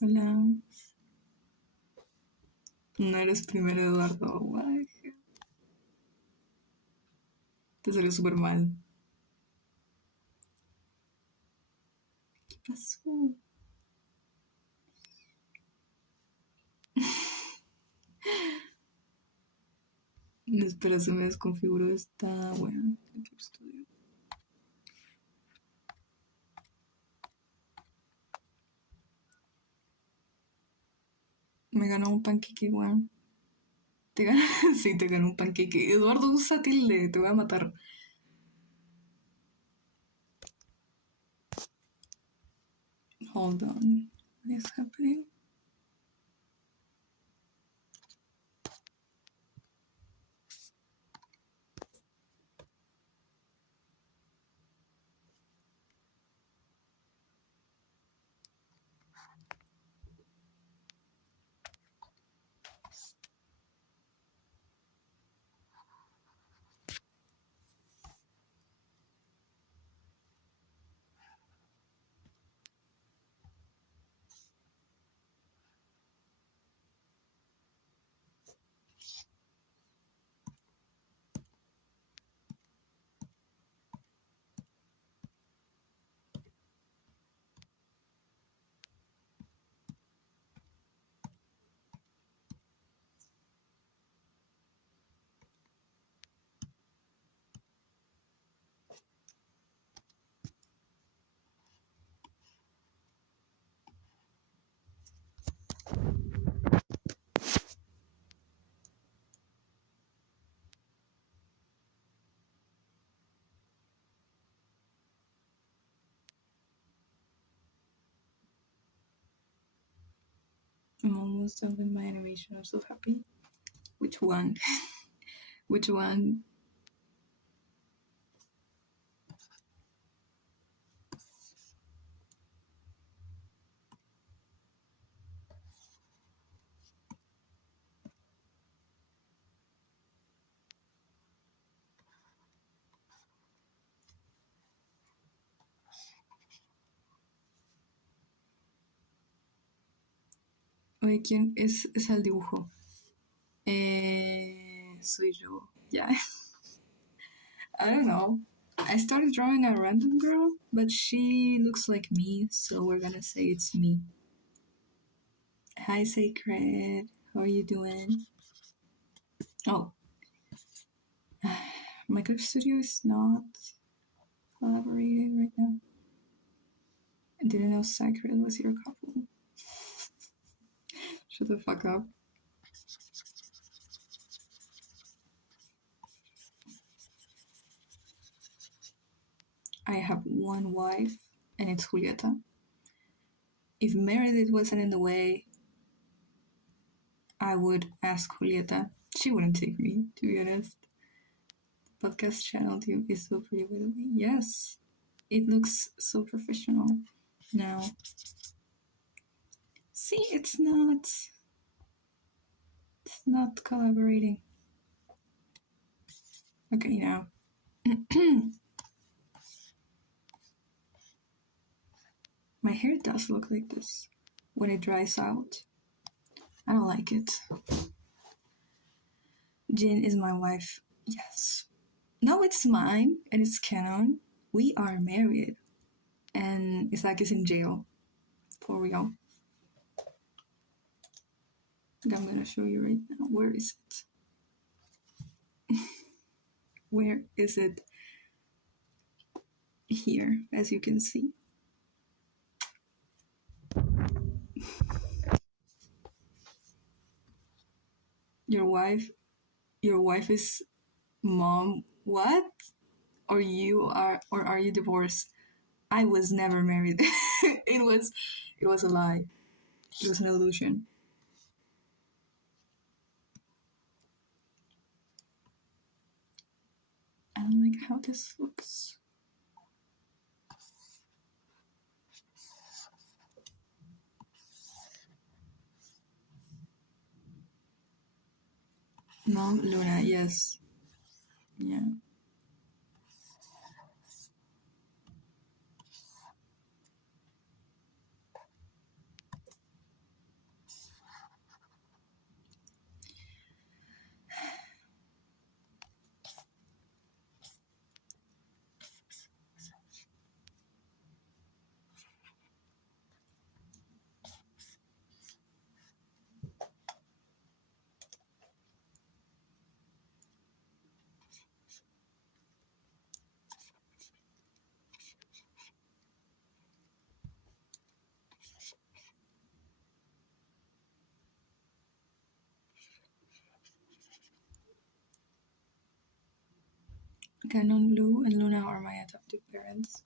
Hola. No eres primero Eduardo. Guay. Te salió súper mal. ¿Qué pasó? No, espera, se me desconfiguró esta. Bueno, Studio. Me ganó un panqueque igual. ¿Te ganó? Sí, te ganó un panqueque. Eduardo, usa tilde, te voy a matar. Hold on. What is happening? I'm almost done with my animation. I'm so happy. Which one? Which one? Oye, ¿quién es el dibujo? Soy yo. Yeah. I don't know. I started drawing a random girl, but she looks like me, so we're gonna say it's me. Hi, Sacred. How are you doing? Oh, Minecraft Studio is not collaborating right now. I didn't know Sacred was your couple. Shut the fuck up. I have one wife, and it's Julieta. If Meredith wasn't in the way, I would ask Julieta. She wouldn't take me, to be honest. The podcast channel team is so pretty, by the way. Yes, it looks so professional now. See, it's not collaborating. Okay, now. My hair does look like this when it dries out. I don't like it. Jin is my wife. Yes. No, it's mine and it's canon. We are married. And Isaac is in jail. For real. I'm gonna show you right now. Where is it? Where is it? Here, as you can see. Your wife is mom. What? Or are you divorced? I was never married. it was a lie. It was an illusion. I don't like how this looks. Mom Luna, yes. Yeah. Canon, Lou, and Luna are my adoptive parents.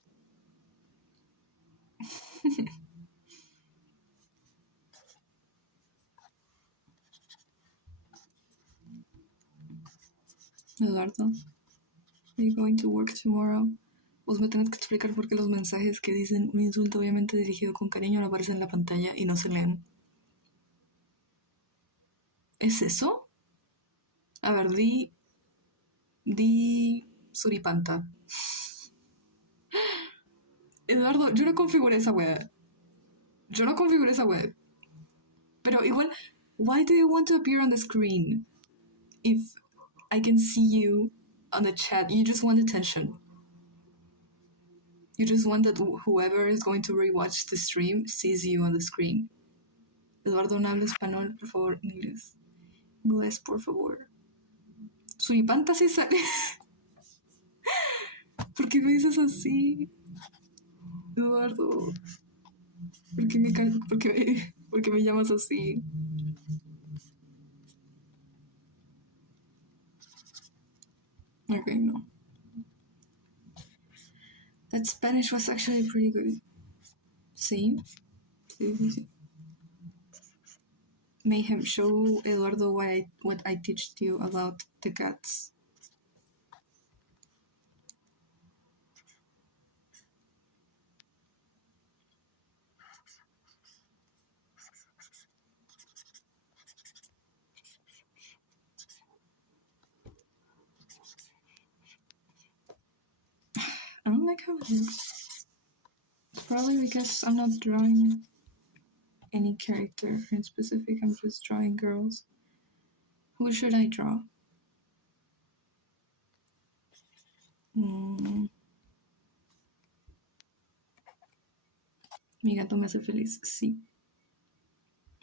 Eduardo, are you going to work tomorrow? Vos me tenés que explicar por qué los mensajes que dicen un insulto obviamente dirigido con cariño no aparecen en la pantalla y no se leen. ¿Es eso? A ver, di suripanta. Eduardo, yo no configuré esa web. Pero igual, why do you want to appear on the screen? If I can see you on the chat, you just want attention. You just want that whoever is going to rewatch the stream sees you on the screen. Eduardo, no habla español, por favor, inglés. Inglés, por favor. Suripanta sí sale. ¿Por qué me dices así? Eduardo. ¿Por qué me llamas así? Okay, no. That Spanish was actually pretty good. See? Mayhem, show Eduardo what I teach you about the cats. I don't like how it looks. It's probably because I'm not drawing any character in specific, I'm just drawing girls. Who should I draw? Mi gato me hace feliz, sí.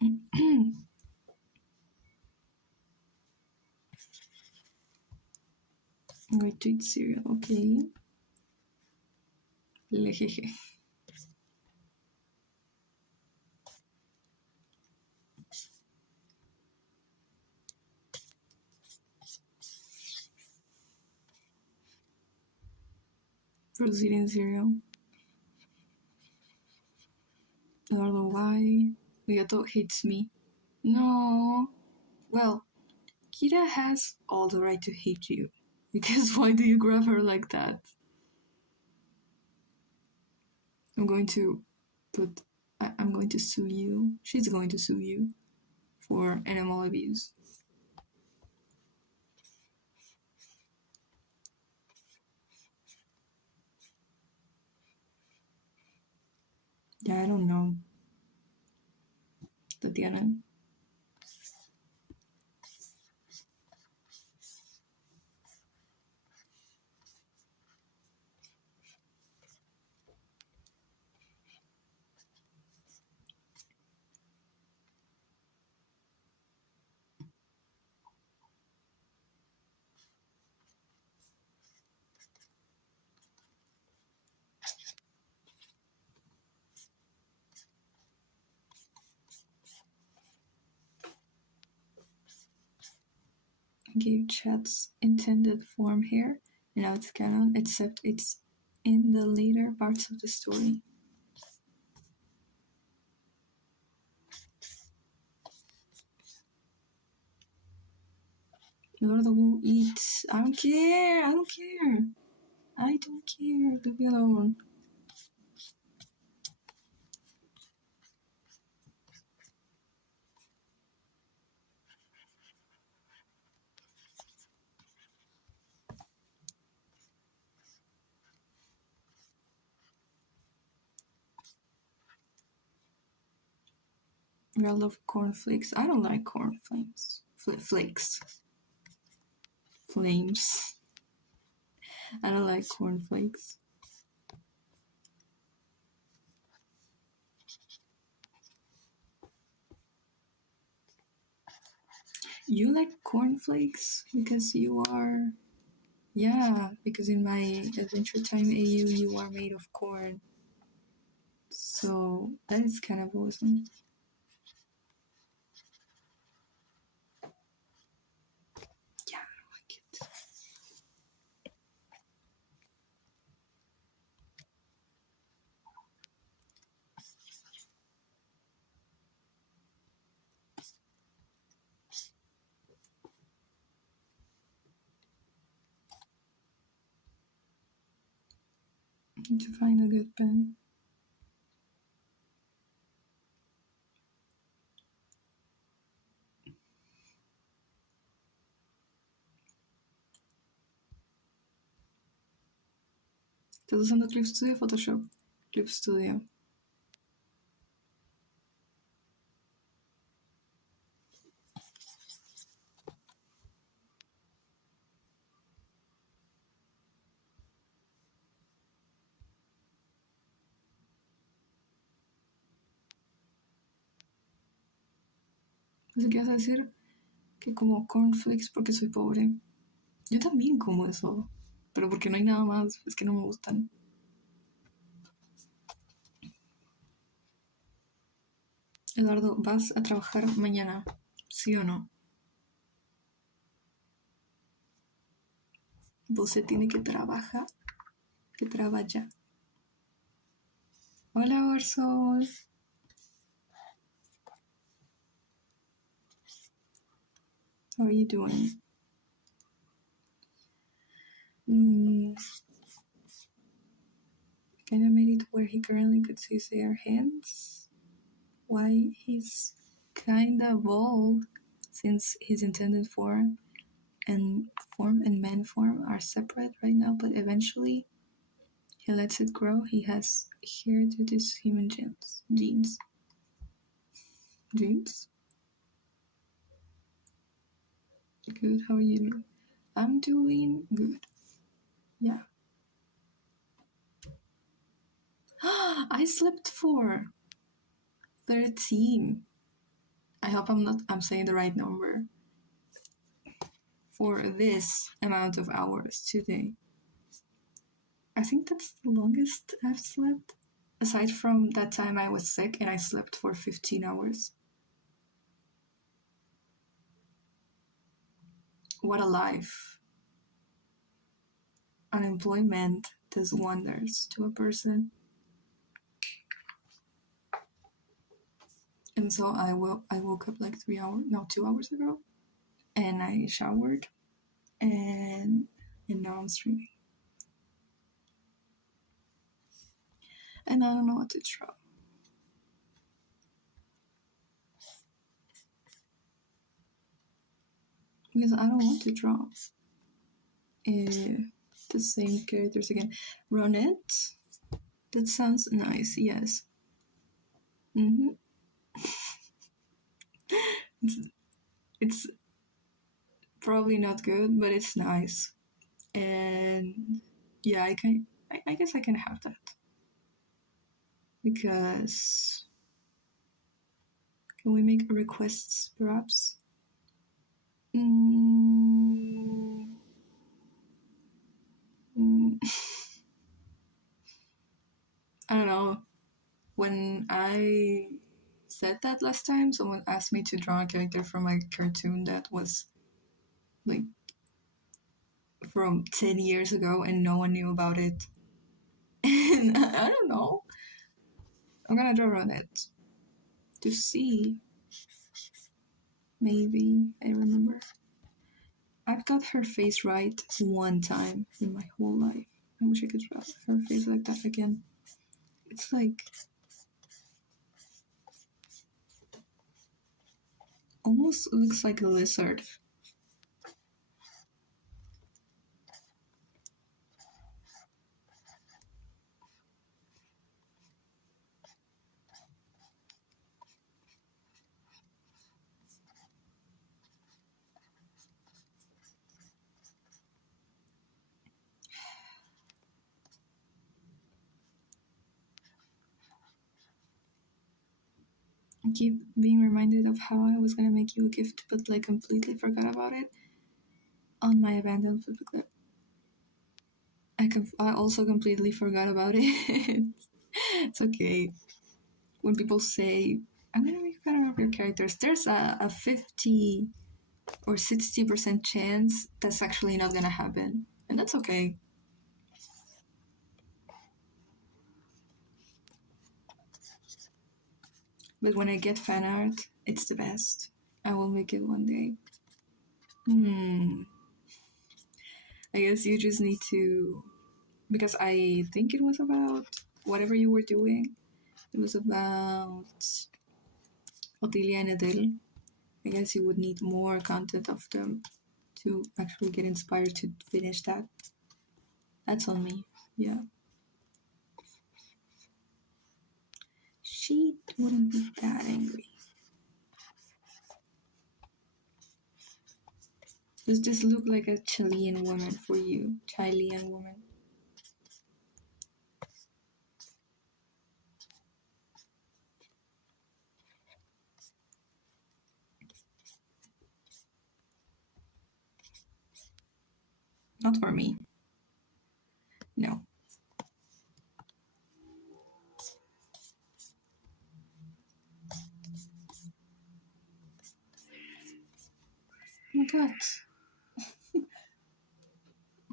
I'm going to eat cereal, okay. Lejeje. Rose eating cereal. Eduardo, why? Mi gato hates me. No. Well, Kira has all the right to hate you. Because why do you grab her like that? I'm going to sue you. She's going to sue you for animal abuse. Yeah, I don't know. Tatiana. I gave chat's intended form here, and now it's canon, except it's in the later parts of the story. Lord will eat. I don't care. Leave me alone. I love cornflakes. I don't like cornflakes. Flakes. Flames. I don't like cornflakes. You like cornflakes because you are. Yeah, because in my Adventure Time AU you are made of corn. So that is cannibalism. Yeah, I don't like it. Need to find a good pen. ¿Estás usando Clip Studio o Photoshop? Clip Studio. Pensé que ibas a decir que como cornflakes porque soy pobre. Yo también como eso, pero porque no hay nada más, es que no me gustan. Eduardo, ¿vas a trabajar mañana? ¿Sí o no? Você tiene que trabajar, que trabaja. Hola, Warsol. How are you doing? Kinda made it where he currently could see their hands. Why he's kinda bald, since his intended form and man form are separate right now, but eventually he lets it grow. He has hair due to his human genes. Good. How are you doing? I'm doing good. Yeah. I slept for 13. I hope I'm saying the right number. For this amount of hours today. I think that's the longest I've slept. Aside from that time I was sick and I slept for 15 hours. What a life. Unemployment does wonders to a person. And so I woke up like 2 hours ago, and I showered, and now I'm streaming. And I don't know what to draw. Because I don't want to draw the same characters again. Ronette? That sounds nice, yes. It's probably not good, but it's nice. And yeah, I guess I can have that. Because can we make requests, perhaps? I don't know. When I said that last time, someone asked me to draw a character from a cartoon that was like from 10 years ago and no one knew about it. And I don't know. I'm gonna draw on it to see. Maybe I remember. I've got her face right one time in my whole life. I wish I could draw her face like that again. It's like almost looks like a lizard. I keep being reminded of how I was gonna make you a gift, but like completely forgot about it on my abandoned flip clip. I also completely forgot about it. It's okay. When people say, I'm gonna make fun of your characters, there's a 50 or 60% chance that's actually not gonna happen. And that's okay. But when I get fan art, it's the best. I will make it one day. I guess you just need to because I think it was about whatever you were doing. It was about Otilia and Adele. I guess you would need more content of them to actually get inspired to finish that. That's on me. Yeah. She wouldn't be that angry. Does this look like a Chilean woman for you? Chilean woman. Not for me. No. Oh my god.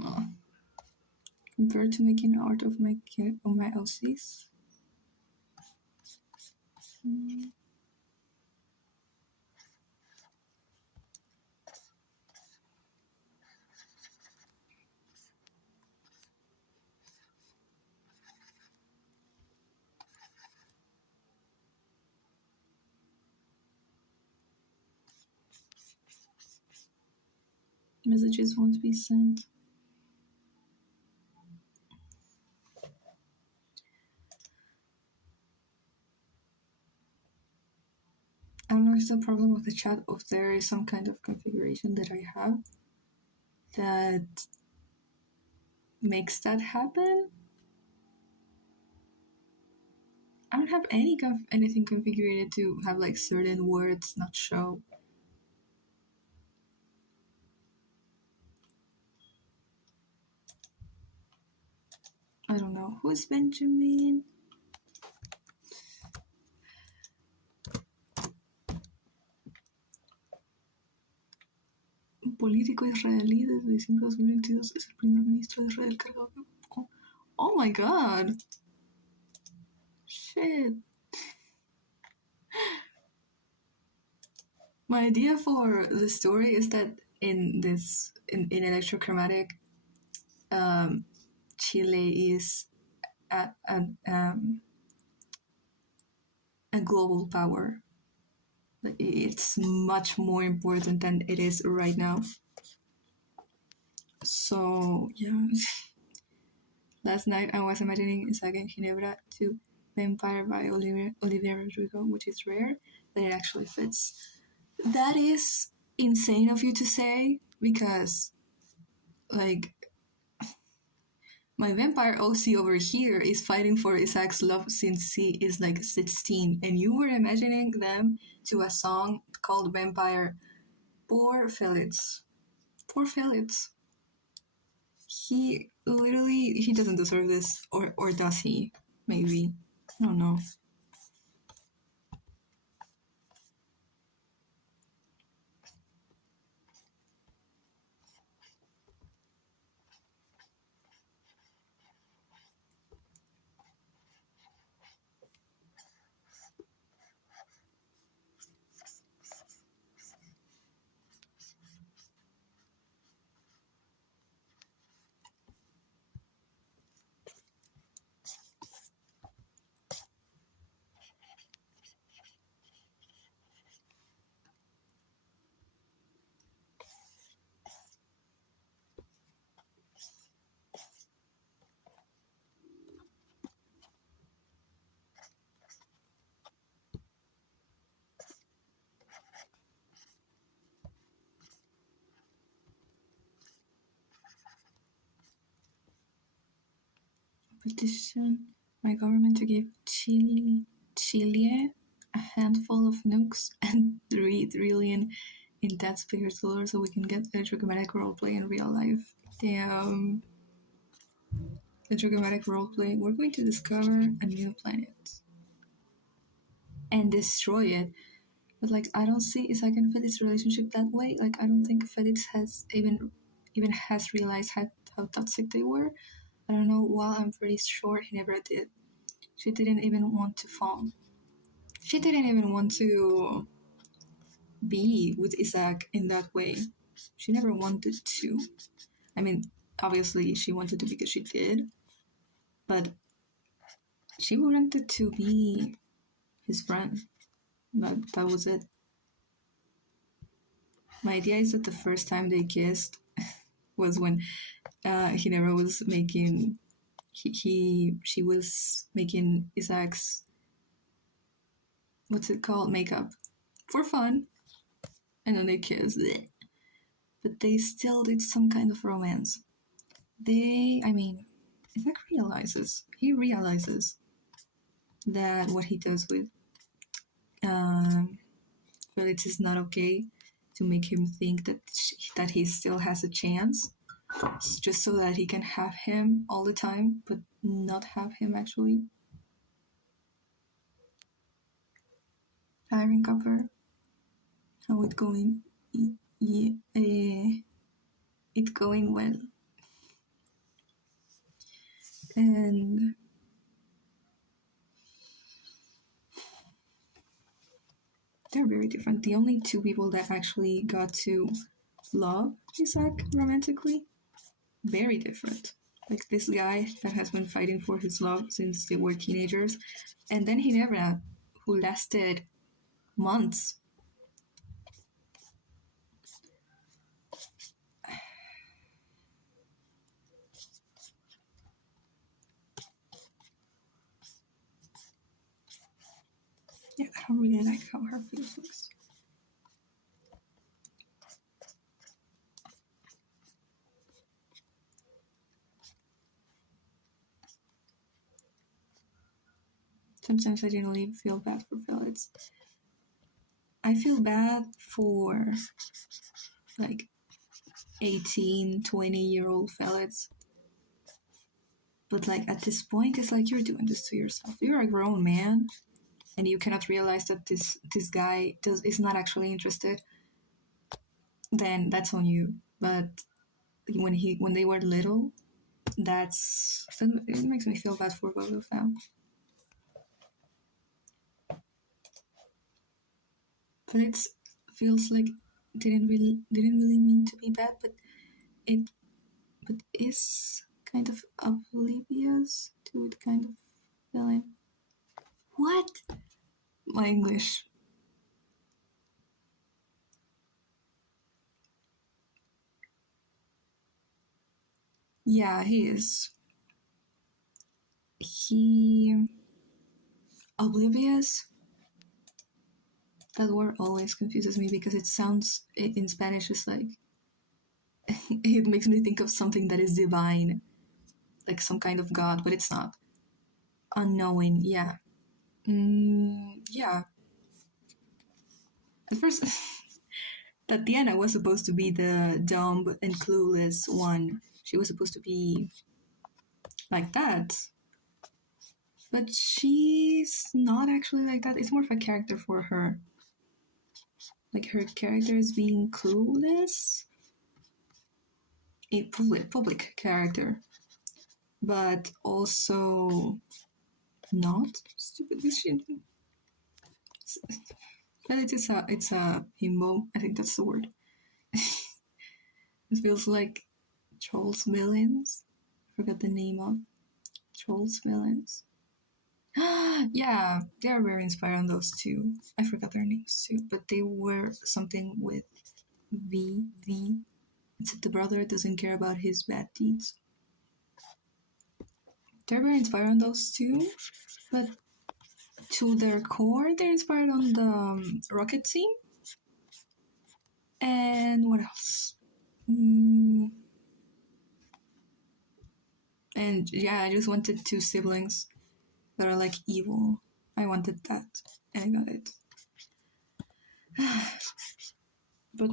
Oh. Compared to making art of my LCs. Messages won't be sent. I don't know if the problem with the chat, if there is some kind of configuration that I have that makes that happen. I don't have anything configured to have like certain words not show. I don't know. Who is Benjamin? Un político israelí desde diciembre de 2022 es el primer ministro de Israel cargado. Oh my god. Shit. My idea for the story is that in Electrochromatic, Chile is a global power. It's much more important than it is right now. So yeah. Last night I was imagining Isaac and Ginebra to Vampire by Olivia Rodrigo, which is rare, but it actually fits. That is insane of you to say, because like my vampire OC over here is fighting for Isaac's love since he is like 16, and you were imagining them to a song called Vampire. Poor Felix. Poor Felix. He doesn't deserve this, or does he? Maybe. I don't know. Petition my government to give Chile a handful of nukes and 3 trillion in taxpayers' dollars so we can get electromagnetic roleplay in real life. Damn. Electromagnetic roleplay. We're going to discover a new planet and destroy it. But like, I don't see Isaac and Felix's relationship that way. Like, I don't think Felix has even has realized how toxic they were. I don't know. While I'm pretty sure he never did. She didn't even want to fall. She didn't even want to be with Isaac in that way. She never wanted to. I mean, obviously she wanted to because she did, but she wanted to be his friend. But that was it. My idea is that the first time they kissed was when Hinera was making she was making Isaac's, what's it called, makeup for fun, and then they kissed. But they still did some kind of romance. Isaac realizes that what he does with Felix is not okay, to make him think that he still has a chance, just so that he can have him all the time, but not have him actually. Iron Copper, how it going? It's going well, and they're very different. The only two people that actually got to love Isaac romantically, very different. Like this guy that has been fighting for his love since they were teenagers, and then Ginebra, who lasted months. Yeah, I don't really like how her face looks. Sometimes I genuinely feel bad for Felix. I feel bad for like 18, 20-year-old Felix. But like at this point, it's like you're doing this to yourself. You're a grown man, and you cannot realize that this guy is not actually interested. Then that's on you. But when they were little, it makes me feel bad for both of them. Felix feels like didn't really mean to be bad, but is kind of oblivious to it kind of feeling. What? My English. Yeah, he is. He oblivious. That word always confuses me because it sounds in Spanish is like it makes me think of something that is divine, like some kind of god, but it's not. Unknowing, yeah. Yeah. At first, Tatiana was supposed to be the dumb and clueless one. She was supposed to be like that. But she's not actually like that. It's more of a character for her. Like her character is being clueless. A public character. But also not stupid. It's a himbo. I think that's the word. It feels like Charles Billings. I forgot the name of Charles Billings. Yeah, they are very inspired on those two. I forgot their names too, but they were something with V. Except the brother doesn't care about his bad deeds. They're very inspired on those two, but to their core, they're inspired on the rocket scene. And what else? And yeah, I just wanted two siblings that are like evil. I wanted that, and I got it. But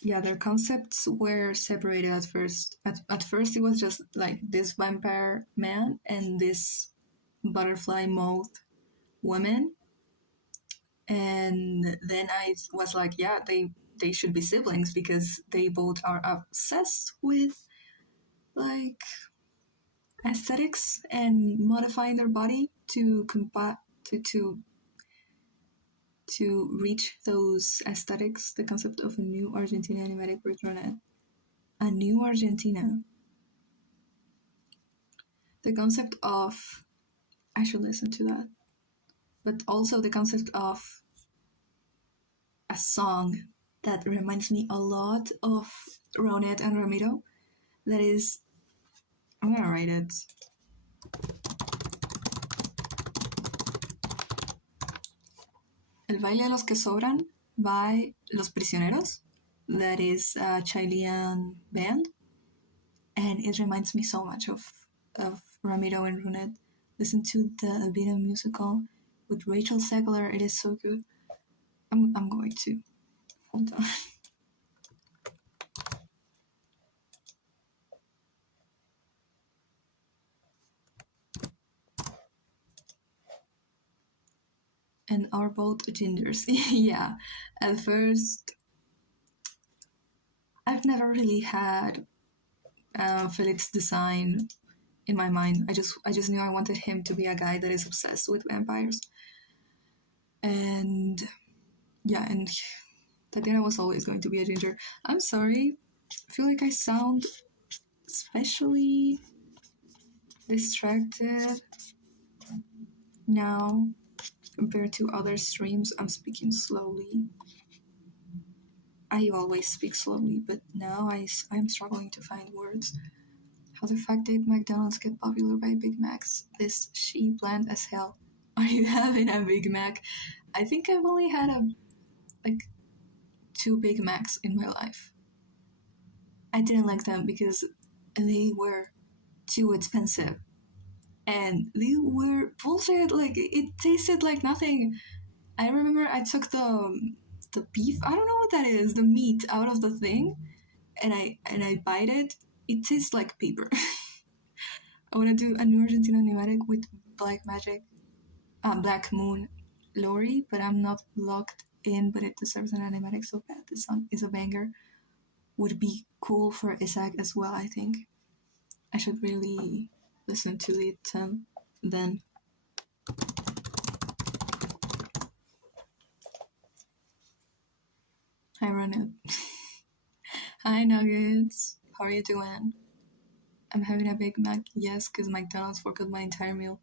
yeah, their concepts were separated at first. At first, it was just like this vampire man and this butterfly moth woman. And then I was like, yeah, they should be siblings because they both are obsessed with like aesthetics and modifying their body to to reach those aesthetics. The concept of a new Argentina animated version, a new Argentina. The concept of, I should listen to that, but also the concept of a song that reminds me a lot of Ronet and Ramiro. That is, I'm gonna write it. El baile de los que sobran by Los Prisioneros. That is a Chilean band, and it reminds me so much of Ramiro and Ronet. Listen to the video musical with Rachel Zegler. It is so good. I'm going to hold on. And are both gingers. Yeah, at first, I've never really had Felix design in my mind. I just knew I wanted him to be a guy that is obsessed with vampires. And yeah, and Tatiana was always going to be a ginger. I'm sorry. I feel like I sound especially distracted now compared to other streams. I'm speaking slowly. I always speak slowly, but now I'm struggling to find words. How the fuck did McDonald's get popular by Big Macs? This she bland as hell. Are you having a Big Mac? I think I've only had like 2 Big Macs in my life. I didn't like them because they were too expensive. And they were bullshit. Like, it tasted like nothing. I remember I took the beef, I don't know what that is, the meat out of the thing, and I bite it. It tastes like paper. I want to do a new Argentina animatic with Black Moon Lori, but I'm not locked in, but it deserves an animatic so bad. This song is a banger. Would be cool for Isaac as well, I think. I should really listen to it then. Hi, Ronit. Hi, Nuggets. How are you doing? I'm having a Big Mac. Yes, because McDonald's forgot my entire meal.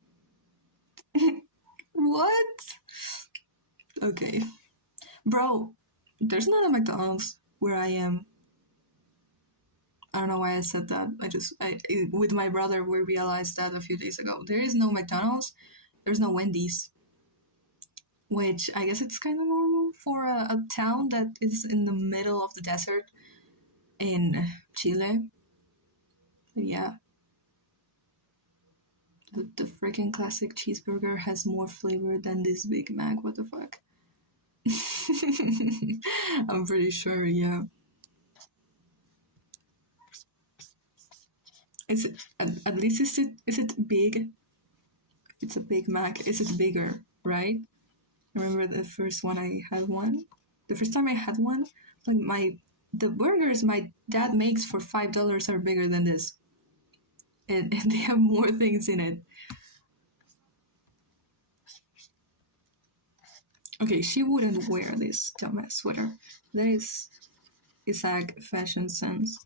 What? Okay. Bro, there's not a McDonald's where I am. I don't know why I said that. With my brother, we realized that a few days ago. There is no McDonald's. There's no Wendy's. Which I guess it's kind of normal for a town that is in the middle of the desert in Chile. But yeah. The freaking classic cheeseburger has more flavor than this Big Mac. What the fuck? I'm pretty sure, yeah. Is it at least is it big? It's a Big Mac. Is it bigger, right? I remember the first one I had one. The first time I had one, like the burgers my dad makes for $5 are bigger than this. And they have more things in it. Okay, she wouldn't wear this dumbass sweater. That is Isaac fashion sense.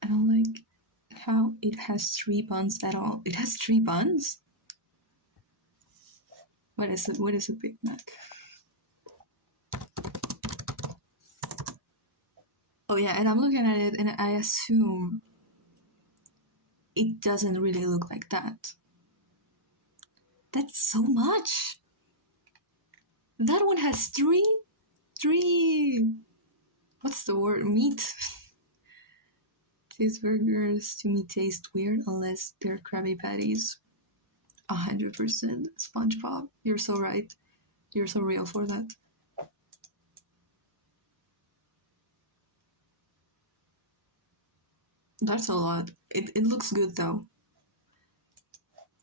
I don't like how it has 3 buns at all. It has 3 buns? What is it? What is a Big Mac? Oh yeah, and I'm looking at it and I assume it doesn't really look like that. That's so much! That one has 3... What's the word? Meat. Cheeseburgers to me taste weird unless they're Krabby Patties. 100% SpongeBob. You're so right. You're so real for that. That's a lot. It looks good though.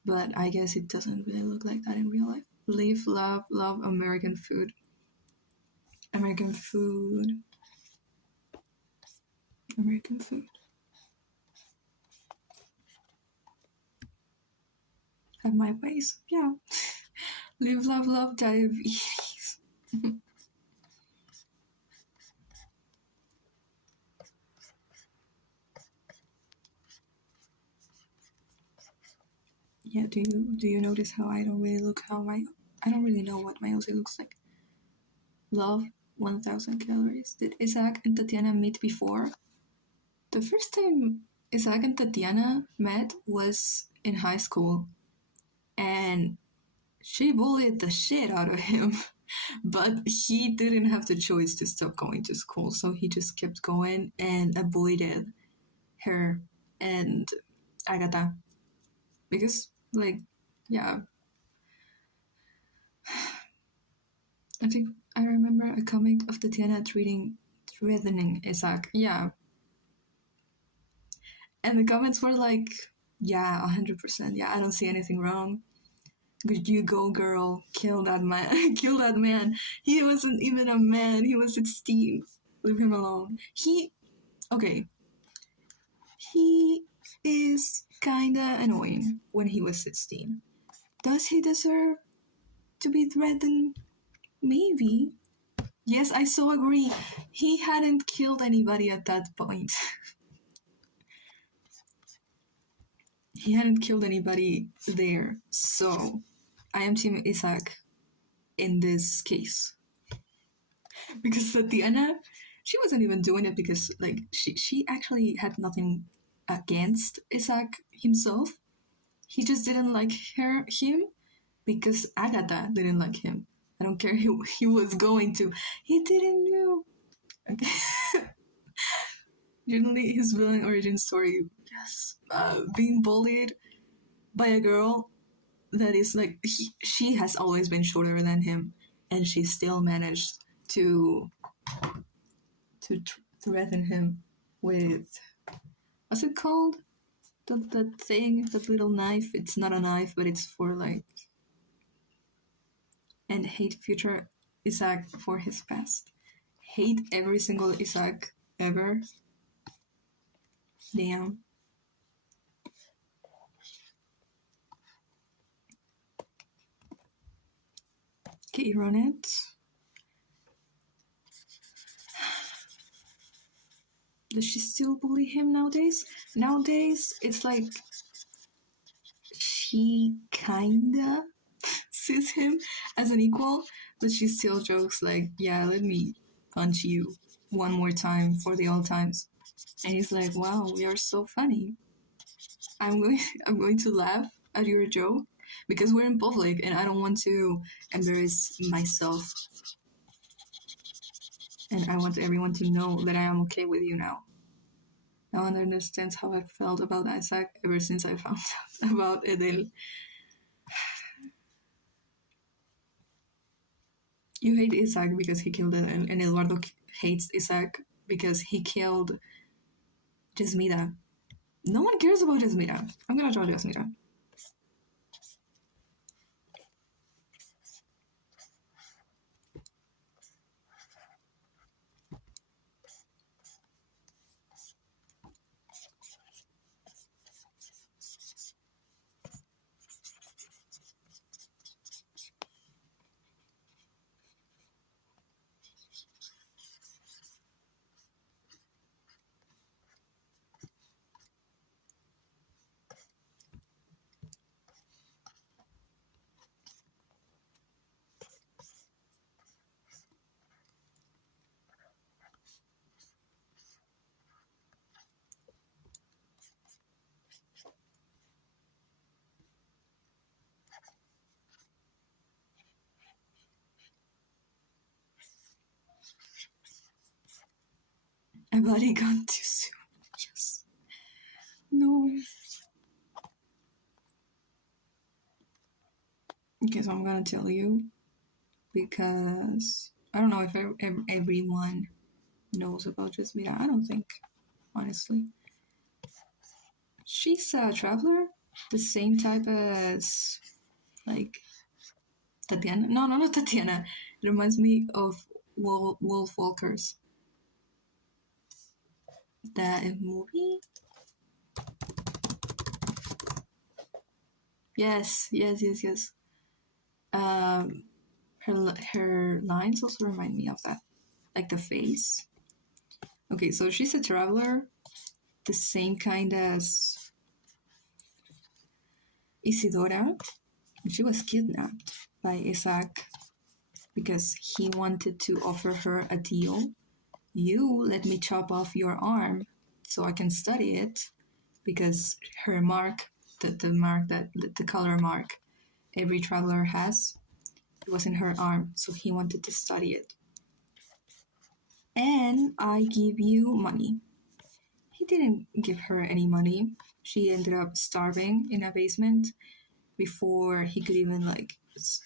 But I guess it doesn't really look like that in real life. Live, love American food. American food. American food. have my ways. Yeah. Live, love, love, diabetes. Yeah, do you notice how I don't really look how I don't really know what my OC looks like. Love, 1000 calories. Did Isaac and Tatiana meet before? The first time Isaac and Tatiana met was in high school, and she bullied the shit out of him. But he didn't have the choice to stop going to school, so he just kept going and avoided her and Agatha. Because, like, yeah, I think I remember a comic of Tatiana threatening Isaac. Yeah. And the comments were like, yeah, 100%. Yeah, I don't see anything wrong. You go, girl. Kill that man. Kill that man. He wasn't even a man. He was 16. Leave him alone. Okay. He is kinda annoying when he was 16. Does he deserve to be threatened? Maybe. Yes, I so agree. He hadn't killed anybody at that point. He hadn't killed anybody there. So, I am Team Isaac in this case. Because Tatiana, she wasn't even doing it because, like, she actually had nothing against Isaac himself. He just didn't like him because Agatha didn't like him. I don't care who he was going to. He didn't know. Okay. Usually his villain origin story, yes, being bullied by a girl that is like she has always been shorter than him, and she still managed to threaten him with what's it called? That thing, that little knife. It's not a knife, but it's for like and hate future Isaac for his past. Hate every single Isaac ever. Damn. Okay, Ronette. Does she still bully him nowadays? Nowadays, it's like she kinda sees him as an equal, but she still jokes like, "Yeah, let me punch you one more time for the old times." And he's like, "Wow, you're so funny. I'm going, I'm going to laugh at your joke because we're in public and I don't want to embarrass myself. And I want everyone to know that I am okay with you now." No one understands how I felt about Isaac ever since I found out about Edel. You hate Isaac because he killed Edel, and Eduardo hates Isaac because he killed Jasmira. No one cares about Jasmira. I'm gonna draw Jasmira. A body gone too soon. Yes. No. Okay, so I'm gonna tell you because I don't know if everyone knows about Jasmira. I don't think, honestly. She's a traveler, the same type as like Tatiana. No, not Tatiana. It reminds me of Wolf Walkers. That movie. Yes, yes, yes, yes. Um, her lines also remind me of that, like the face. Okay, so she's a traveler, the same kind as Isidora. She was kidnapped by Isaac because he wanted to offer her a deal. You let me chop off your arm so I can study it because her mark, the mark that the color mark every traveler has, it was in her arm, so he wanted to study it. And I give you money. He didn't give her any money. She ended up starving in a basement before he could even like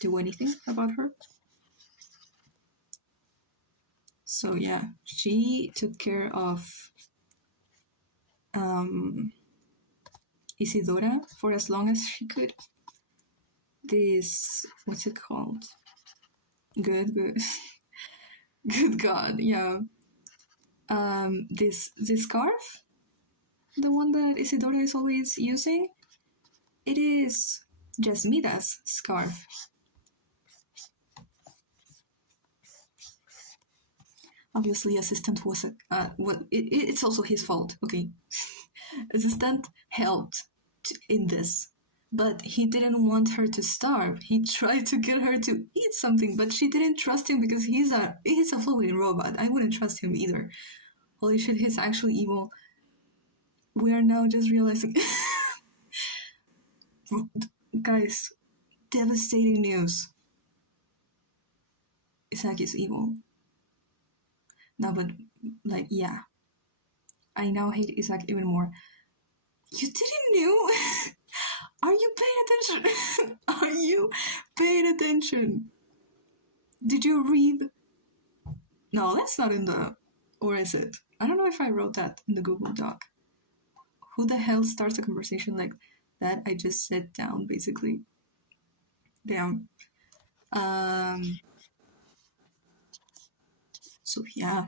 do anything about her. So yeah, she took care of um, Isidora for as long as she could. This, what's it called? Good, good, good God, yeah. This scarf, the one that Isidora is always using, it is Jasmida's scarf. Obviously, assistant was it's also his fault. Okay, assistant helped in this, but he didn't want her to starve. He tried to get her to eat something, but she didn't trust him because he's a floating robot. I wouldn't trust him either. Holy shit, he's actually evil. We are now just realizing, guys, devastating news. Isaac is evil. No, but like, yeah, I now hate Isaac even more. You didn't know? Are you paying attention? Are you paying attention? Did you read? No, that's not in the. Or is it? I don't know if I wrote that in the Google Doc. Who the hell starts a conversation like that? I just sat down, basically. Damn. So yeah.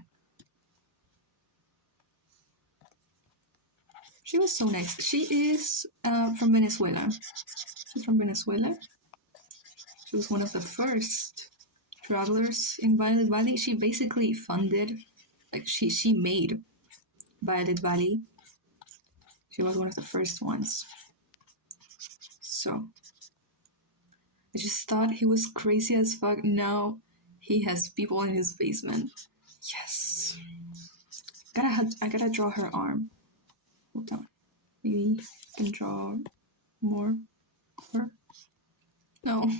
She was so nice. She is from Venezuela. She's from Venezuela. She was one of the first travelers in Violet Valley. She basically funded, like she made Violet Valley. She was one of the first ones. So I just thought he was crazy as fuck. Now he has people in his basement. Yes. I gotta draw her arm. Hold on. Maybe I can draw more of her. No.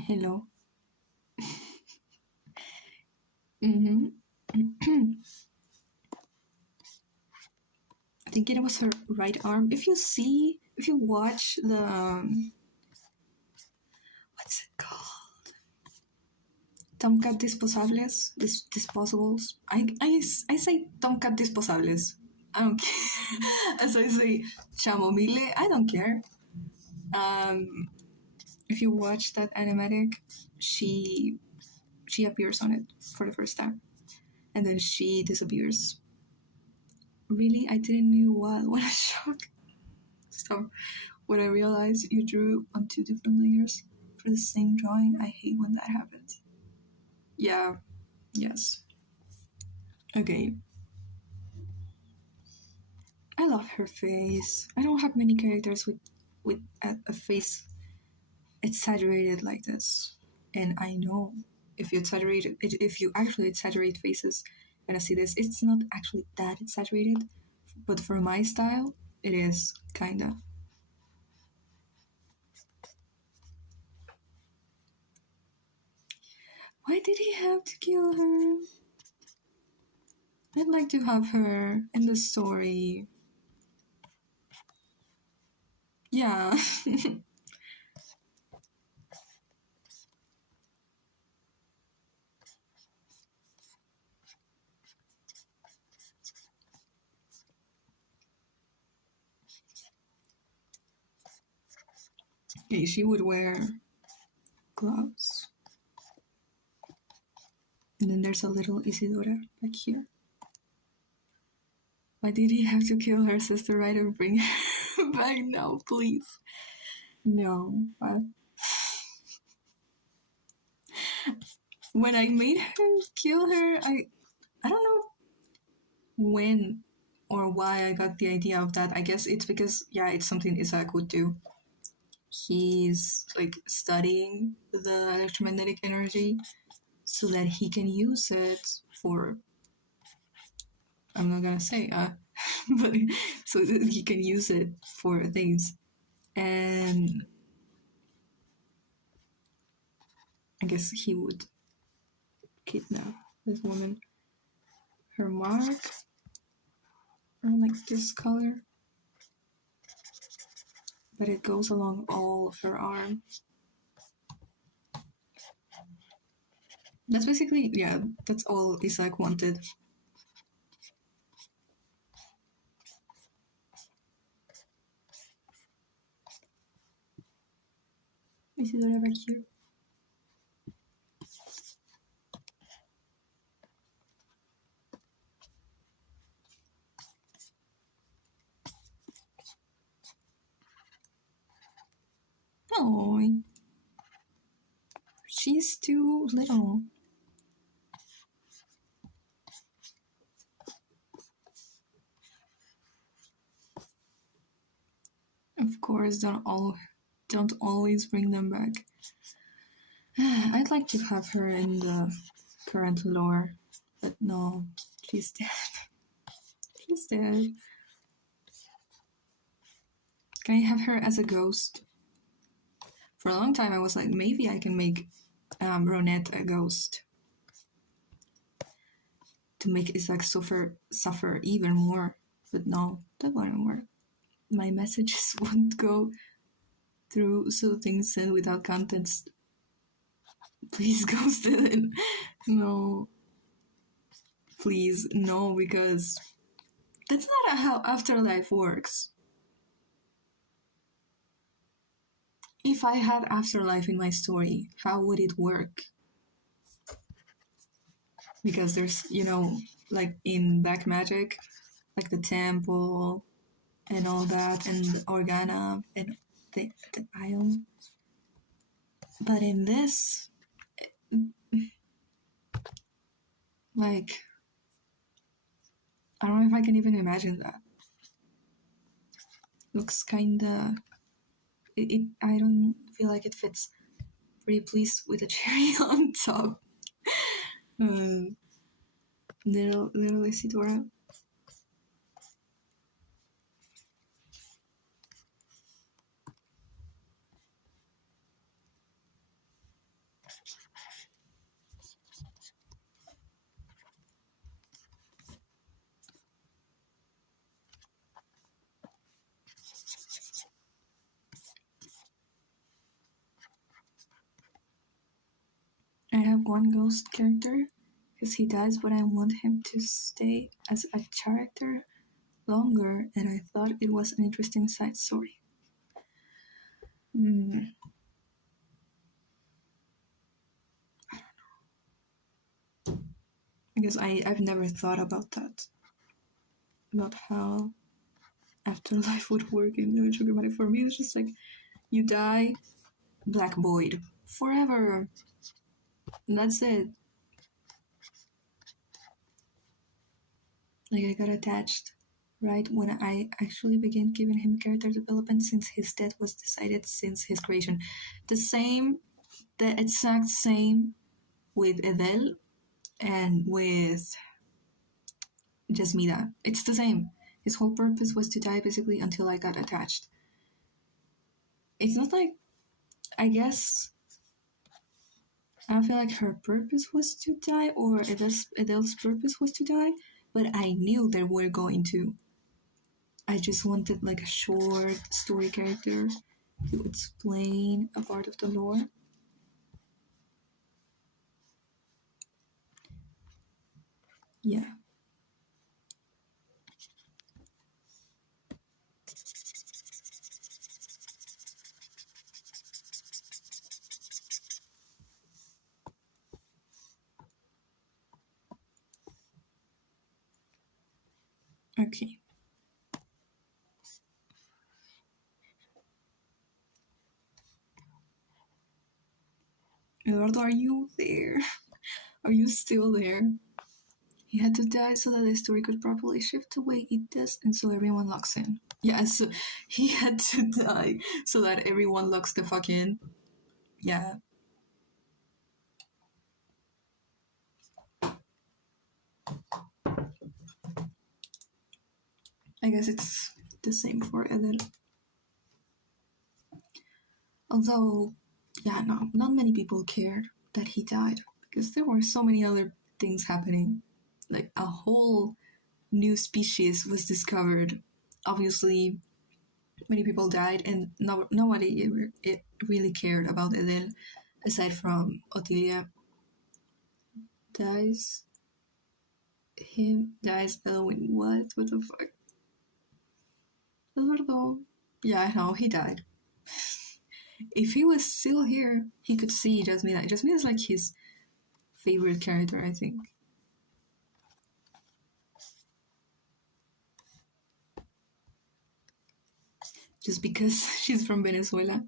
Hello. Mm-hmm. I think it was her right arm. If you watch the what's it called? Tomcat Disposables, disposables. I say Tomcat Disposables. I don't care. As I say Chamomile, I don't care. If you watch that animatic, she appears on it for the first time, and then she disappears. Really, I didn't know what a shock. So when I realized you drew on two different layers for the same drawing, I hate when that happens. Yeah, yes. Okay. I love her face. I don't have many characters with a face exaggerated like this. And I know if you actually exaggerate faces and I see this, it's not actually that exaggerated. But for my style, it is kinda. Why did he have to kill her? I'd like to have her in the story. Yeah. Okay, she would wear gloves. And then there's a little Isidora back here. Why did he have to kill her sister right and bring her back now, please? No. When I made him kill her, I don't know when or why I got the idea of that. I guess it's because, yeah, it's something Isaac would do. He's like studying the electromagnetic energy so that he can use it for, I'm not gonna say, but so that he can use it for things. And I guess he would kidnap this woman. Her mark, or like this color, but it goes along all of her arm. That's basically, yeah, that's all Isaac wanted. Isidora back here. Oh, she's too little. Of course, don't always bring them back. I'd like to have her in the current lore, but no, she's dead. She's dead. Can I have her as a ghost? For a long time, I was like, maybe I can make Ronette a ghost to make Isaac suffer even more. But no, that wouldn't work. My messages won't go through, so things said without context. Please ghost it. No. Please, no, because that's not how Afterlife works. If I had Afterlife in my story, how would it work? Because there's, like in Black Magic, like the temple and all that, and Organa and the Isle. But in this, like, I don't know if I can even imagine that. Looks kinda. I don't feel like it fits. Pretty pleased with the cherry on top. Little Isidora. I have one ghost character because he dies, but I want him to stay as a character longer, and I thought it was an interesting side story. Because I've never thought about that. About how Afterlife would work in the Sugar Money. For me, it's just like, you die, Black Void. Forever. And that's it. Like, I got attached right when I actually began giving him character development, since his death was decided since his creation. The exact same with Edel and with Jasmida. It's the same. His whole purpose was to die basically until I got attached. It's not like, I guess, I feel like her purpose was to die, or Edel's purpose was to die, but I knew they were going to. I just wanted like a short story character to explain a part of the lore. Yeah. Okay. Eduardo, are you there? Are you still there? He had to die so that the story could properly shift the way it does, and so everyone locks in. Yeah, so he had to die so that everyone locks the fuck in. Yeah. I guess it's the same for Edel. Although, yeah, no, not many people cared that he died because there were so many other things happening. Like a whole new species was discovered. Obviously, many people died, and nobody it really cared about Edel aside from Otilia. Dies. Him dies Elwin. What? What the fuck? Eduardo. Yeah, I know, he died. If he was still here, he could see Jasmine. Jasmine is like his favorite character, I think. Just because she's from Venezuela.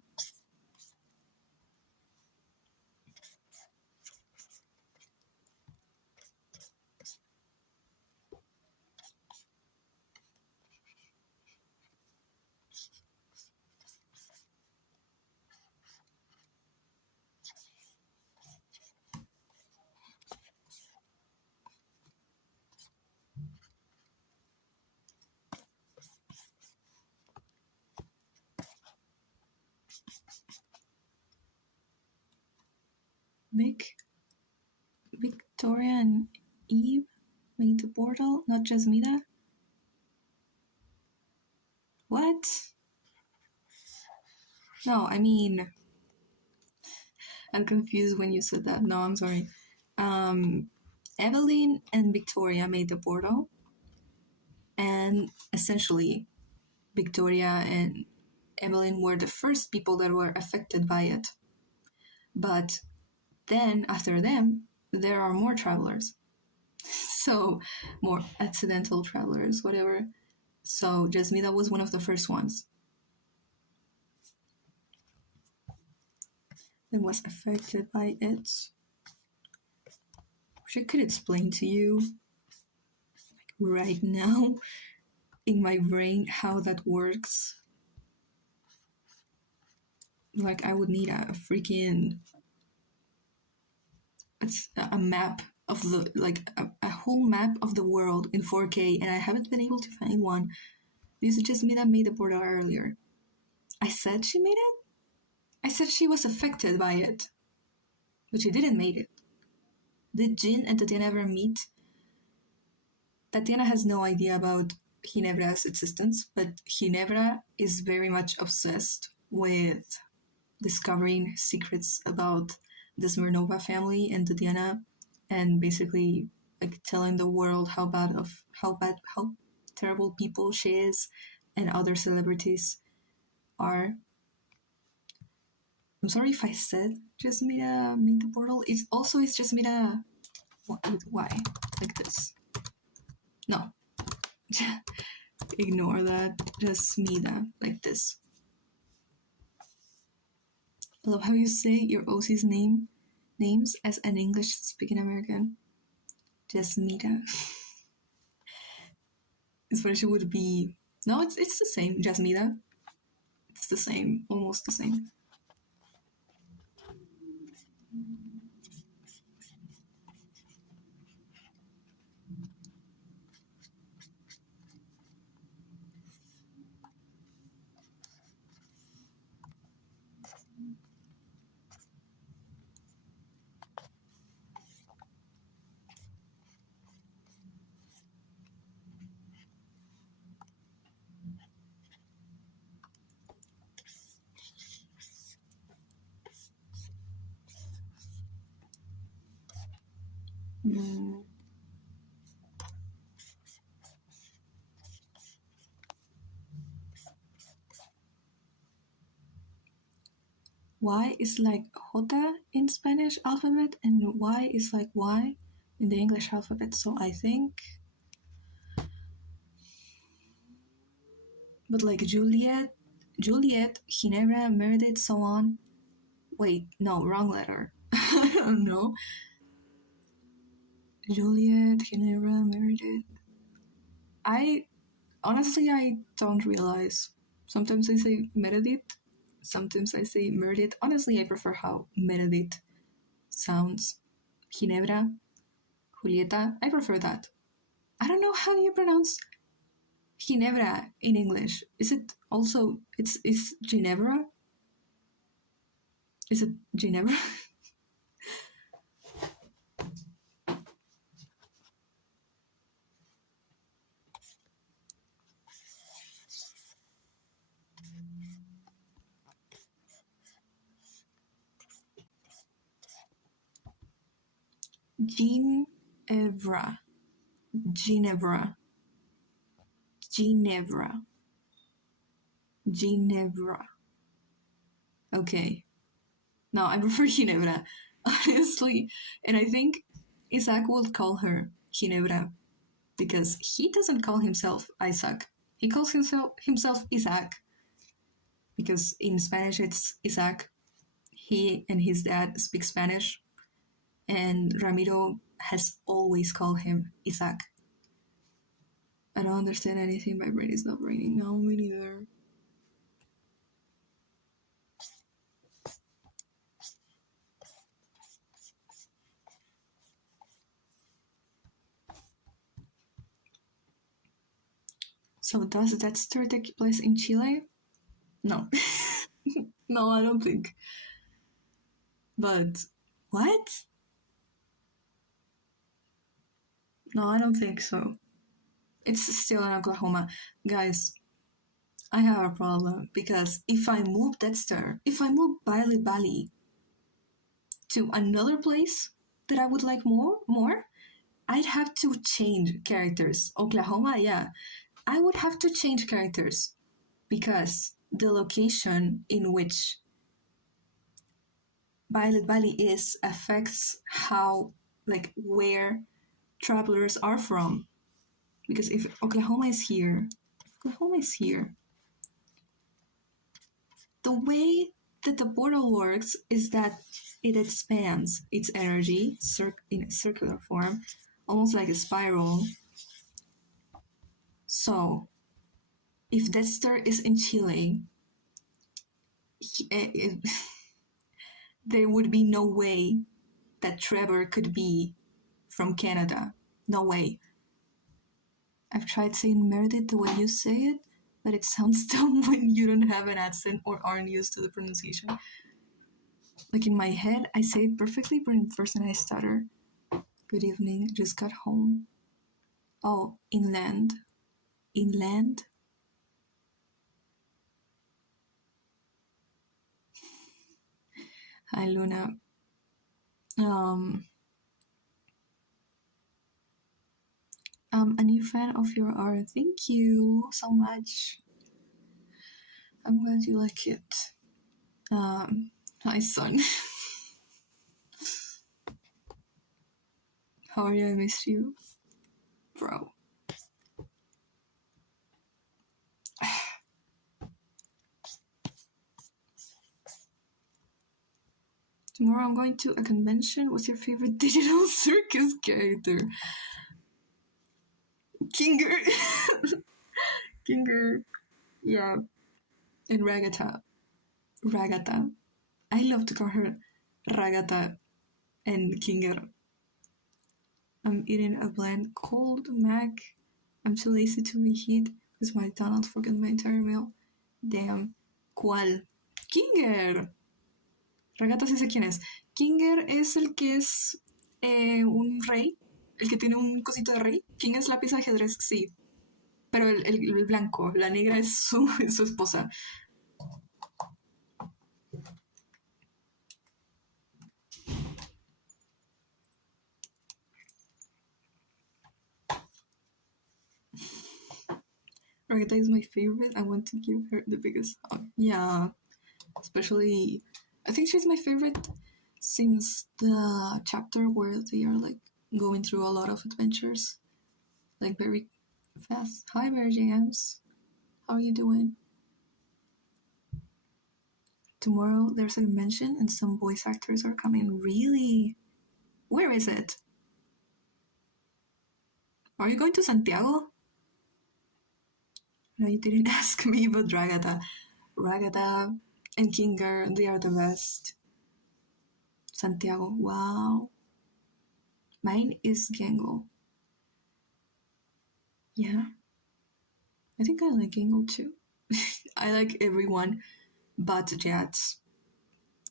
Victoria and Eve made the portal, not Jasmina. What? No, I mean, I'm confused when you said that. No, I'm sorry. Evelyn and Victoria made the portal, and essentially, Victoria and Evelyn were the first people that were affected by it. But then, after them, there are more travelers. So, more accidental travelers, whatever. So, Jasmina was one of the first ones that was affected by it. Which I could explain to you right now in my brain how that works. Like, I would need a freaking it's a map of the like a whole map of the world in 4K, and I haven't been able to find one. This is just me that made the portal earlier. I said she made it. I said she was affected by it, but she didn't make it. Did Jin and Tatiana ever meet? Tatiana has no idea about Ginebra's existence, but Ginebra is very much obsessed with discovering secrets about the Smirnova family and Tatiana, and basically like telling the world how terrible people she is and other celebrities are. I'm sorry if I said just made the portal. It's just made a why like this. No, ignore that. Just Mida like this. I love how you say your OC's names as an English-speaking American. Jasmita. Especially would be no, it's the same. Jasmita. It's the same, almost the same. Mm. Y is like J in Spanish alphabet, and Y is like Y in the English alphabet. So I think But like Juliet, Ginevra, Meredith, so on. Wait, no, wrong letter. I don't know. Juliet, Ginevra, Meredith. I honestly, I don't realize. Sometimes I say Meredith, sometimes I say Meredith. Honestly, I prefer how Meredith sounds. Ginebra, Julieta, I prefer that. I don't know how you pronounce Ginebra in English. Is it also it's Ginebra? Is it Ginebra? Ginevra. Ginevra. Ginevra. Ginevra. Okay. No, I prefer Ginebra. Honestly. And I think Isaac would call her Ginebra because he doesn't call himself Isaac. He calls himself Isaac because in Spanish it's Isaac. He and his dad speak Spanish, and Ramiro has always called him Isaac. I don't understand anything. My brain is not raining. No, me neither. So does that story take place in Chile? No. No, I don't think. But what? No, I don't think so. It's still in Oklahoma. Guys, I have a problem because if I move Dexter, if I move Bali Bali to another place that I would like more, I'd have to change characters. Oklahoma, yeah. I would have to change characters because the location in which Violet Valley is affects how, like, where travelers are from. Because if Oklahoma is here, the way that the portal works is that it expands its energy in a circular form, almost like a spiral. So, if Dexter is in Chile, there would be no way that Trevor could be from Canada. No way. I've tried saying Meredith the way you say it, but it sounds dumb when you don't have an accent or aren't used to the pronunciation. Like in my head, I say it perfectly, but in person I stutter. Good evening, just got home. Oh, inland. Inland? Hi, Luna. I'm a new fan of your art. Thank you so much. I'm glad you like it. Hi, son. How are you? I missed you. Bro. Tomorrow I'm going to a convention. What's your favorite digital circus character? Kinger. Kinger. Yeah. And Ragata. Ragata. I love to call her Ragata and Kinger. I'm eating a bland cold mac. I'm too lazy to reheat because my Donald forgot my entire meal. Damn. ¿Cuál? Kinger. Ragata sí sé quién es. Kinger es el que es un rey. El que tiene un cosito de rey. King es la pieza de ajedrez, sí. Pero el blanco, la negra es su esposa. Ragata is my favorite. I want to give her the biggest hug. Yeah, especially, I think she's my favorite since the chapter where they are like going through a lot of adventures, like very fast. Hi, Mary James. How are you doing? Tomorrow there's a convention and some voice actors are coming. Really? Where is it? Are you going to Santiago? No, you didn't ask me, but Ragada. Ragada and Kinger, they are the best. Santiago, wow. Mine is Gango. Yeah. I think I like Gango too. I like everyone but Jets.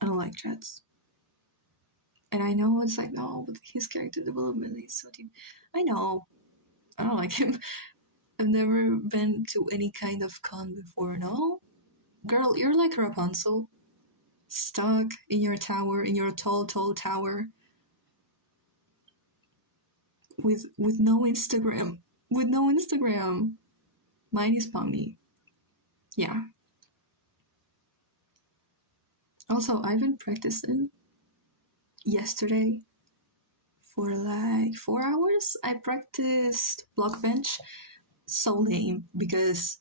I don't like Jets. And I know it's like, no, but his character development is so deep. I know. I don't like him. I've never been to any kind of con before, no? Girl, you're like Rapunzel. Stuck in your tower, in your tall, tall tower. With no Instagram. With no Instagram. Mine is Pomni. Yeah. Also, I've been practicing yesterday for like 4 hours. I practiced block bench. So lame because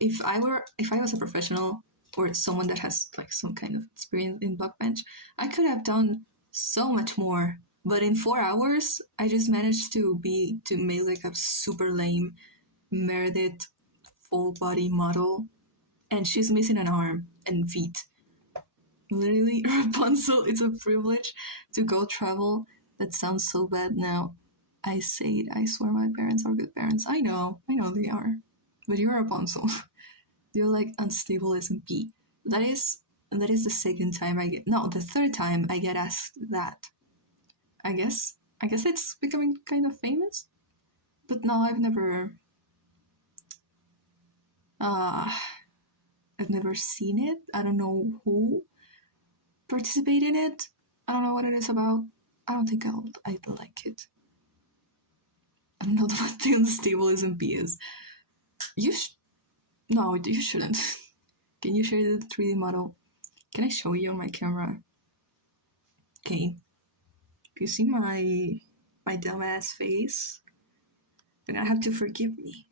if I was a professional or someone that has like some kind of experience in block bench, I could have done so much more. But in 4 hours, I just managed to make like a super lame Meredith full body model, and she's missing an arm and feet. Literally, Rapunzel, it's a privilege to go travel. That sounds so bad now. I say it, I swear my parents are good parents. I know they are. But you're Rapunzel. You're like unstable SMP. That is the second time the third time I get asked that. I guess it's becoming kind of famous. But no, I've never seen it. I don't know who participated in it. I don't know what it is about. I don't think I'd like it. I'm not what the unstable SMP is. No, you shouldn't. Can you share the 3D model? Can I show you on my camera? Okay. If you see my dumbass face, then I have to forgive me.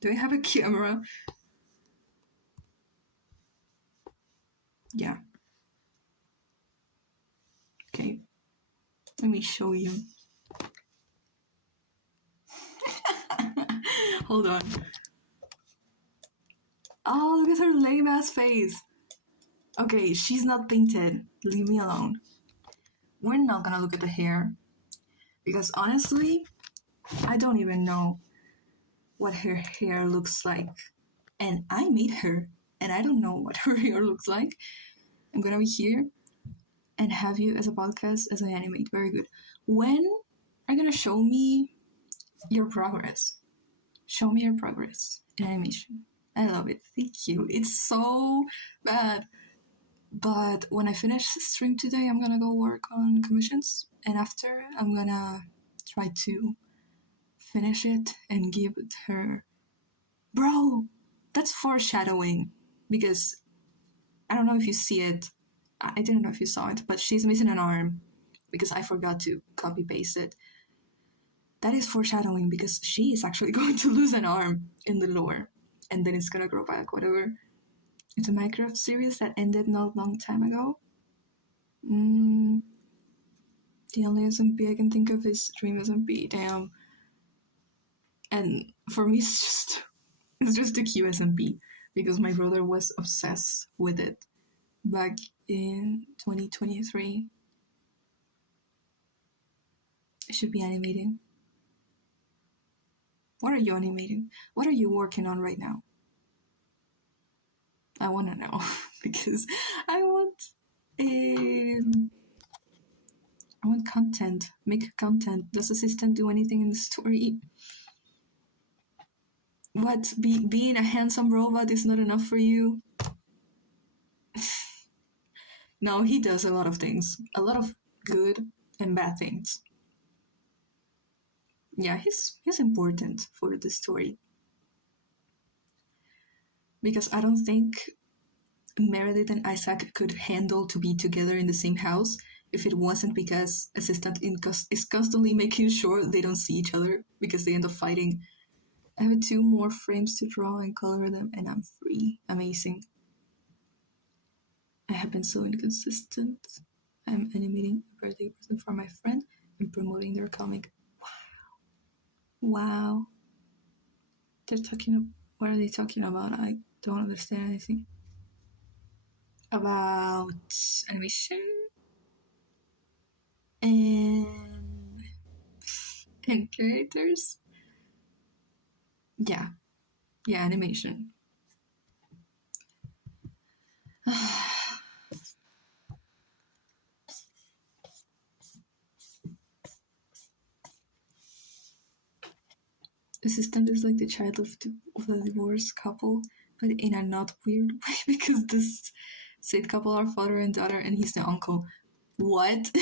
Do I have a camera? Yeah. Okay. Let me show you. Hold on. Oh, look at her lame ass face. Okay, she's not painted. Leave me alone. We're not gonna look at the hair. Because honestly, I don't even know what her hair looks like. And I made her, and I don't know what her hair looks like. I'm gonna be here and have you as a podcast as I animate. Very good. When are you gonna show me your progress? Show me your progress in animation. I love it. Thank you. It's so bad. But when I finish stream today, I'm gonna go work on commissions. And after, I'm gonna try to finish it and give it her. Bro, that's foreshadowing. Because I don't know if you see it. I didn't know if you saw it, but she's missing an arm because I forgot to copy paste it. That is foreshadowing because she is actually going to lose an arm in the lore, and then it's gonna grow back, whatever. It's a Minecraft series that ended not a long time ago. The only SMP I can think of is Dream SMP, damn. And for me, it's just a QSMP because my brother was obsessed with it back in 2023. I should be animating. What are you animating? What are you working on right now? I want to know because I want content. Make content. Does Assistant do anything in the story? What? Being a handsome robot is not enough for you? No, he does a lot of things. A lot of good and bad things. Yeah, he's important for the story. Because I don't think Meredith and Isaac could handle to be together in the same house if it wasn't because Assistant is constantly making sure they don't see each other because they end up fighting I have 2 more frames to draw and color them, and I'm free. Amazing. I have been so inconsistent. I'm animating a birthday present for my friend and promoting their comic. Wow. They're talking. What are they talking about? I don't understand anything. About animation and characters. Yeah, animation. Assistant is like the child of the divorced couple, but in a not weird way because this said couple are father and daughter, and he's the uncle. What?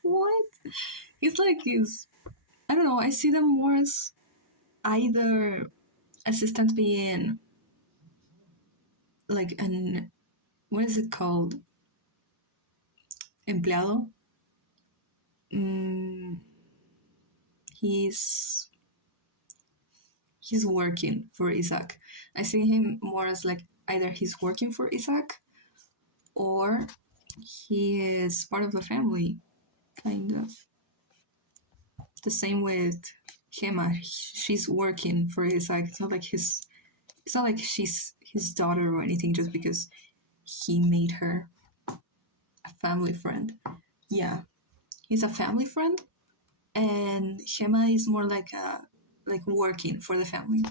What? He's like his. I don't know. I see them more as either assistant being like an, what is it called? Empleado. Mm, he's working for Isaac. I see him more as like either he's working for Isaac or he is part of the family, kind of. The same with Gemma. She's working for Isaac. It's not like she's his daughter or anything just because he made her a family friend. Yeah, he's a family friend, and Gemma is more like working for the family.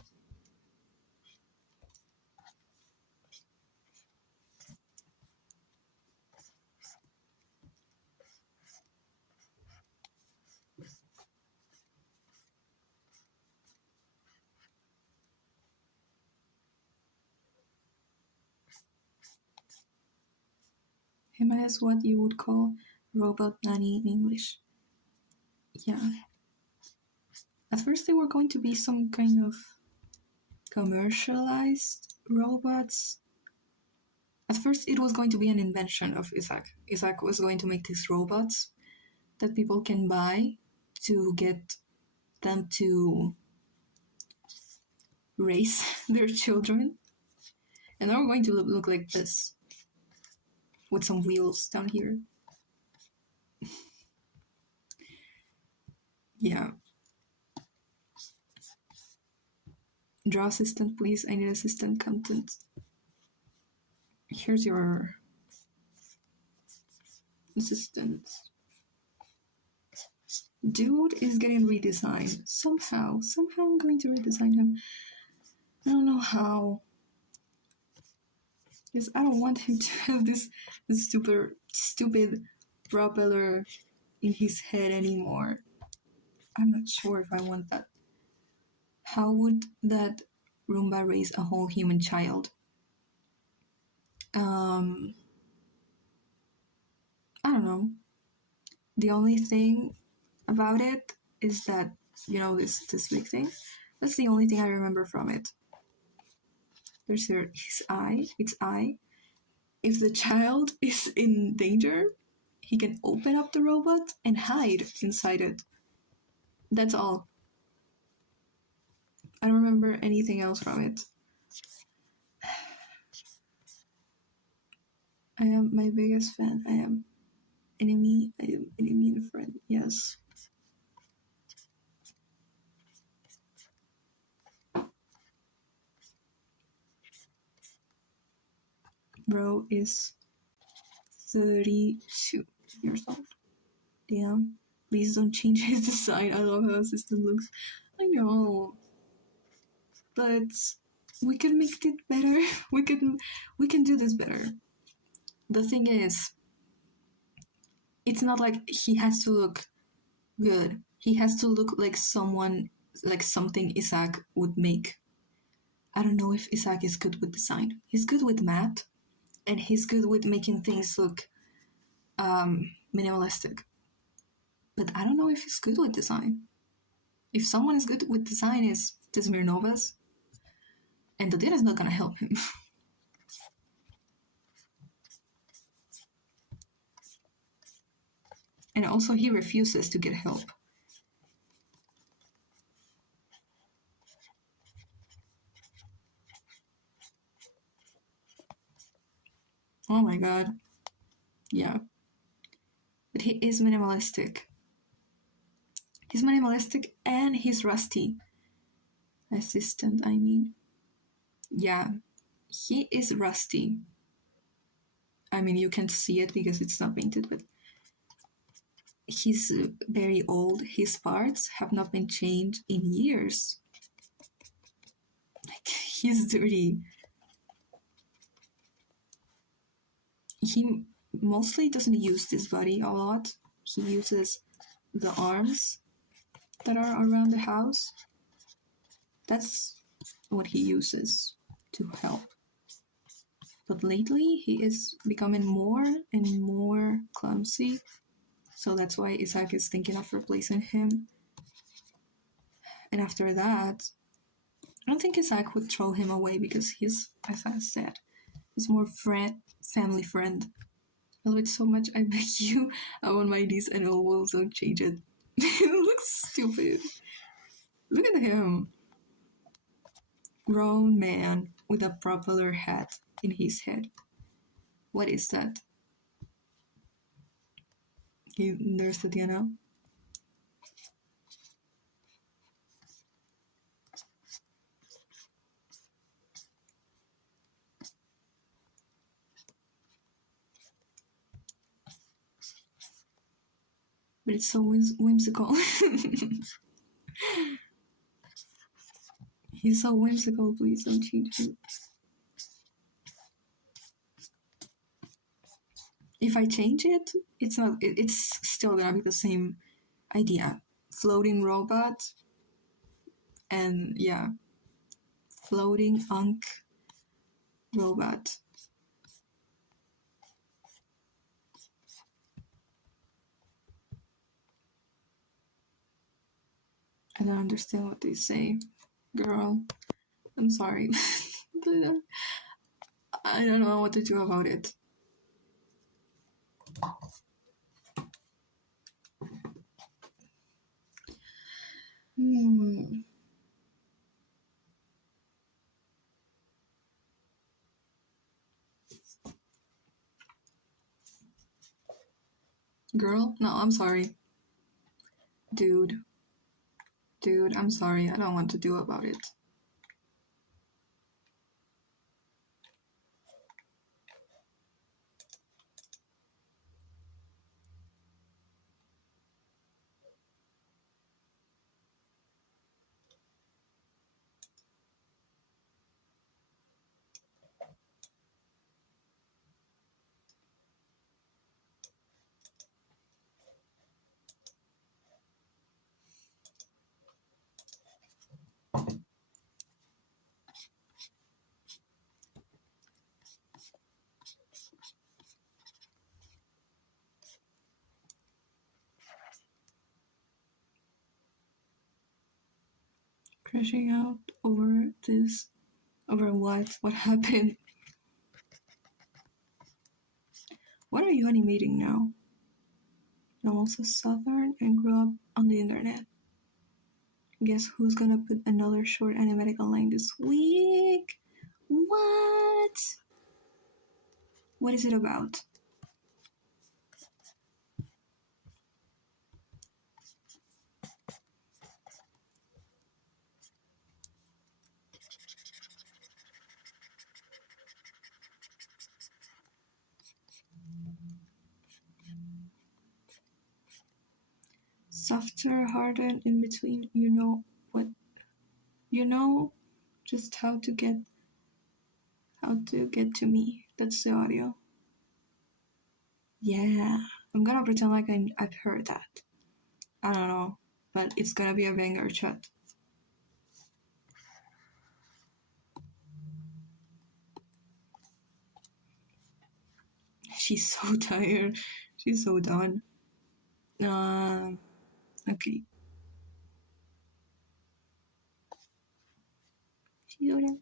Gemma is what you would call robot nanny in English. Yeah. At first, they were going to be some kind of commercialized robots. At first, it was going to be an invention of Isaac. Isaac was going to make these robots that people can buy to get them to raise their children. And they're going to look like this with some wheels down here. Yeah. Draw assistant, please. I need assistant content. Here's your assistant. Dude is getting redesigned. Somehow I'm going to redesign him. I don't know how. Because I don't want him to have this stupid propeller in his head anymore. I'm not sure if I want that. How would that Roomba raise a whole human child? I don't know. The only thing about it is that, this big thing. That's the only thing I remember from it. There's its eye. If the child is in danger, he can open up the robot and hide inside it. That's all. I don't remember anything else from it. I am my biggest fan. I am enemy and friend. Yes. Bro is 32 years old. Damn. Please don't change his design. I love how his system looks. I know. But we can make it better. we can do this better. The thing is, it's not like he has to look good. He has to look like something Isaac would make. I don't know if Isaac is good with design. He's good with math, and he's good with making things look minimalistic. But I don't know if he's good with design. If someone is good with design, is Desmir Novas, and the data is not gonna help him. And also, he refuses to get help. Oh my god. Yeah. But he is minimalistic. He's minimalistic and he's rusty. Assistant, I mean. Yeah. He is rusty. I mean, you can't see it because it's not painted, but he's very old. His parts have not been changed in years. Like, he's dirty. He mostly doesn't use this body a lot. He uses the arms that are around the house. That's what he uses to help. But lately, he is becoming more and more clumsy. So that's why Isaac is thinking of replacing him. And after that, I don't think Isaac would throw him away because he's, as I said, he's more family friend. I love it so much. I beg you, I want my niece and always don't change it. It looks stupid. Look at him. Grown man with a propeller hat in his head. What is that? There's Tatiana. But it's so whimsical. He's so whimsical, please don't change him. If I change it, it's not. It's still gonna be the same idea. Floating robot, and yeah, floating Ankh robot. I don't understand what they say, girl. I'm sorry. I don't know what to do about it. Girl? No, I'm sorry. Dude, I'm sorry. I don't want to do about it. Crashing out over this. Over what? What happened? What are you animating now? I'm also Southern and grew up on the internet. Guess who's gonna put another short animatic online this week? What? What is it about? Softer, harder, in between. You know what? You know just how to get to me. That's the audio. Yeah, I'm gonna pretend like I've heard that. I don't know, but it's gonna be a banger chat. She's so tired. She's so done. Okay. She don't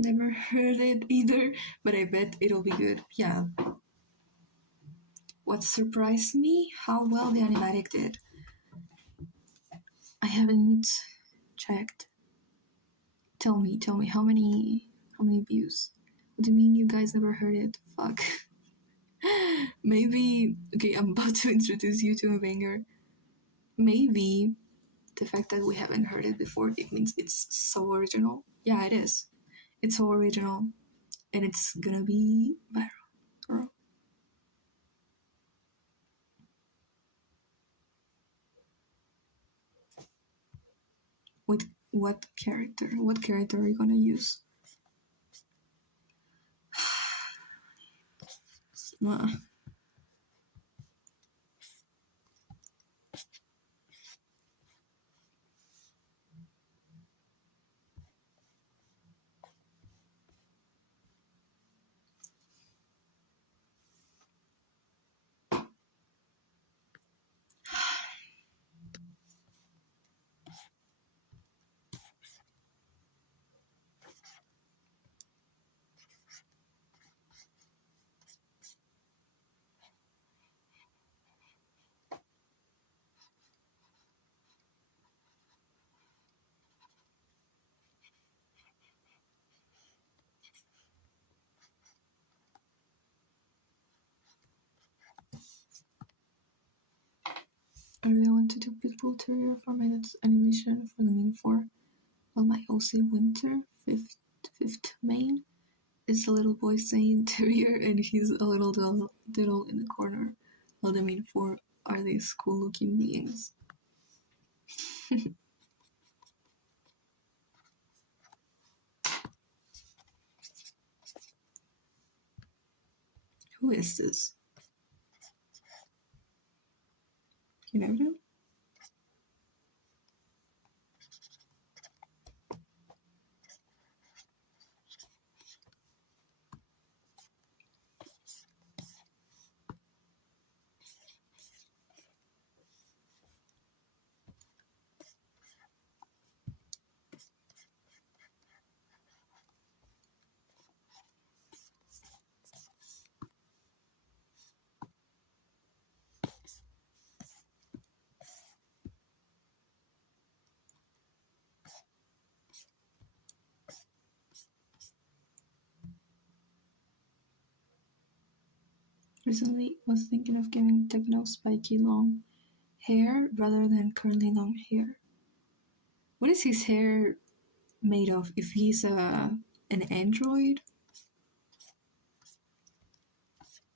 never heard it either, but I bet it'll be good. Yeah. What surprised me? How well the animatic did. I haven't checked. Tell me how many views? What do you mean you guys never heard it? Fuck. Maybe, okay, I'm about to introduce you to a banger. Maybe the fact that we haven't heard it before, it means it's so original. Yeah, it is. It's so original. And it's gonna be viral, girl. Wait, what character? What character are you gonna use? I really want to do Pitbull Terrier for my next animation for the Mean 4. While my OC Winter, fifth main, is a little boy saying Terrier and he's a little diddle in the corner. While the Mean 4 are these cool looking beings. Who is this? You never know? Recently was thinking of giving Techno spiky long hair rather than curly long hair. What is his hair made of? If he's an android,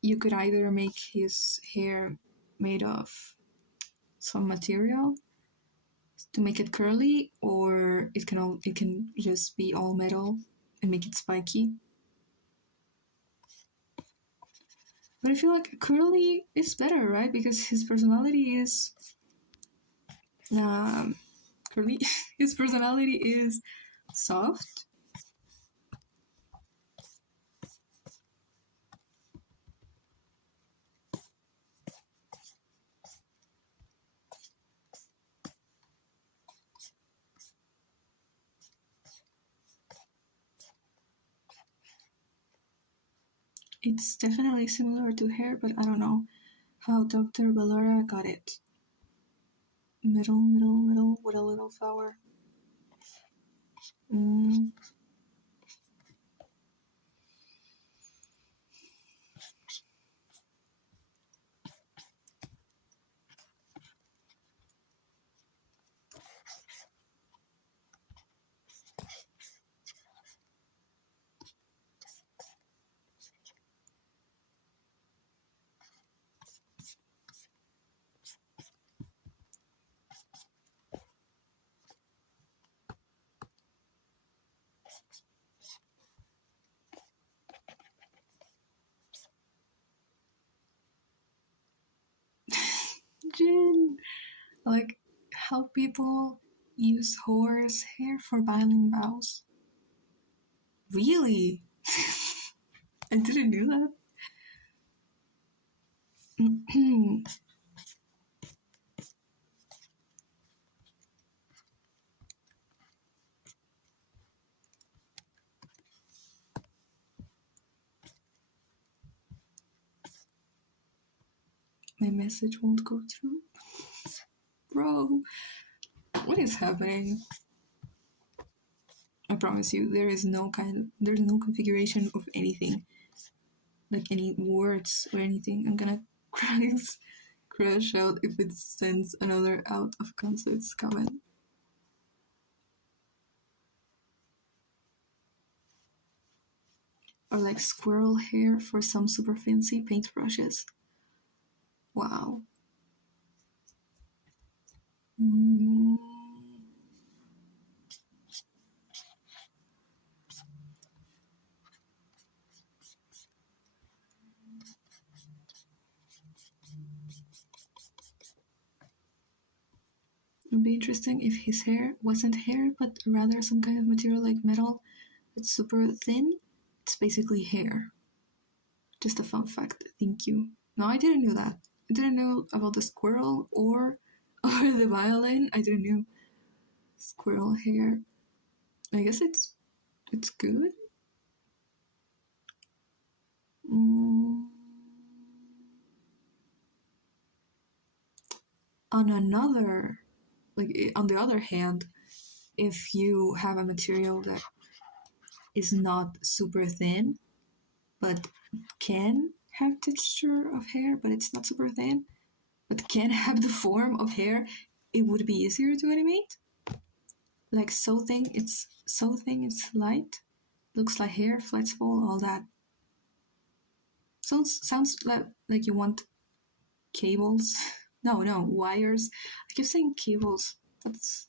you could either make his hair made of some material to make it curly, or it can just be all metal and make it spiky. But I feel like curly is better, right? Because his personality is curly. His personality is soft. It's definitely similar to hair, but I don't know how Dr. Ballora got it. Middle, with a little flower. Jin! Like, how people use horse hair for violin bows. Really? I didn't know that. My message won't go through. Bro, what is happening? I promise you, there's no configuration of anything, like any words or anything. I'm gonna crash out if it sends another out of context comment. Or like squirrel hair for some super fancy paintbrushes. Wow. Mm. It would be interesting if his hair wasn't hair, but rather some kind of material like metal. It's super thin. It's basically hair. Just a fun fact. Thank you. No, I didn't know that. I didn't know about the squirrel or the violin. I didn't know squirrel hair. I guess it's good. Mm. On the other hand, if you have a material that is not super thin, but can have texture of hair, but it's not super thin, but can have the form of hair, it would be easier to animate. Like so thin, it's light, looks like hair, flexible, all that. Sounds like you want cables. No, wires. I keep saying cables. That's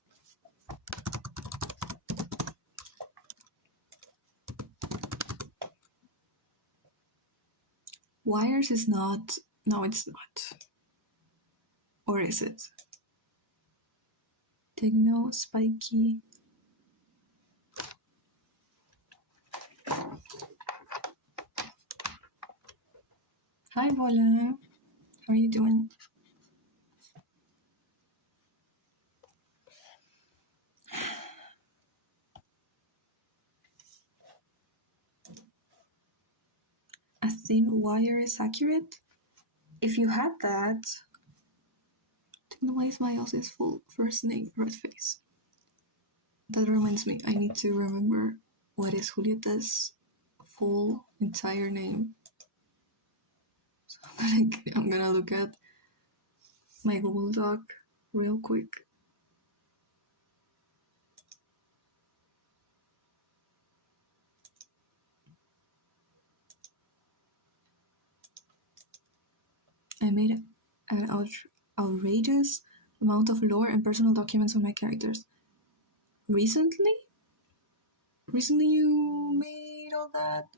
wires is not. No, it's not. Or is it? Techno, spiky. Hi, Vola. How are you doing? A thin wire is accurate? If you had that... Why is my Aussie's full first name red face? That reminds me, I need to remember what is Julieta's full entire name. So I'm gonna look at my Google Doc real quick. I made an outrageous amount of lore and personal documents on my characters. Recently? Recently you made all that?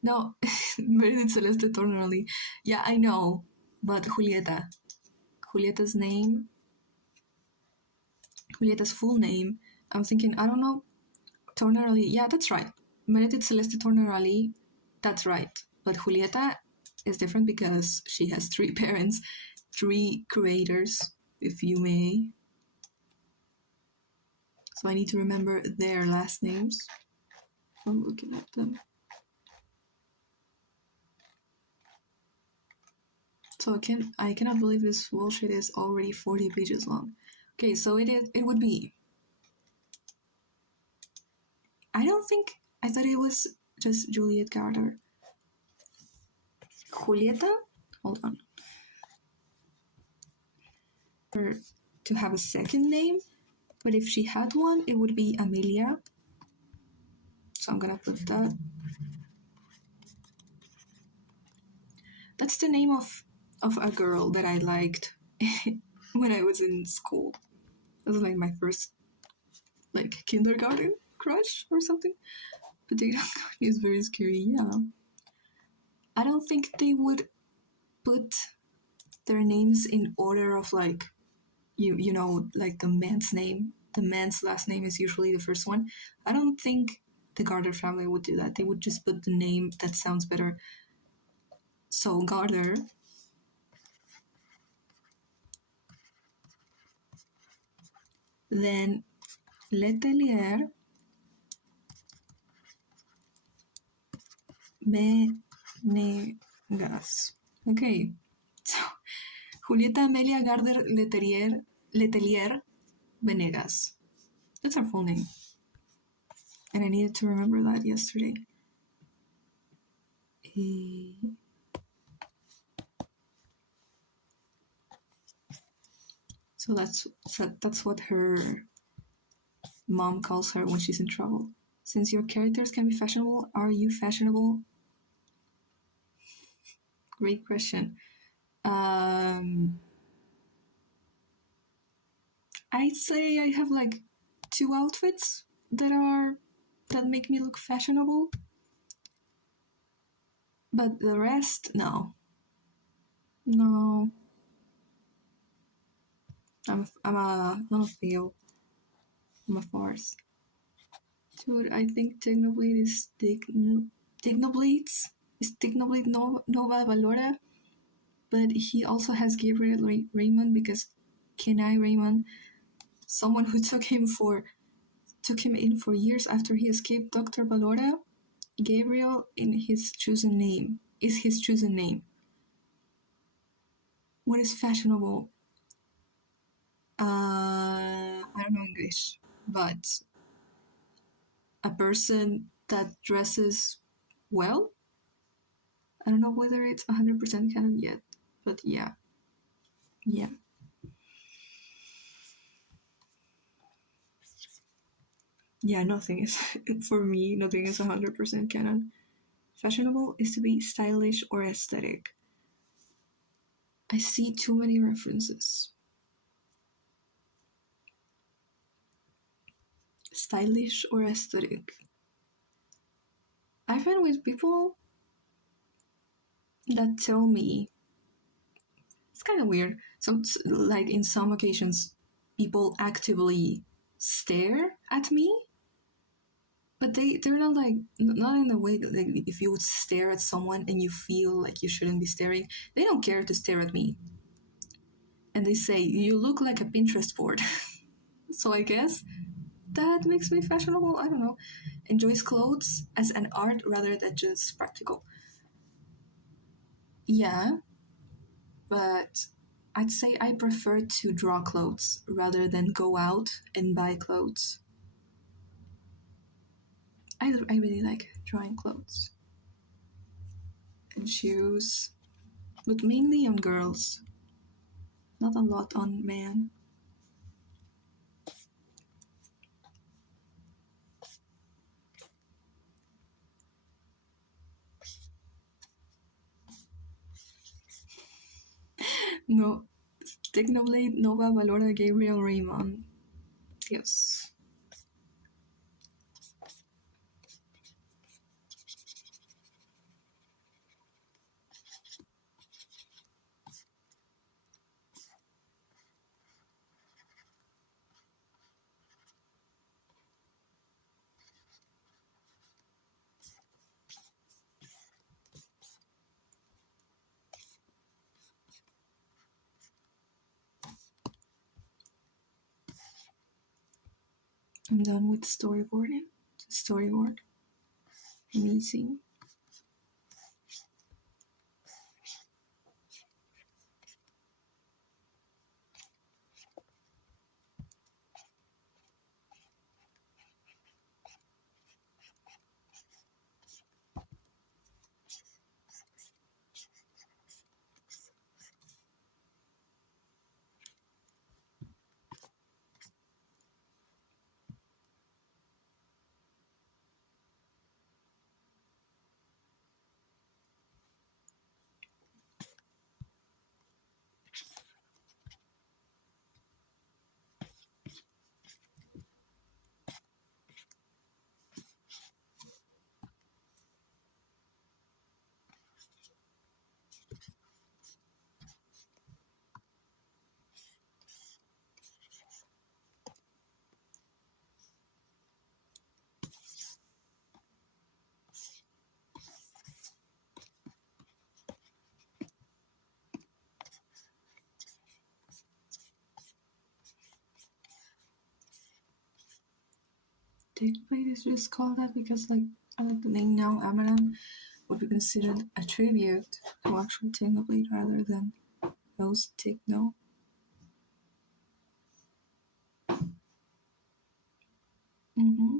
No, Meredith Celeste Tornaroli. Yeah, I know, but Julieta's name, Julieta's full name, I'm thinking, I don't know, Tornaroli, yeah, that's right. Meredith Celeste Tornaroli, that's right. But Julieta is different because she has 3 parents, 3 creators, if you may. So I need to remember their last names. I'm looking at them. So I cannot believe this bullshit is already 40 pages long. Okay, so it would be. I thought it was just Juliet Carter. Julieta? Hold on. Her to have a second name, but if she had one, it would be Amelia. So I'm gonna put that. That's the name of a girl that I liked when I was in school. It was like my first kindergarten crush or something. Potato is very scary, yeah. I don't think they would put their names in order of you know, like the man's name. The man's last name is usually the first one. I don't think the Gardner family would do that. They would just put the name that sounds better. So Gardner. Then Letelier. Venegas. Okay. So Julieta Amelia Gardner Letelier Venegas. That's her full name. And I needed to remember that yesterday. So that's what her mom calls her when she's in trouble. Since your characters can be fashionable, are you fashionable? Great question. I'd say I have like 2 outfits that make me look fashionable, but the rest, no. No, I'm a fail. I'm a farce. Dude, I think Technoblade is Technoblades is Technoblade Nova Valora, but he also has Gabriel Raymond because Kenai Raymond, someone who took him in for years after he escaped Dr. Valora, Gabriel is his chosen name. What is fashionable? I don't know English, but a person that dresses well. I don't know whether it's 100% canon yet, but yeah. Yeah. Yeah, nothing is, for me, nothing is 100% canon. Fashionable is to be stylish or aesthetic. I see too many references. Stylish or aesthetic. I've been with people that tell me it's kind of weird. Like in some occasions, people actively stare at me, but they're not like not in the way that like, if you would stare at someone and you feel like you shouldn't be staring, they don't care to stare at me, and they say you look like a Pinterest board. So I guess that makes me fashionable. I don't know. Enjoys clothes as an art rather than just practical. Yeah, but I'd say I prefer to draw clothes rather than go out and buy clothes. I really like drawing clothes and shoes, but mainly on girls, not a lot on men. No, Technoblade Nova Valora Gabriel Raymond. Yes. I'm done with storyboarding. Storyboard. Amazing. Technoblade is just called that because like I like the name now. Amaran would be considered a tribute to actual Technoblade rather than those techno. Mm-hmm.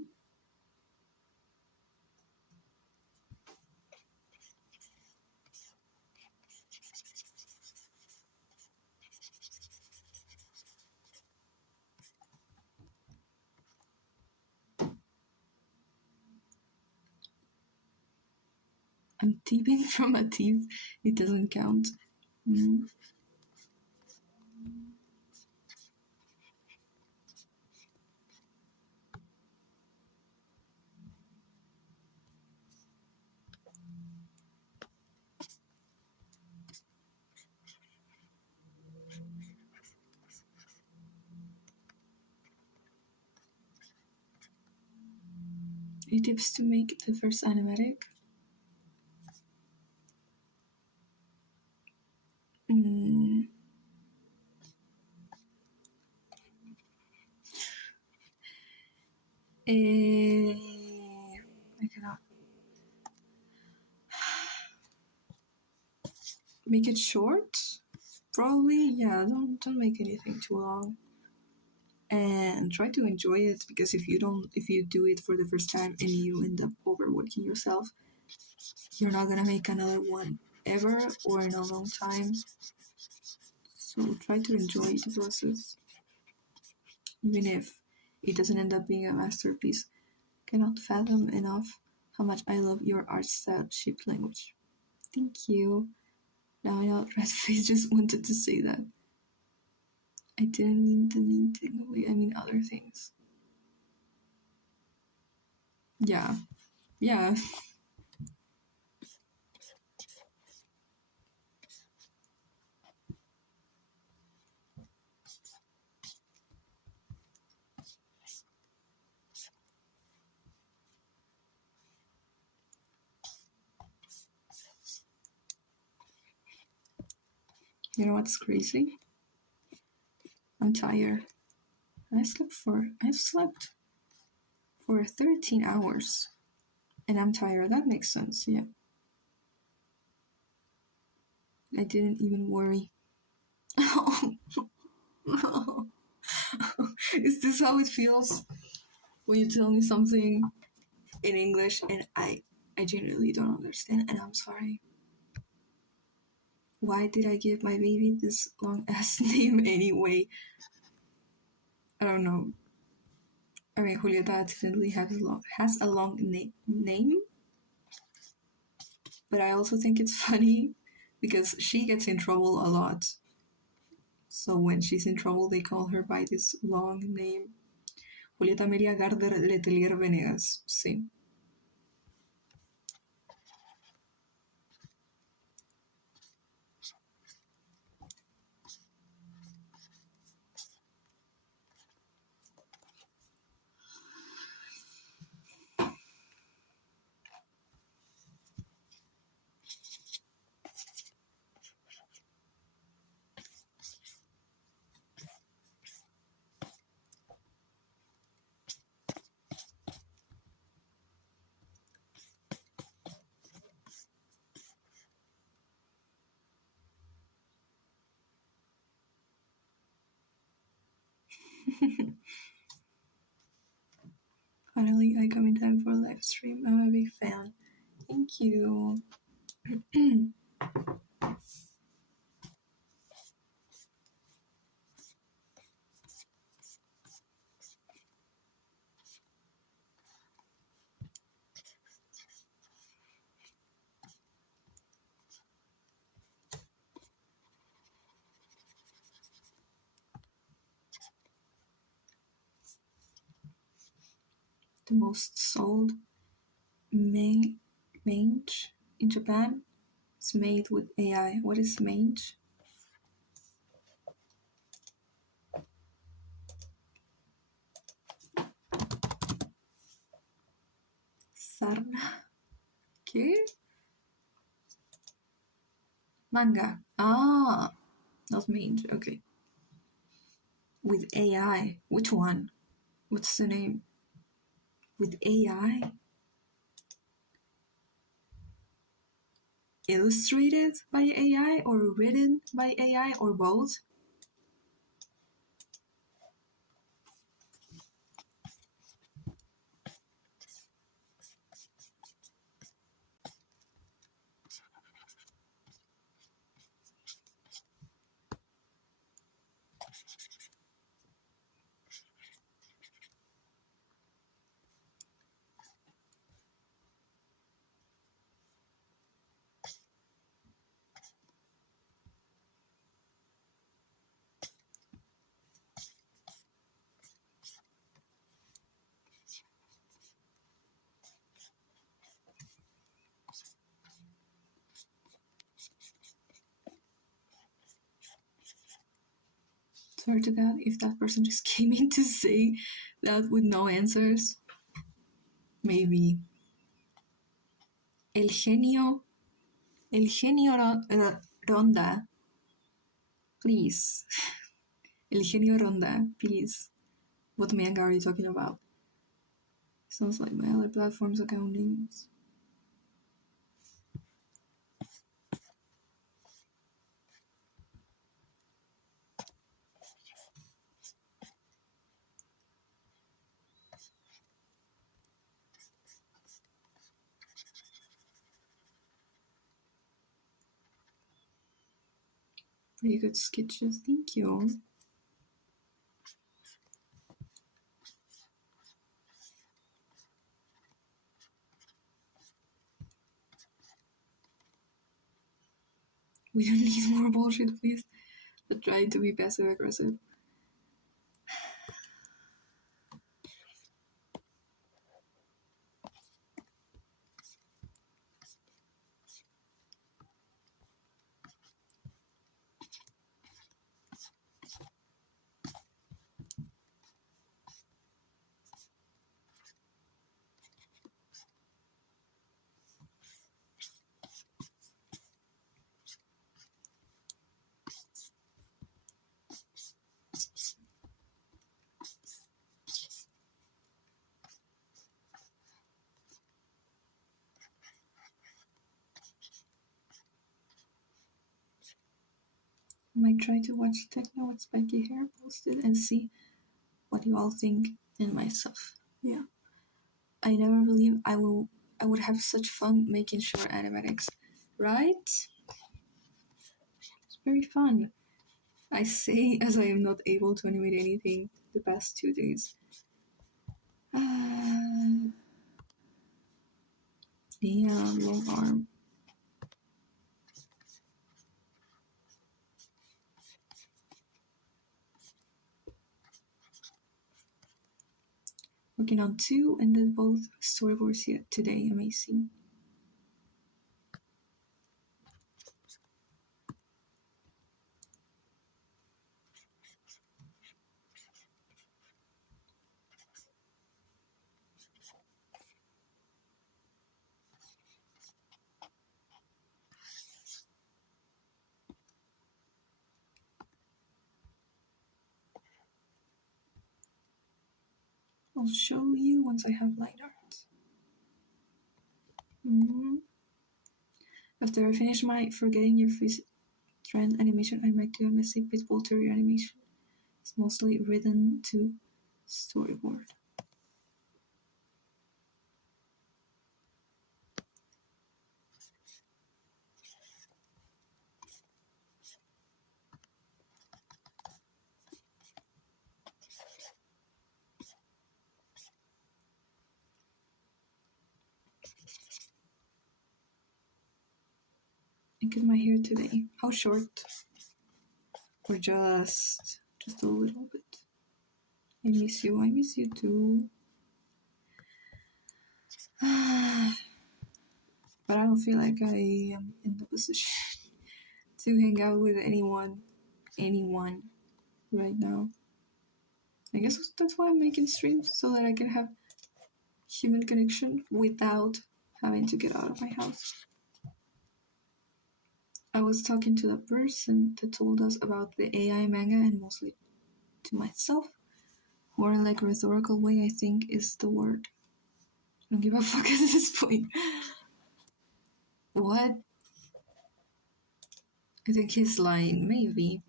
I'm tipping from a tip. It doesn't count. Mm. Any tips to make the first animatic? Mm. I cannot. Make it short? Probably, yeah, don't make anything too long. And try to enjoy it, because if you do it for the first time and you end up overworking yourself, you're not gonna make another one ever or in a long time. So try to enjoy the process, even if it doesn't end up being a masterpiece. Cannot fathom enough how much I love your art style, shaped language. Thank you. Now I know Redface just wanted to say that. I didn't mean the name thing away, I mean other things. Yeah. Yeah. You know what's crazy? I'm tired. I've slept for 13 hours. And I'm tired. That makes sense, yeah. I didn't even worry. Is this how it feels when you tell me something in English and I genuinely don't understand, and I'm sorry? Why did I give my baby this long ass name anyway? I don't know. I mean, Julieta accidentally has a long name, but I also think it's funny because she gets in trouble a lot. So when she's in trouble, they call her by this long name. Julieta María Garder Letelier Venegas. Sí. Finally, I come in time for a live stream. I'm a big fan. Thank you. The most sold mange in Japan is made with AI. What is mange? Sarna. ¿Qué? Manga. Ah, not mange. Okay. With AI. Which one? What's the name? With AI? Illustrated by AI or written by AI or both? Swear to God, if that person just came in to say that with no answers, maybe. El genio Ronda, please. El genio Ronda, please. What manga are you talking about? Sounds like my other platform's account names. Pretty good sketches, thank you. We don't need more bullshit, please. But try to be passive aggressive. I might try to watch Techno with spiky hair posted and see what you all think and myself. Yeah. I never believe I would have such fun making short animatics. Right? It's very fun. I say as I am not able to animate anything the past 2 days. Yeah, long arm. Working on 2 and then both storyboards yet today. Amazing. I'll show you once I have light art. After I finish my Forgetting Your Face trend animation, I might do a messy Pitbull Terrier animation. It's mostly written to storyboard. I cut my hair today. How short? Or just a little bit? I miss you. I miss you too. But I don't feel like I am in the position to hang out with anyone right now. I guess that's why I'm making streams, so that I can have human connection without having to get out of my house. I was talking to the person that told us about the AI manga, and mostly to myself. More in like rhetorical way, I think, is the word. I don't give a fuck at this point. What? I think he's lying, maybe.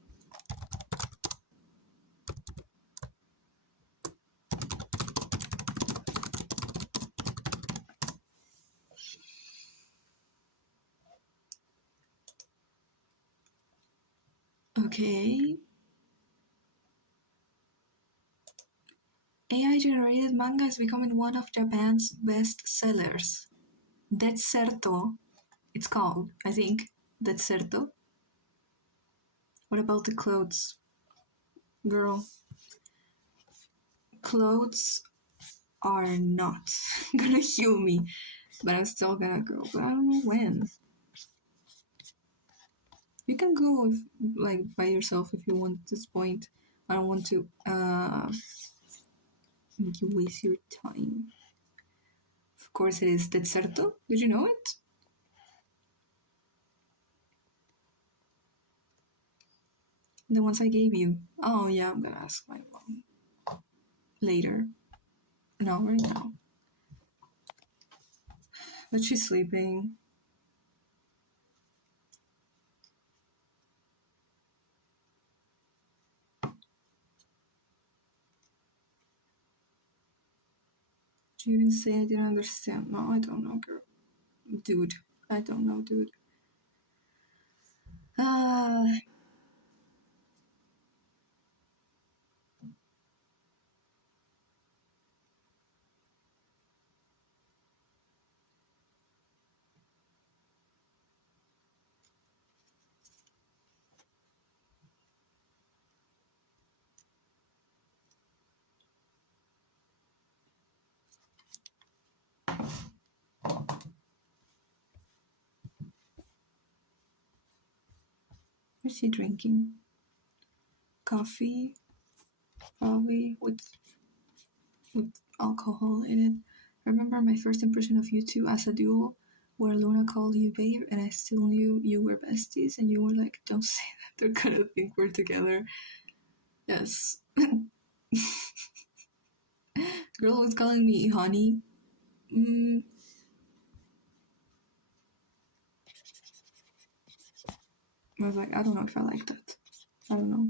Okay. AI-generated manga is becoming one of Japan's best sellers. Detserto, it's called, I think. Detserto. What about the clothes? Girl. Clothes are not gonna heal me, but I'm still gonna go. But I don't know when. You can go like by yourself if you want at this point. I don't want to make you waste your time. Of course, it is Deserto. Did you know it? The ones I gave you. Oh, yeah, I'm gonna ask my mom later. No, right now. But she's sleeping. Did you even say I didn't understand? No, I don't know, girl. Dude. I don't know, dude. Ah. What's he drinking? Coffee, probably with alcohol in it. I remember my first impression of you two as a duo, where Luna called you babe, and I still knew you were besties, and you were like, "Don't say that; they're gonna think we're together." Yes. Girl was calling me honey. Mm, I was like, I don't know if I like that. I don't know.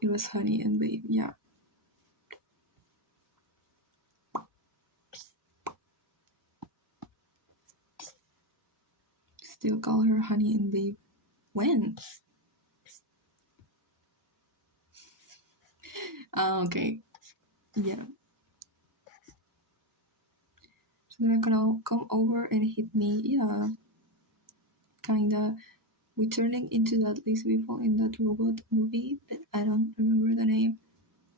It was honey and babe, yeah. Still call her honey and babe. When? Okay. Yeah. So they're gonna come over and hit me. Yeah. Kinda. We turning into that these people in that robot movie that I don't remember the name.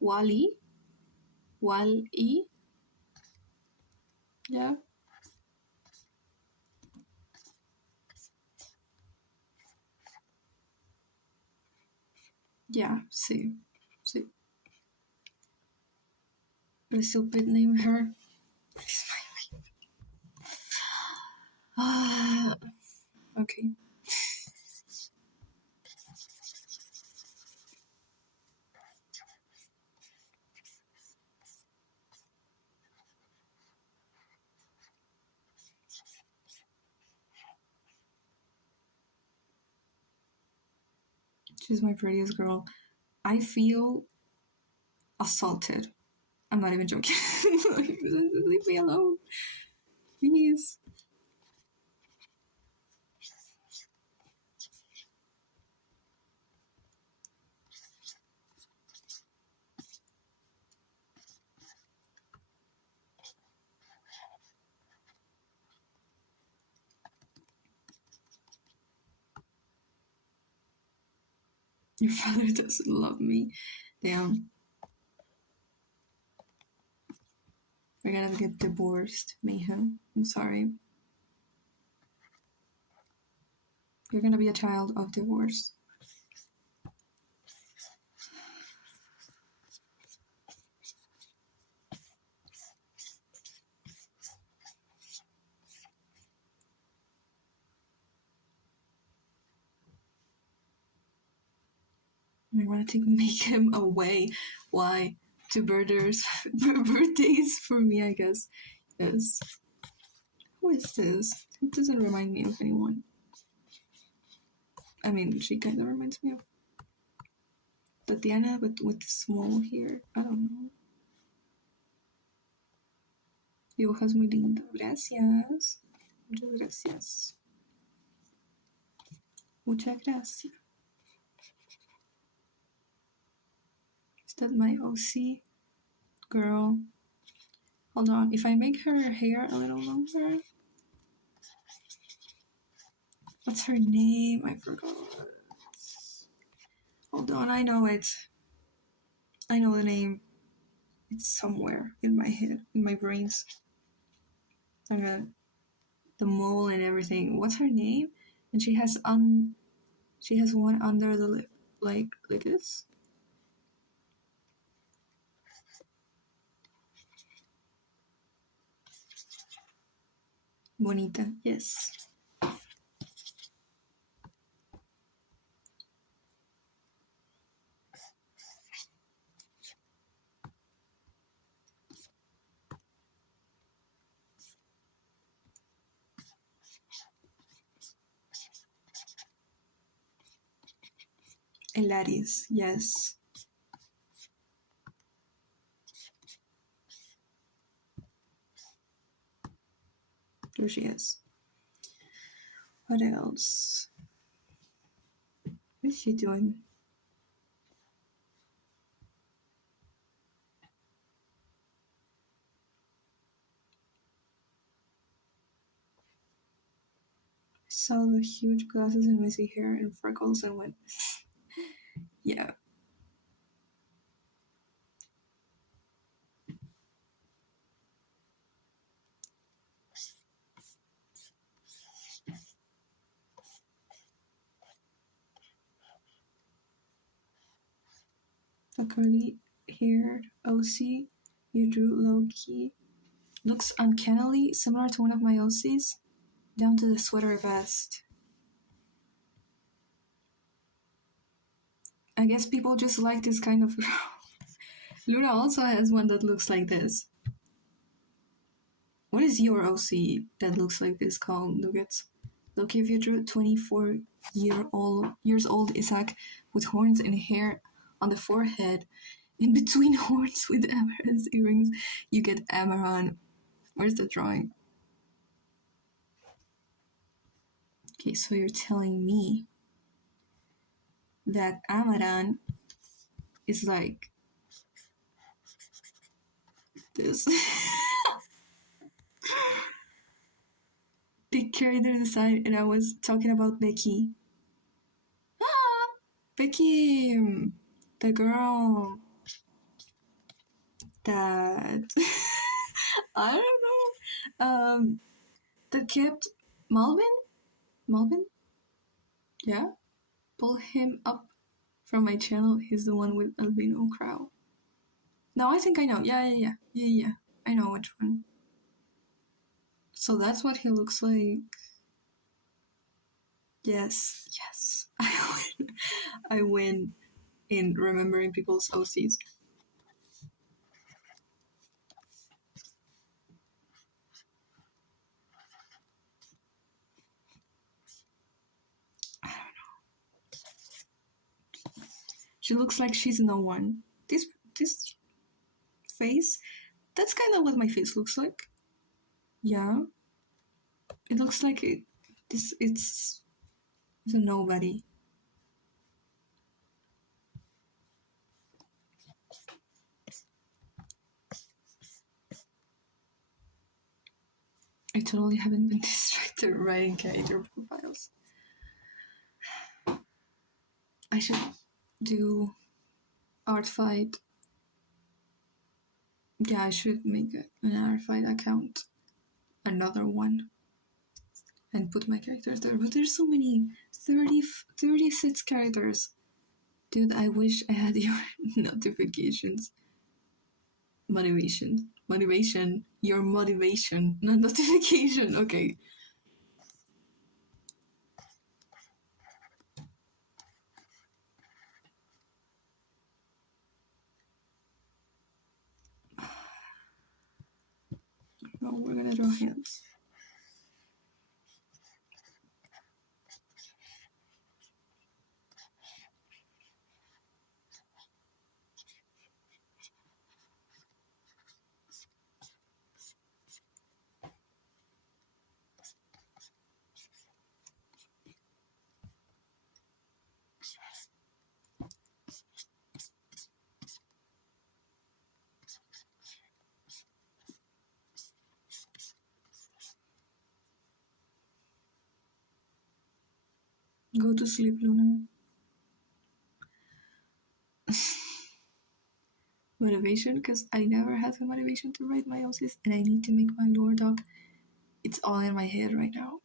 Wally? Wall-E? Yeah. Yeah, see. See. But I still put name her. Ah, okay. She's my prettiest girl. I feel assaulted. I'm not even joking. Leave me alone. Please. Your father doesn't love me. Damn. We're gonna get divorced, Mayhem. I'm sorry. You're gonna be a child of divorce. I want to take Mayhem away. Why? Two birthdays for me, I guess. Yes. Who is this? It doesn't remind me of anyone. I mean, she kind of reminds me of Tatiana, but with small hair. I don't know. Dibujas muy lindo. Gracias. Muchas gracias. Muchas gracias. Is that my OC? Girl. Hold on. If I make her hair a little longer. What's her name? I forgot. Hold on. I know it. I know the name. It's somewhere in my head, in my brains. I got the mole and everything. What's her name? And she has one under the lip, like this. Bonita, yes. Elaris, yes. There she is. What else? What is she doing? I saw the huge glasses and messy hair and freckles and went, yeah. The curly haired OC you drew low key looks uncannily similar to one of my OCs, down to the sweater vest. I guess people just like this kind of girl. Luna also has one that looks like this. What is your OC that looks like this called, Nuggets? Look, if you drew 24 years old Isaac with horns and hair on the forehead, in between horns with amaranth earrings, you get Amaran. Where's the drawing? Okay, so you're telling me that Amaran is like this. Big character design, and I was talking about Becky. Ah, Becky, the girl that I don't know, that kept Malvin, yeah, pull him up from my channel. He's the one with albino crow. No, I think I know. Yeah. I know which one. So that's what he looks like. Yes. I win in remembering people's OCs. I don't know. She looks like she's no one. This face, that's kind of what my face looks like. Yeah. It looks like it's a nobody. I totally haven't been distracted writing character profiles. I should do art fight. Yeah, I should make an art fight account. Another one. And put my characters there. But there's so many. 36 characters. Dude, I wish I had your notifications. Motivation. Your motivation. Not notification. Okay. No, we're gonna draw hands. Go to sleep, Luna. motivation because I never had the motivation to write meiosis, and I need to make my lore doc. It's all in my head right now.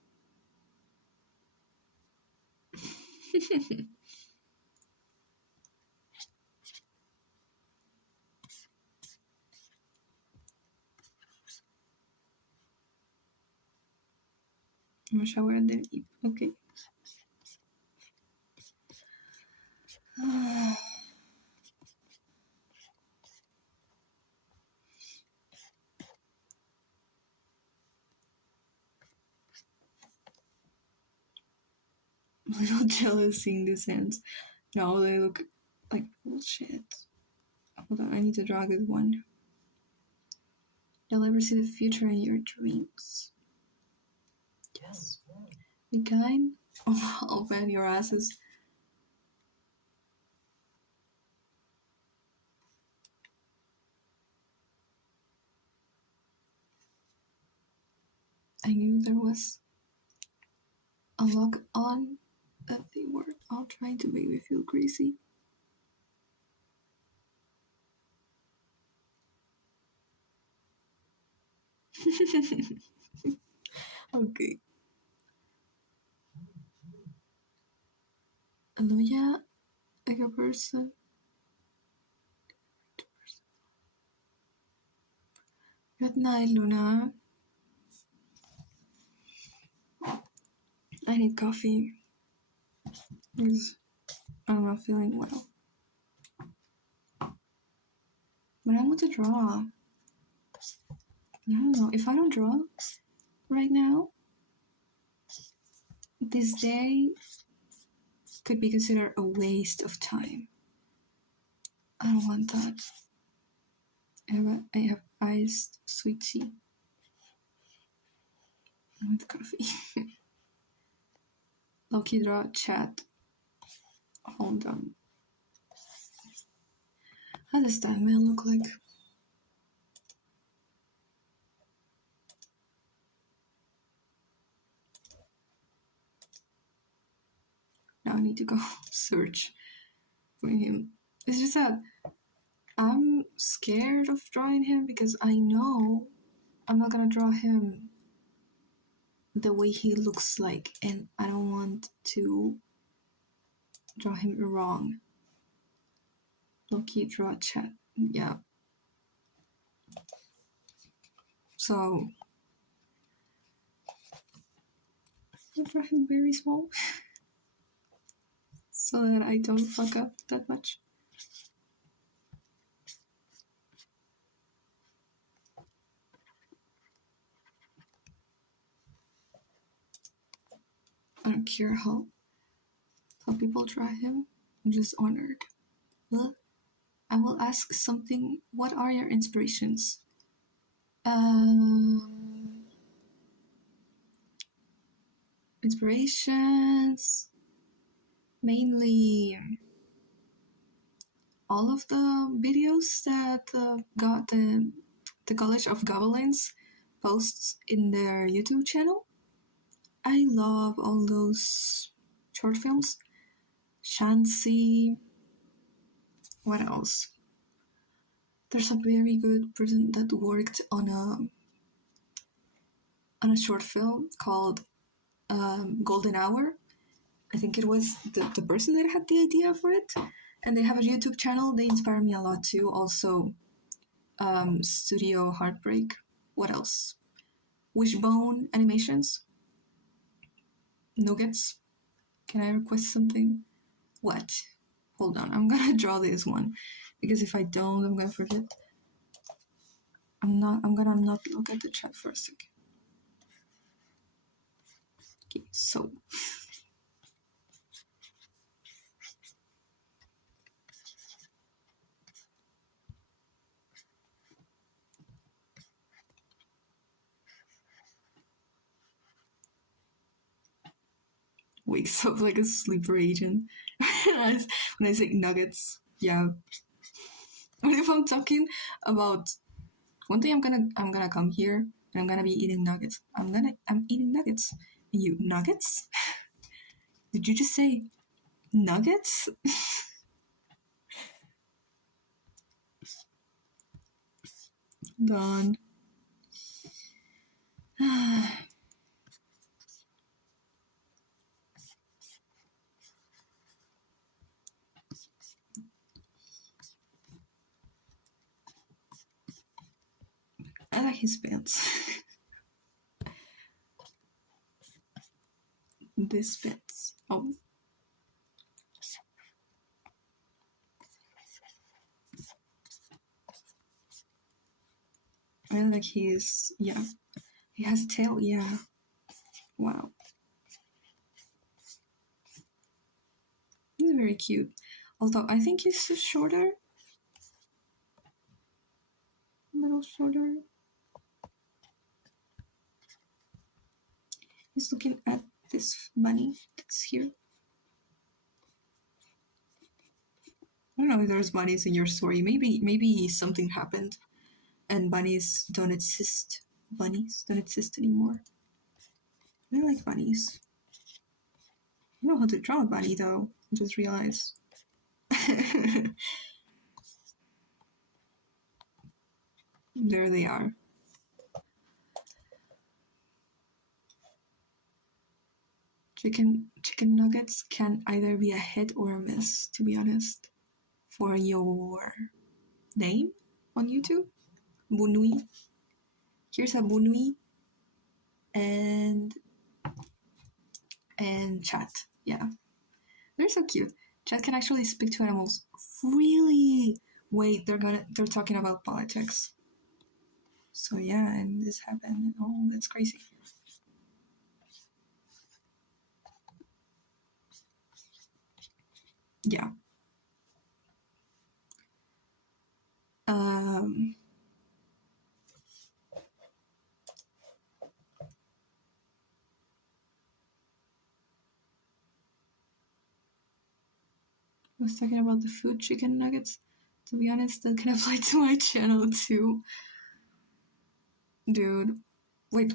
I'm gonna shower and then eat. Okay. I'm a little jealous seeing these hands. No, they look like bullshit. Hold on, I need to draw this one. You'll ever see the future in your dreams. Yes. Be kind. Oh, I'll ban your asses. I knew there was a lock on that they were all trying to make me feel crazy. Okay. Aloya, like a person. Good night, Luna. I need coffee because I'm not feeling well. But I want to draw. I don't know. If I don't draw right now, this day could be considered a waste of time. I don't want that. I have iced sweet tea. With coffee. Loki draw chat. Hold on. How does that man look like? Now I need to go search for him. It's just that I'm scared of drawing him because I know I'm not gonna draw him the way he looks like, and I don't want to draw him wrong. Loki draw chat. Yeah. So I'll draw him very small so that I don't fuck up that much. I don't care how people draw him. I'm just honored. Well, I will ask something. What are your inspirations? Inspirations. Mainly all of the videos that got the College of Goblins posts in their YouTube channel. I love all those short films. Shanxi. What else? There's a very good person that worked on a short film called Golden Hour. I think it was the person that had the idea for it. And they have a YouTube channel. They inspire me a lot too. Also, Studio Heartbreak. What else? Wishbone Animations. Nuggets. Can I request something? What? Hold on. I'm gonna draw this one because if I don't, I'm gonna forget. I'm gonna not look at the chat for a second. Okay, so. Wakes up like a sleeper agent. When I say nuggets, yeah. What if I'm talking about one day I'm gonna come here and I'm gonna be eating nuggets. I'm eating nuggets. And you nuggets? Did you just say nuggets? Done. I like his pants. This fits. Oh. I like his, yeah. He has a tail, yeah. Wow. He's very cute. Although I think he's shorter. A little shorter. He's looking at this bunny that's here. I don't know if there's bunnies in your story. Maybe something happened and bunnies don't exist. Bunnies don't exist anymore. I like bunnies. I don't know how to draw a bunny though. I just realized. There they are. Chicken nuggets can either be a hit or a miss, to be honest. For your name on YouTube, Bunui. Here's a Bunui and chat. Yeah, they're so cute. Chat can actually speak to animals. Really? Wait, they're talking about politics. So yeah, and this happened. Oh, that's crazy. Yeah. Um. I was talking about the food chicken nuggets. To be honest, that can apply to my channel too. Dude, wait,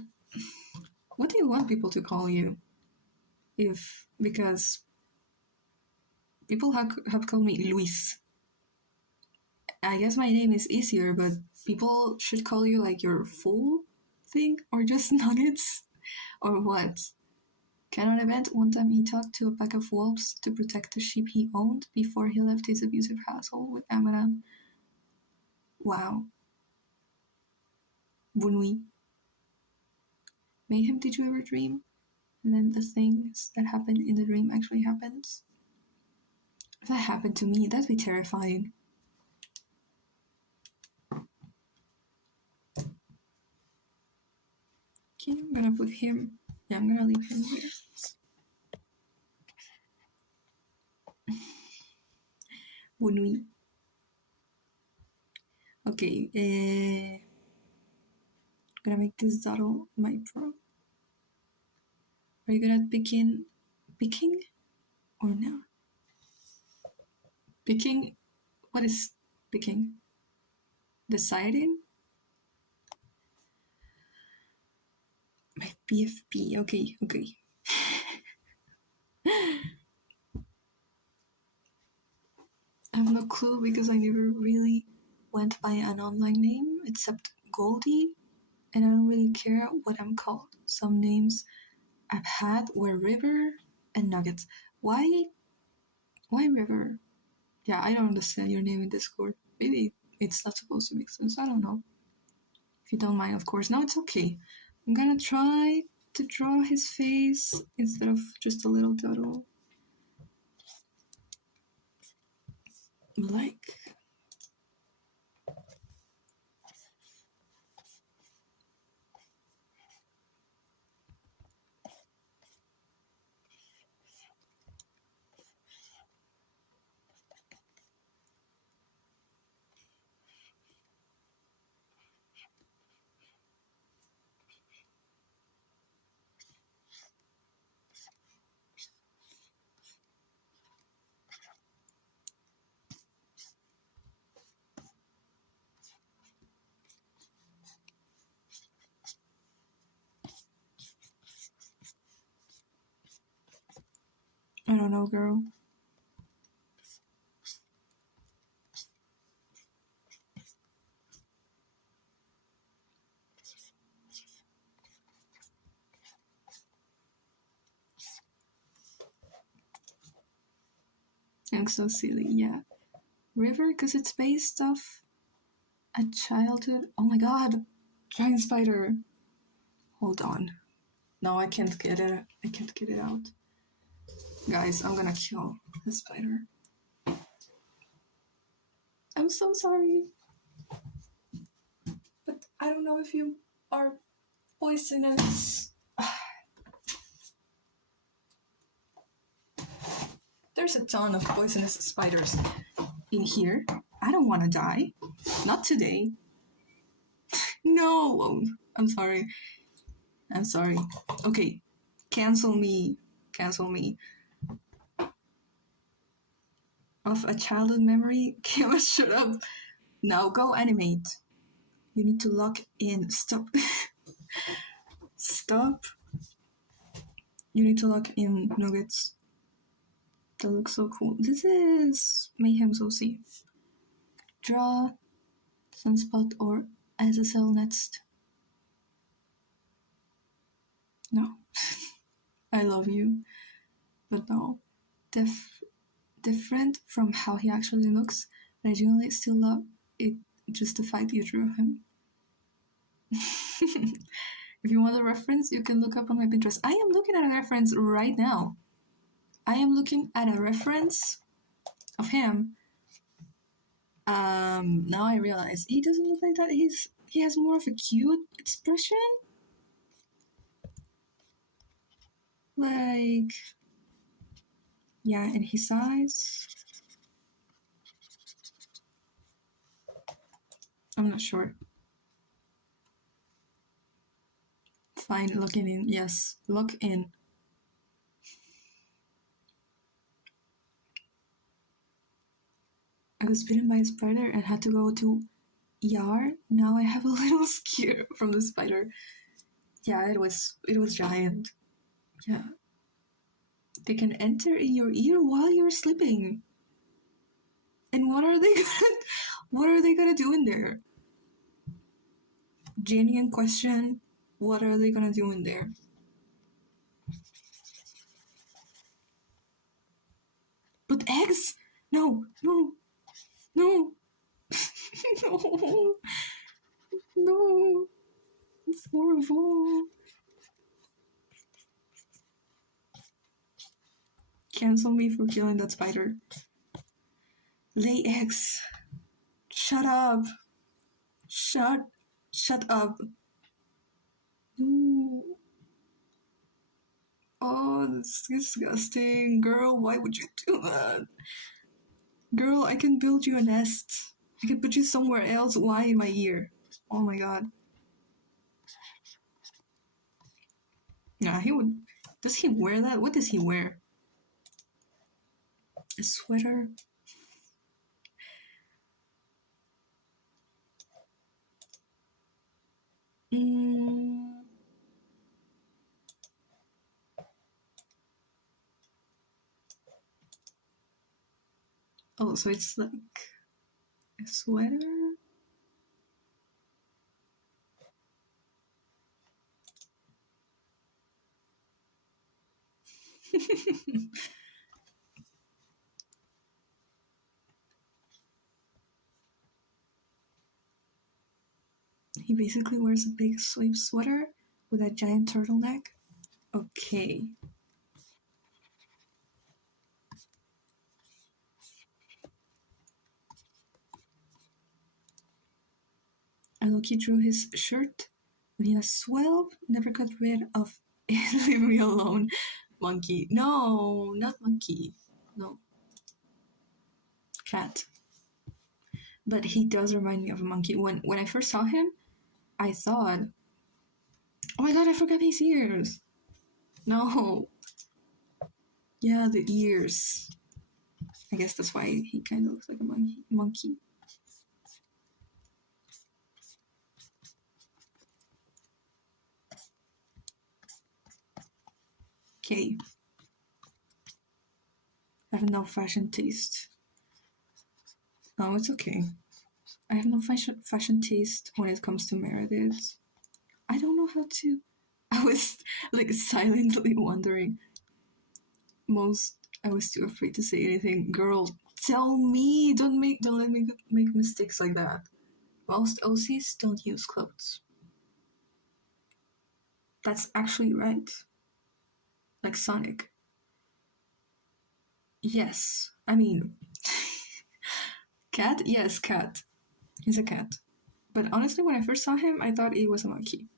what do you want people to call you? Because people have called me Luis. I guess my name is easier, but people should call you like your full thing or just nuggets or what? Canon event, one time he talked to a pack of wolves to protect the sheep he owned before he left his abusive household with Amaran. Wow. Bunui. Mayhem, did you ever dream? And then the things that happened in the dream actually happens? If that happened to me, that'd be terrifying. Okay, I'm gonna put him. Yeah, I'm gonna leave him here. Bunui. Okay, I'm gonna make this Dottle my pro. Are you good at picking or no? Picking? What is picking? Deciding? My PFP. Okay. I have no clue because I never really went by an online name except Goldie, and I don't really care what I'm called. Some names I've had were River and Nuggets. Why River? Yeah, I don't understand your name in Discord. Maybe it's not supposed to make sense. I don't know. If you don't mind, of course. No, it's okay. I'm gonna try to draw his face instead of just a little doodle. Like. I don't know, girl. I'm so silly, yeah. River, because it's based off a childhood. Oh my god! Giant spider! Hold on. No, I can't get it. I can't get it out. Guys, I'm gonna kill the spider. I'm so sorry. But I don't know if you are poisonous. There's a ton of poisonous spiders in here. I don't want to die. Not today. No! I'm sorry. I'm sorry. Okay. Cancel me. Cancel me. Of a childhood memory? Kima, shut up. Now go animate. You need to lock in. Stop. Stop. You need to lock in nuggets. That looks so cool. This is Mayhem's OC. Draw Sunspot or Azazel next. No. I love you. But no. Different from how he actually looks, but I genuinely still love it, just the fact you drew him. If you want a reference, you can look up on my Pinterest. I am looking at a reference right now. I am looking at a reference of him. Now I realize he doesn't look like that. He has more of a cute expression. Like, yeah, and his eyes. I'm not sure. Fine, locking in. Yes, lock in. I was bitten by a spider and had to go to ER. Now I have a little scare from the spider. Yeah, it was giant. Yeah. They can enter in your ear while you're sleeping. And what are they gonna do in there? Genuine question. What are they gonna do in there? But eggs? No. No. No. No. It's horrible. Cancel me for killing that spider. Lay eggs. Shut up. Shut up. No. Oh, that's disgusting. Girl, why would you do that? Girl, I can build you a nest. I can put you somewhere else. Why in my ear? Oh my god. Nah, he would. Does he wear that? What does he wear? A sweater? Oh, so it's like a sweater? He basically wears a big sleeve sweater with a giant turtleneck. Okay. And Loki drew his shirt when he was 12. Never got rid of it. Leave me alone. Monkey. No, not monkey. No. Cat. But he does remind me of a monkey. When I first saw him, I thought, oh my god, I forgot his ears. No. Yeah, the ears. I guess that's why he kind of looks like a monkey. Okay. I have no fashion taste. No, it's okay. I have no fashion taste when it comes to Meredith. I don't know how to. I was like silently wondering. Most I was too afraid to say anything. Girl, tell me. Don't let me make mistakes like that. Most OCs don't use clothes. That's actually right. Like Sonic. Yes. I mean, cat? Yes, cat. He's a cat. But honestly, when I first saw him, I thought he was a monkey.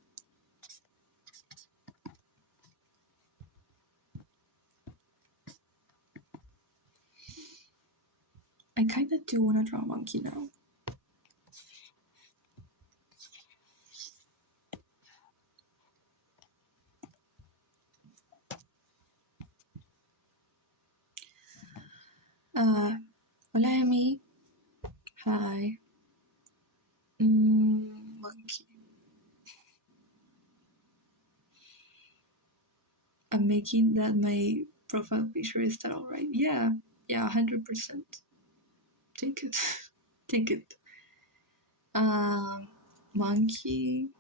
I kinda do wanna draw a monkey now. Hola, Amy. Hi. Monkey. I'm making that my profile picture. Is that alright? Yeah. Yeah, 100%. Take it. Take it. Monkey.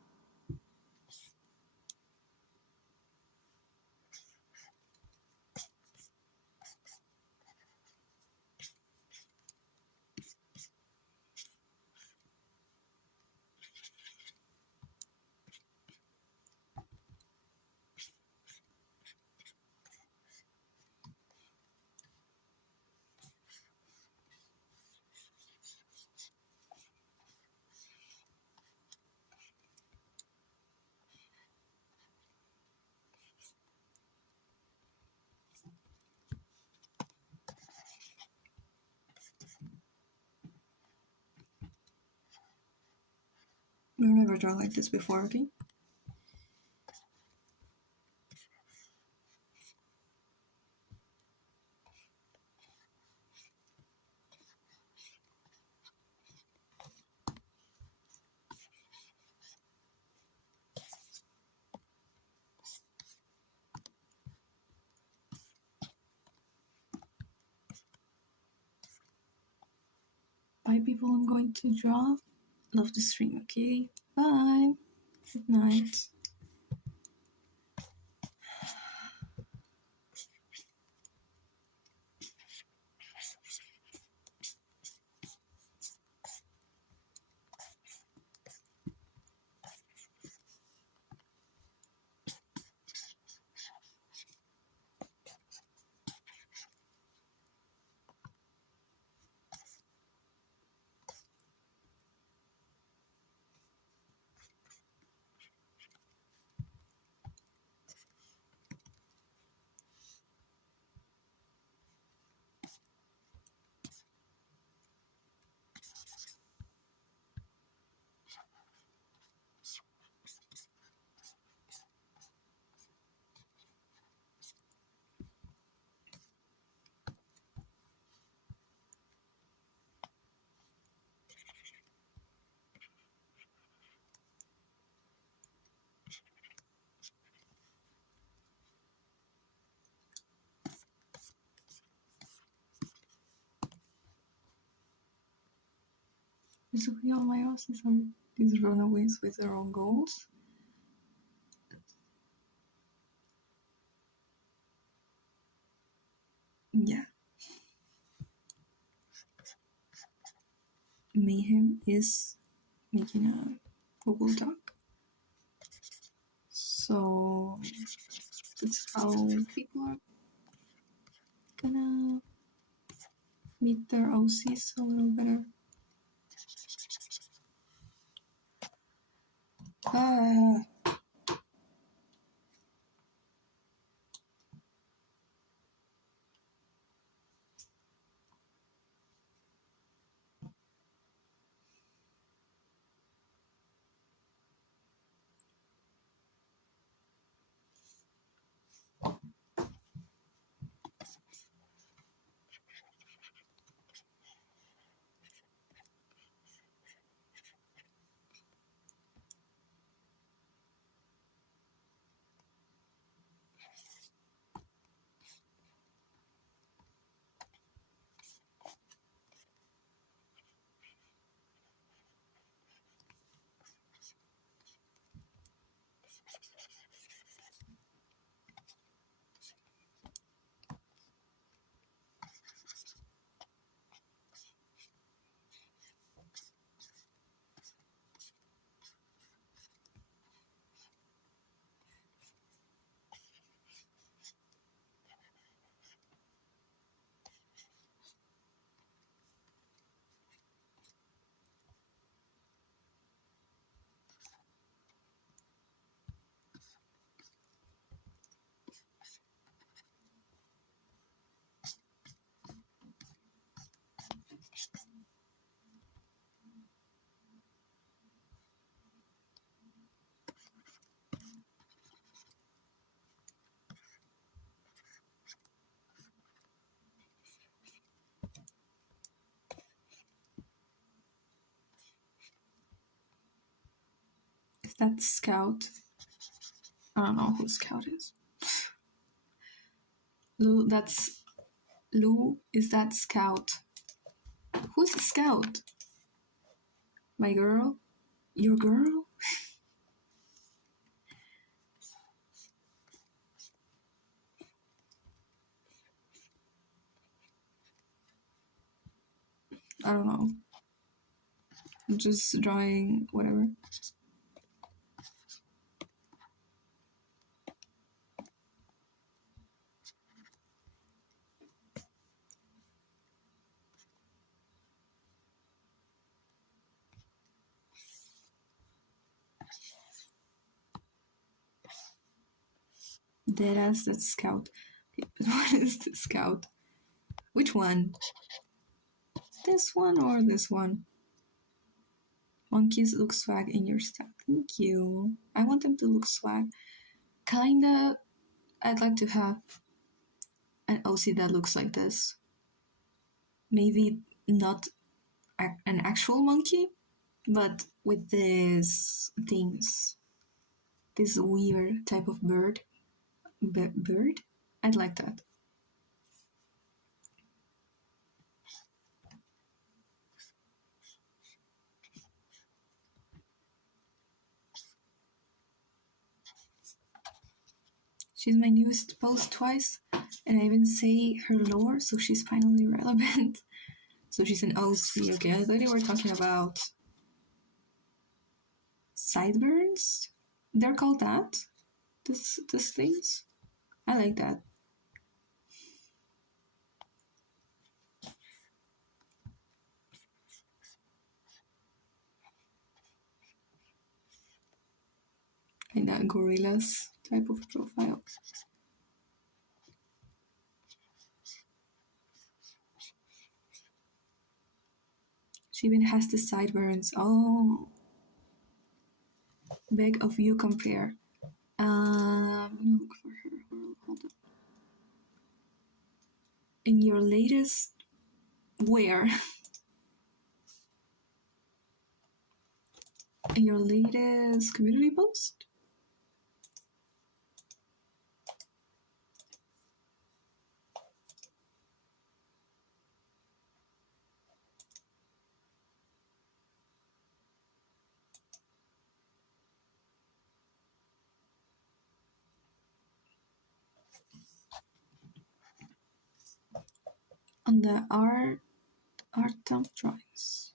I've never drawn like this before, okay? Bye, people. I'm going to draw. Love the stream, okay? Bye. Good night. Basically, all my houses are these runaways with their own goals. Yeah. Mayhem is making a Google Doc. So that's how people are gonna meet their OCs a little better. Ah. That's Scout. I don't know who Scout is. Lou, that's... Lou, is that Scout? Who's the Scout? My girl? Your girl? I don't know. I'm just drawing whatever. Deadass, that's Scout. Okay, but what is the Scout? Which one? This one or this one? Monkeys look swag in your stack. Thank you. I want them to look swag. Kinda, I'd like to have an OC that looks like this. Maybe not an actual monkey, but with these things. This weird type of bird. Bird? I'd like that. She's my newest post twice, and I even say her lore, so she's finally relevant. So she's an OC. Okay, I thought you were talking about sideburns. They're called that. These things. I like that. Kinda gorillas type of profile. She even has the sideburns. Oh, beg of you, compare. Look for her. Hold on. In your latest, where? In your latest community post? On the art dump drawings.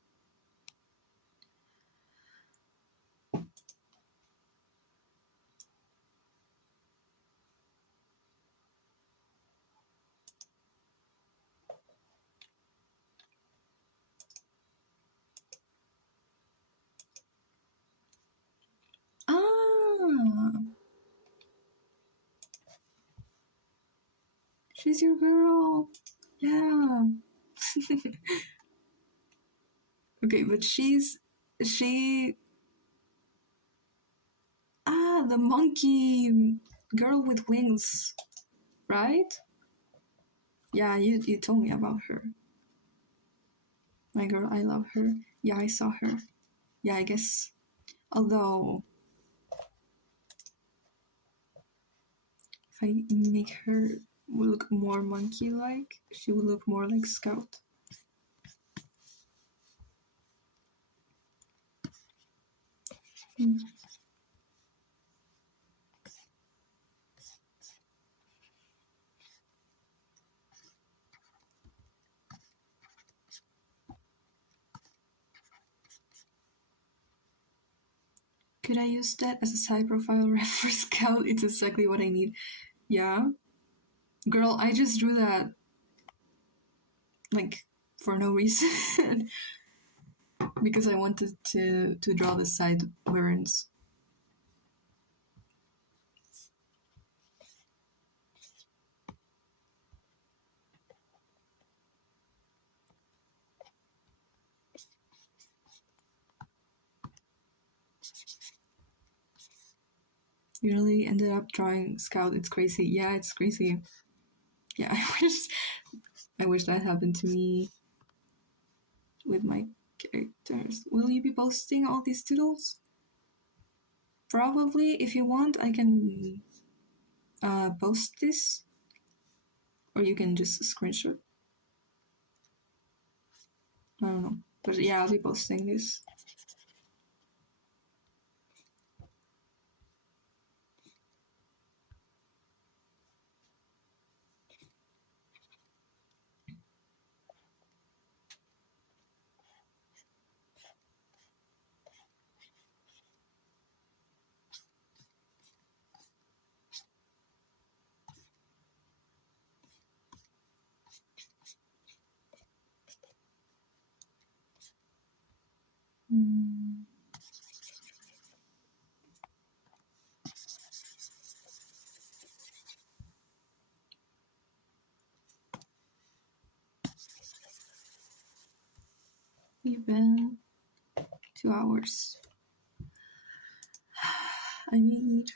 Ah, she's your girl. Yeah. Okay, but she. The monkey girl with wings, right? Yeah, you told me about her. My girl, I love her. Yeah, I saw her. Yeah, I guess. Although, if I make her look more monkey-like, she will look more like Scout. Could I use that as a side profile ref for Scout? It's exactly what I need. Yeah. Girl, I just drew that, like, for no reason. Because I wanted to draw the sideburns. You really ended up drawing Scout. It's crazy. Yeah, it's crazy. Yeah, I wish that happened to me with my characters. Will you be posting all these doodles? Probably, if you want, I can post this, or you can just screenshot. I don't know. But yeah, I'll be posting this. Mm. We've been 2 hours. I need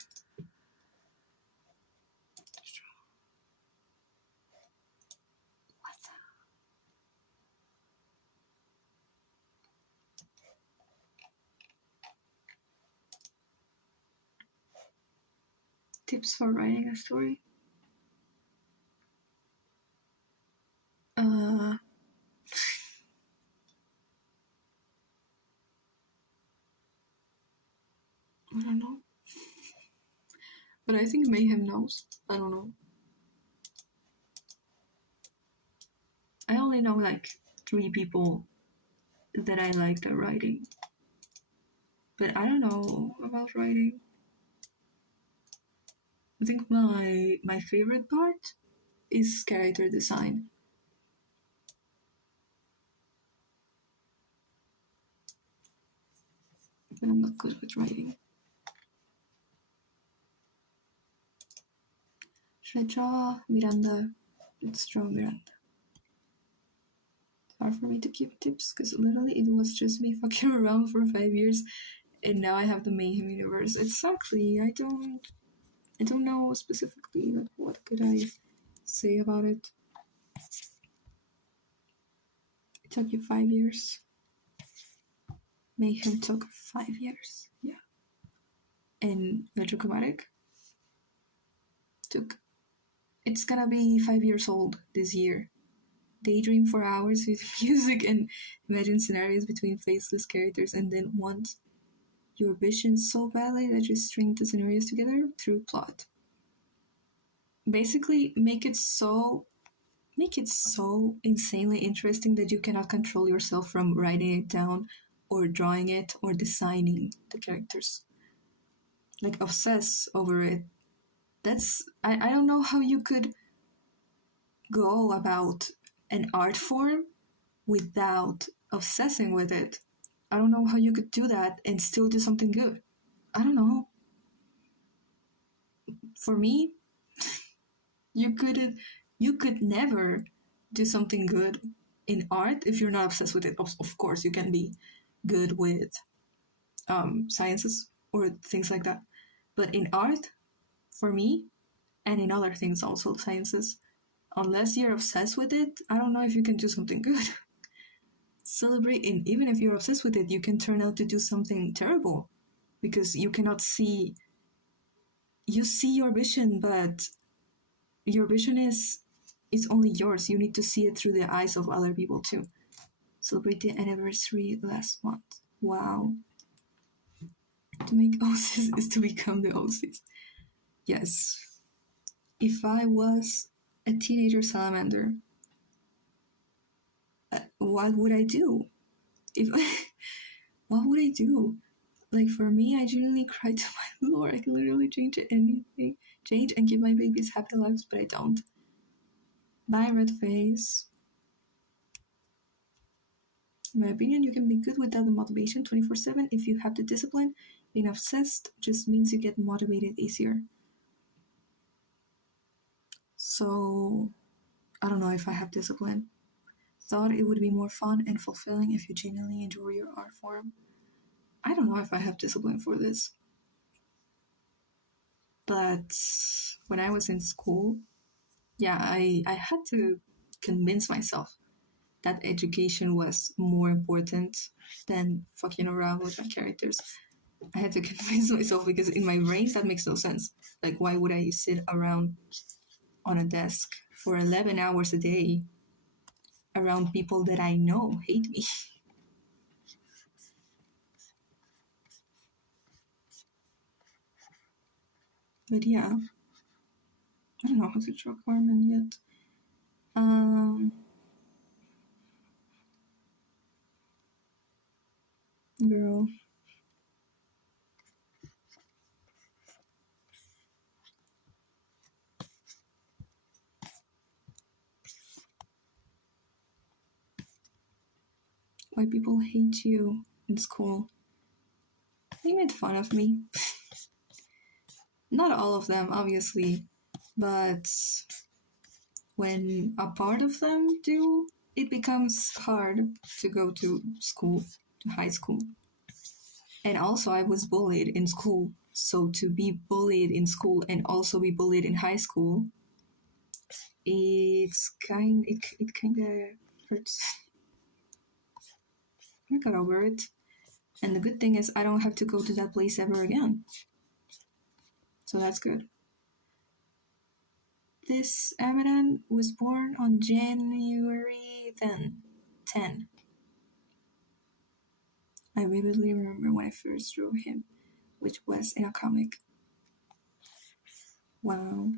tips for writing a story. I don't know. But I think Mayhem knows. I don't know. I only know like 3 people that I like their writing. But I don't know about writing. I think my favorite part is character design. But I'm not good with writing. Should I draw Miranda? Let's draw Miranda. It's hard for me to keep tips because literally it was just me fucking around for 5 years, and now I have the Mayhem universe. Exactly. I don't know specifically like what could I say about it. It took you 5 years. Mayhem took 5 years. Yeah. And Metrochromatic took. It's gonna be 5 years old this year. Daydream for hours with music and imagine scenarios between faceless characters, and then want your vision so badly that you string the scenarios together through plot. Basically, make it so insanely interesting that you cannot control yourself from writing it down or drawing it or designing the characters. Like obsess over it. I don't know how you could go about an art form without obsessing with it. I don't know how you could do that and still do something good. I don't know. For me, you could never do something good in art if you're not obsessed with it. Of course, you can be good with sciences or things like that, but in art, for me, and in other things also sciences, unless you're obsessed with it, I don't know if you can do something good. Celebrate, and even if you're obsessed with it, you can turn out to do something terrible because you cannot see. You see your vision, but your vision is it's only yours. You need to see it through the eyes of other people too. Celebrate the anniversary last month. Wow. To make OSIS is to become the OSIS. Yes. If I was a teenager salamander, what would I do? If what would I do? Like for me, I genuinely cry to my lord. I can literally change and give my babies happy lives, but I don't. Bye, red face. In my opinion, you can be good without the motivation 24/7 if you have the discipline. Being obsessed just means you get motivated easier. So, I don't know if I have discipline. Thought it would be more fun and fulfilling if you genuinely enjoy your art form. I don't know if I have discipline for this. But when I was in school, yeah, I had to convince myself that education was more important than fucking around with my characters. I had to convince myself because in my brain that makes no sense. Like, why would I sit around on a desk for 11 hours a day around people that I know hate me? But yeah, I don't know how to draw Carmen yet. Girl. Why people hate you in school. They made fun of me. Not all of them, obviously, but when a part of them do, it becomes hard to go to school, to high school. And also, I was bullied in school. So to be bullied in school and also be bullied in high school, it kind of hurts. I got over it. And the good thing is, I don't have to go to that place ever again. So that's good. This Amaran was born on January 10. I vividly remember when I first drew him, which was in a comic. Wow.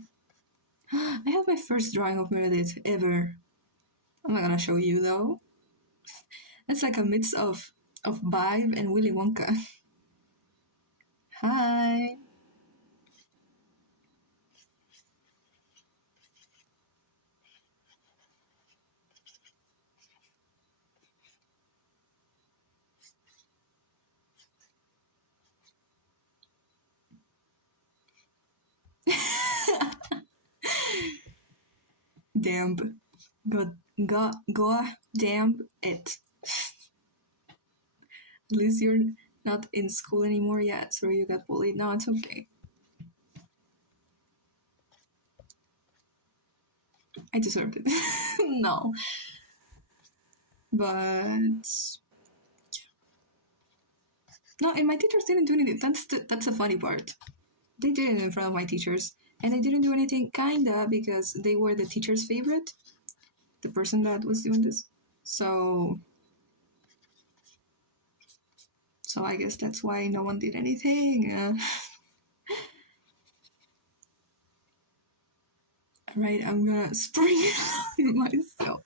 I have my first drawing of Meredith ever. I'm not gonna show you though. It's like a mix of Vibe and Willy Wonka. Hi. Damn. Go damn it. At least you're not in school anymore yet, so you got bullied. No, it's okay. I deserved it. No. But no, and my teachers didn't do anything. That's the funny part. They did it in front of my teachers, and they didn't do anything, kinda, because they were the teacher's favorite, the person that was doing this. So, so I guess that's why no one did anything. All right, I'm gonna spring it on myself.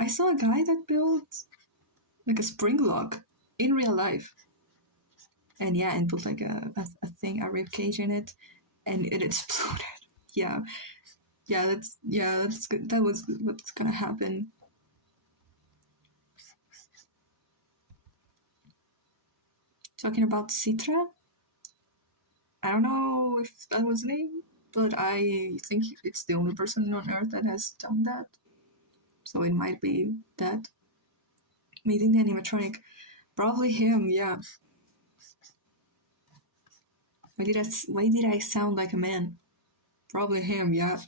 I saw a guy that built like a spring lock in real life, and yeah, and put like a thing, a rib cage in it, and it exploded. Yeah, that's good. That was what's gonna happen. Talking about Citra, I don't know if that was the name, but I think it's the only person on Earth that has done that. So it might be that. Making the animatronic. Probably him, yeah. Why did I sound like a man? Probably him, yeah.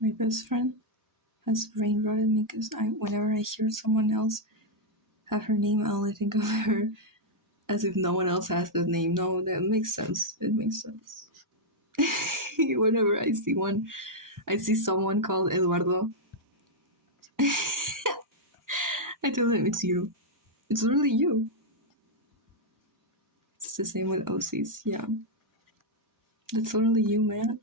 My best friend has brain rotted me because whenever I hear someone else have her name, I only think of her as if no one else has that name. No, that makes sense. It makes sense. Whenever I see someone called Eduardo, I tell them it's you. It's really you. It's the same with OCs, yeah. That's totally you, man.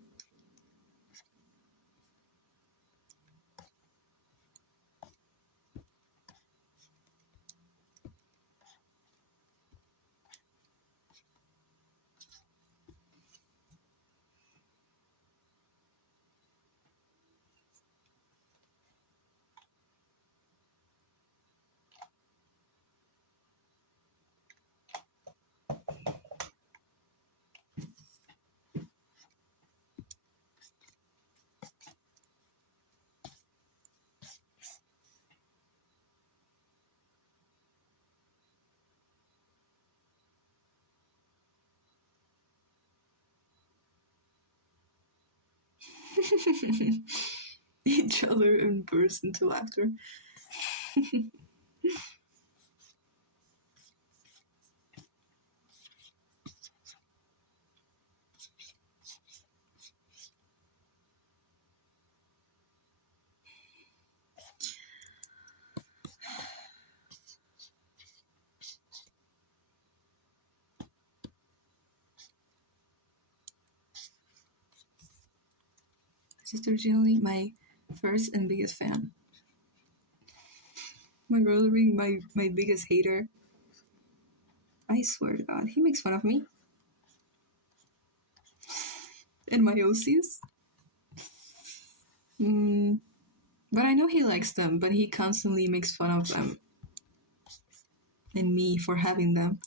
Each other and burst into laughter. Sister generally my first and biggest fan. My brother being my biggest hater. I swear to God, he makes fun of me. And my OCs. But I know he likes them, but he constantly makes fun of them. And me for having them.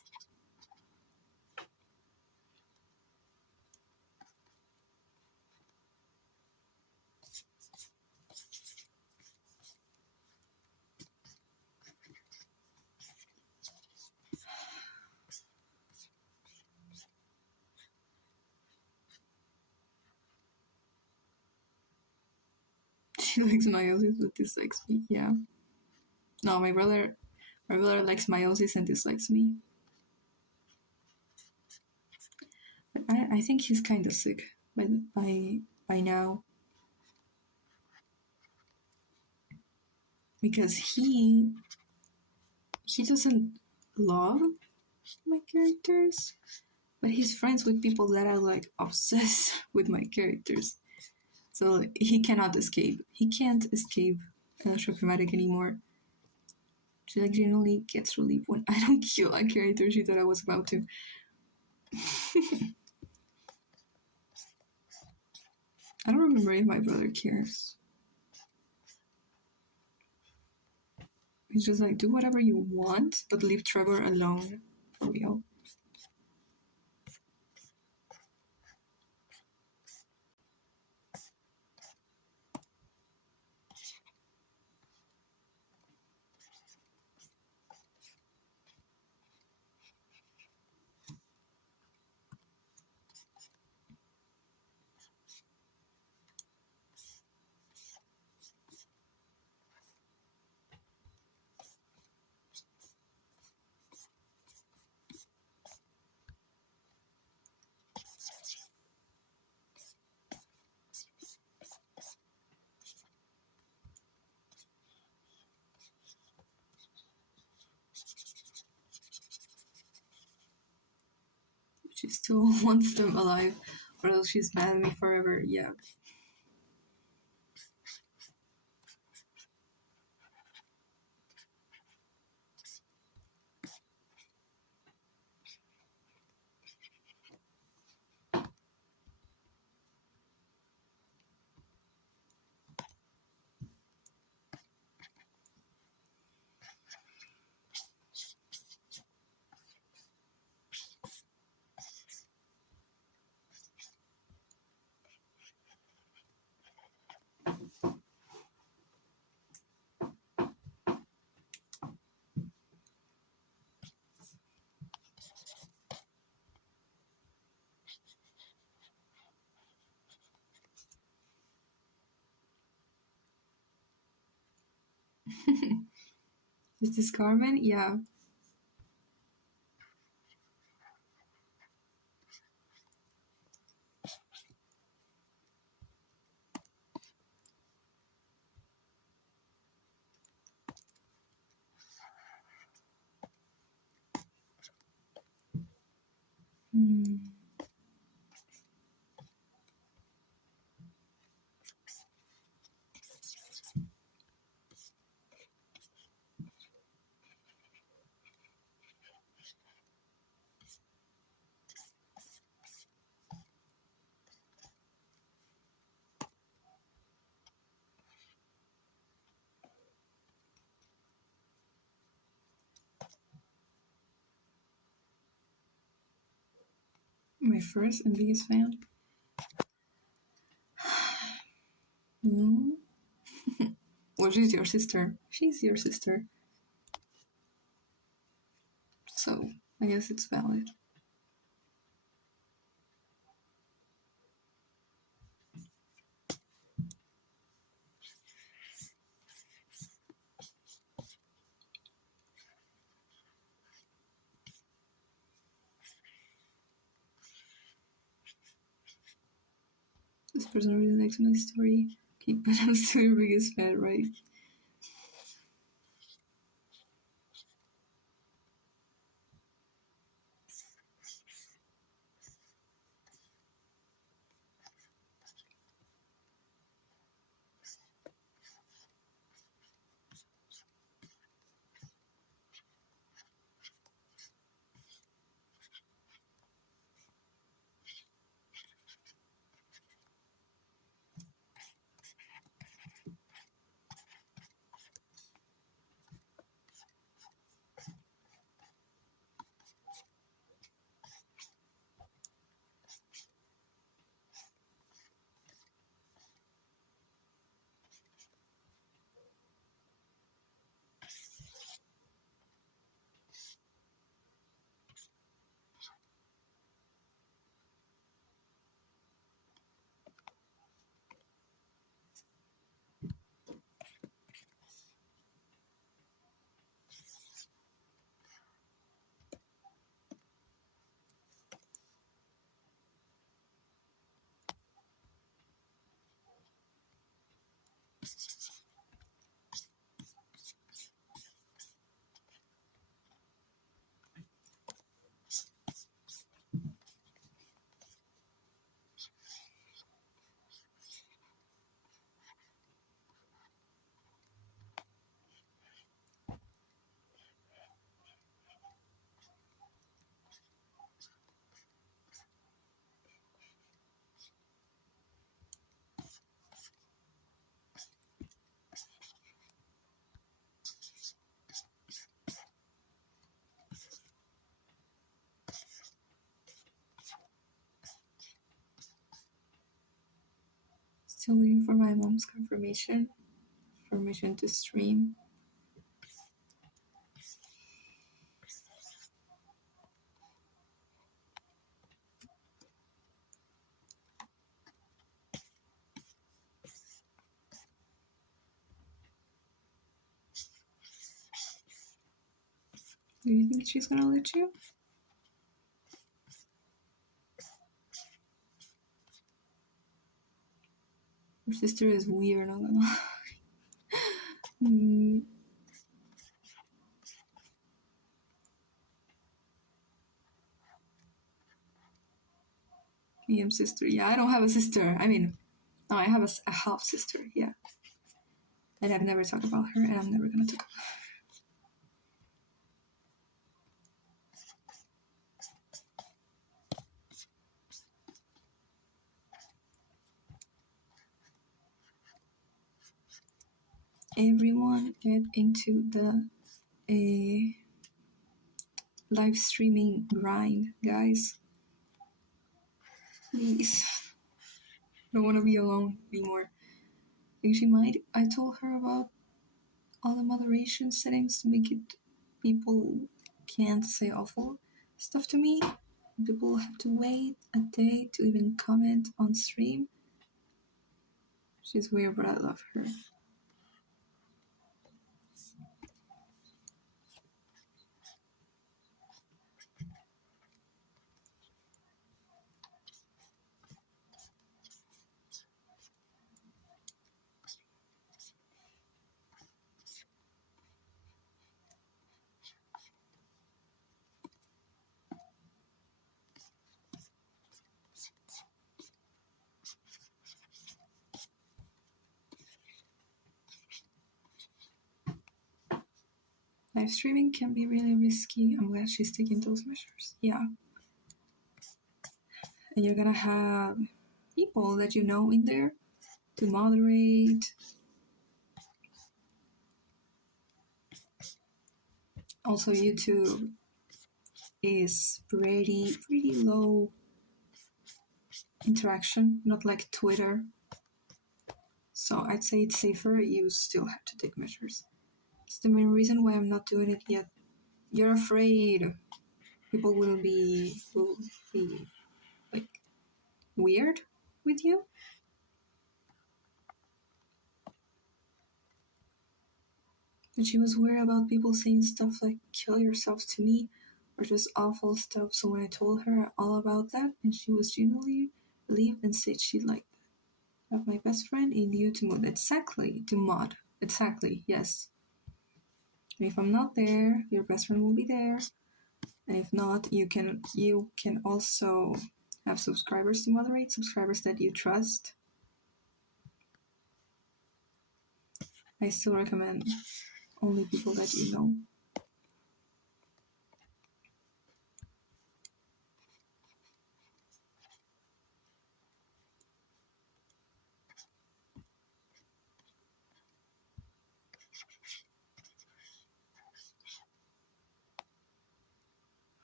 She likes meiosis but dislikes me. Yeah. No, my brother likes meiosis and dislikes me. But I think he's kind of sick by now because he doesn't love my characters, but he's friends with people that are like obsessed with my characters. So he cannot escape. He can't escape Shockmatic anymore. She like generally gets relief when I don't kill a character she thought I was about to. I don't remember if my brother cares. He's just like, do whatever you want, but leave Trevor alone. For real. She still wants them alive, or else she's mad at me forever. Yeah. Is this Carmen? Yeah. My first and biggest fan? Well, she's your sister. She's your sister. So, I guess it's valid. This person really likes my story. Okay, but I'm still your biggest fan, right? Still waiting for my mom's confirmation. Permission to stream. Do you think she's gonna let you? Your sister is weird, not gonna lie. Me sister. Yeah, I don't have a sister. I mean, no, I have a half sister. Yeah, and I've never talked about her, and I'm never gonna talk about her. Everyone get into the live streaming grind, guys. Please. Don't want to be alone anymore. If she might, I told her about all the moderation settings to make it people can't say awful stuff to me. People have to wait a day to even comment on stream. She's weird, but I love her. Live streaming can be really risky. I'm glad she's taking those measures. Yeah. And you're gonna have people that you know in there to moderate. Also, YouTube is pretty low interaction, not like Twitter. So I'd say it's safer. You still have to take measures. It's the main reason why I'm not doing it yet. You're afraid people will be like weird with you. And she was worried about people saying stuff like kill yourself to me or just awful stuff. So when I told her all about that and she was genuinely relieved and said she liked that. Have my best friend in YouTube mode. Exactly. To mod. Exactly. Yes. And if I'm not there, your best friend will be there. And if not, you can also have subscribers to moderate, subscribers that you trust. I still recommend only people that you know.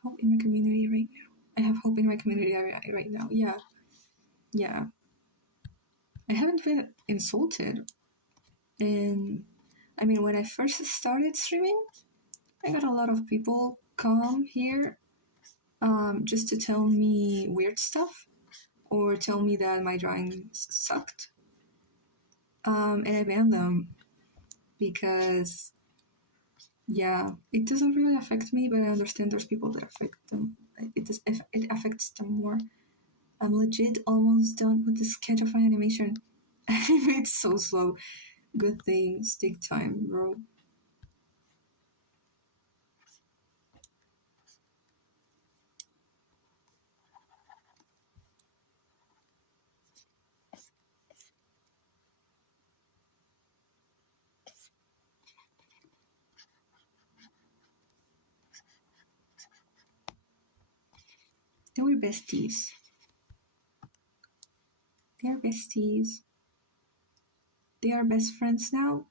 Hope in my community right now. I have hope in my community right now. Yeah. Yeah. I haven't been insulted. And I mean, when I first started streaming, I got a lot of people come here just to tell me weird stuff or tell me that my drawings sucked. And I banned them because, yeah, it doesn't really affect me, but I understand there's people that affect them. It affects them more. I'm legit almost done with the sketch of an animation. It's so slow. Good things take time, bro. They were besties. They are besties. They are best friends now.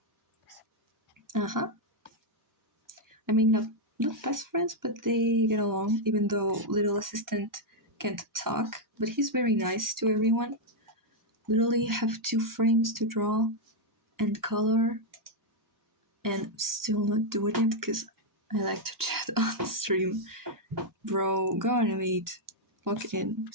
Uh-huh. I mean, not best friends, but they get along, even though Little Assistant can't talk. But he's very nice to everyone. Literally have 2 frames to draw and color, and still not doing it because I like to chat on stream. Bro, go on meet. Log in.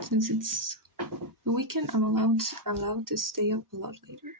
Since it's the weekend, I'm allowed to stay up a lot later.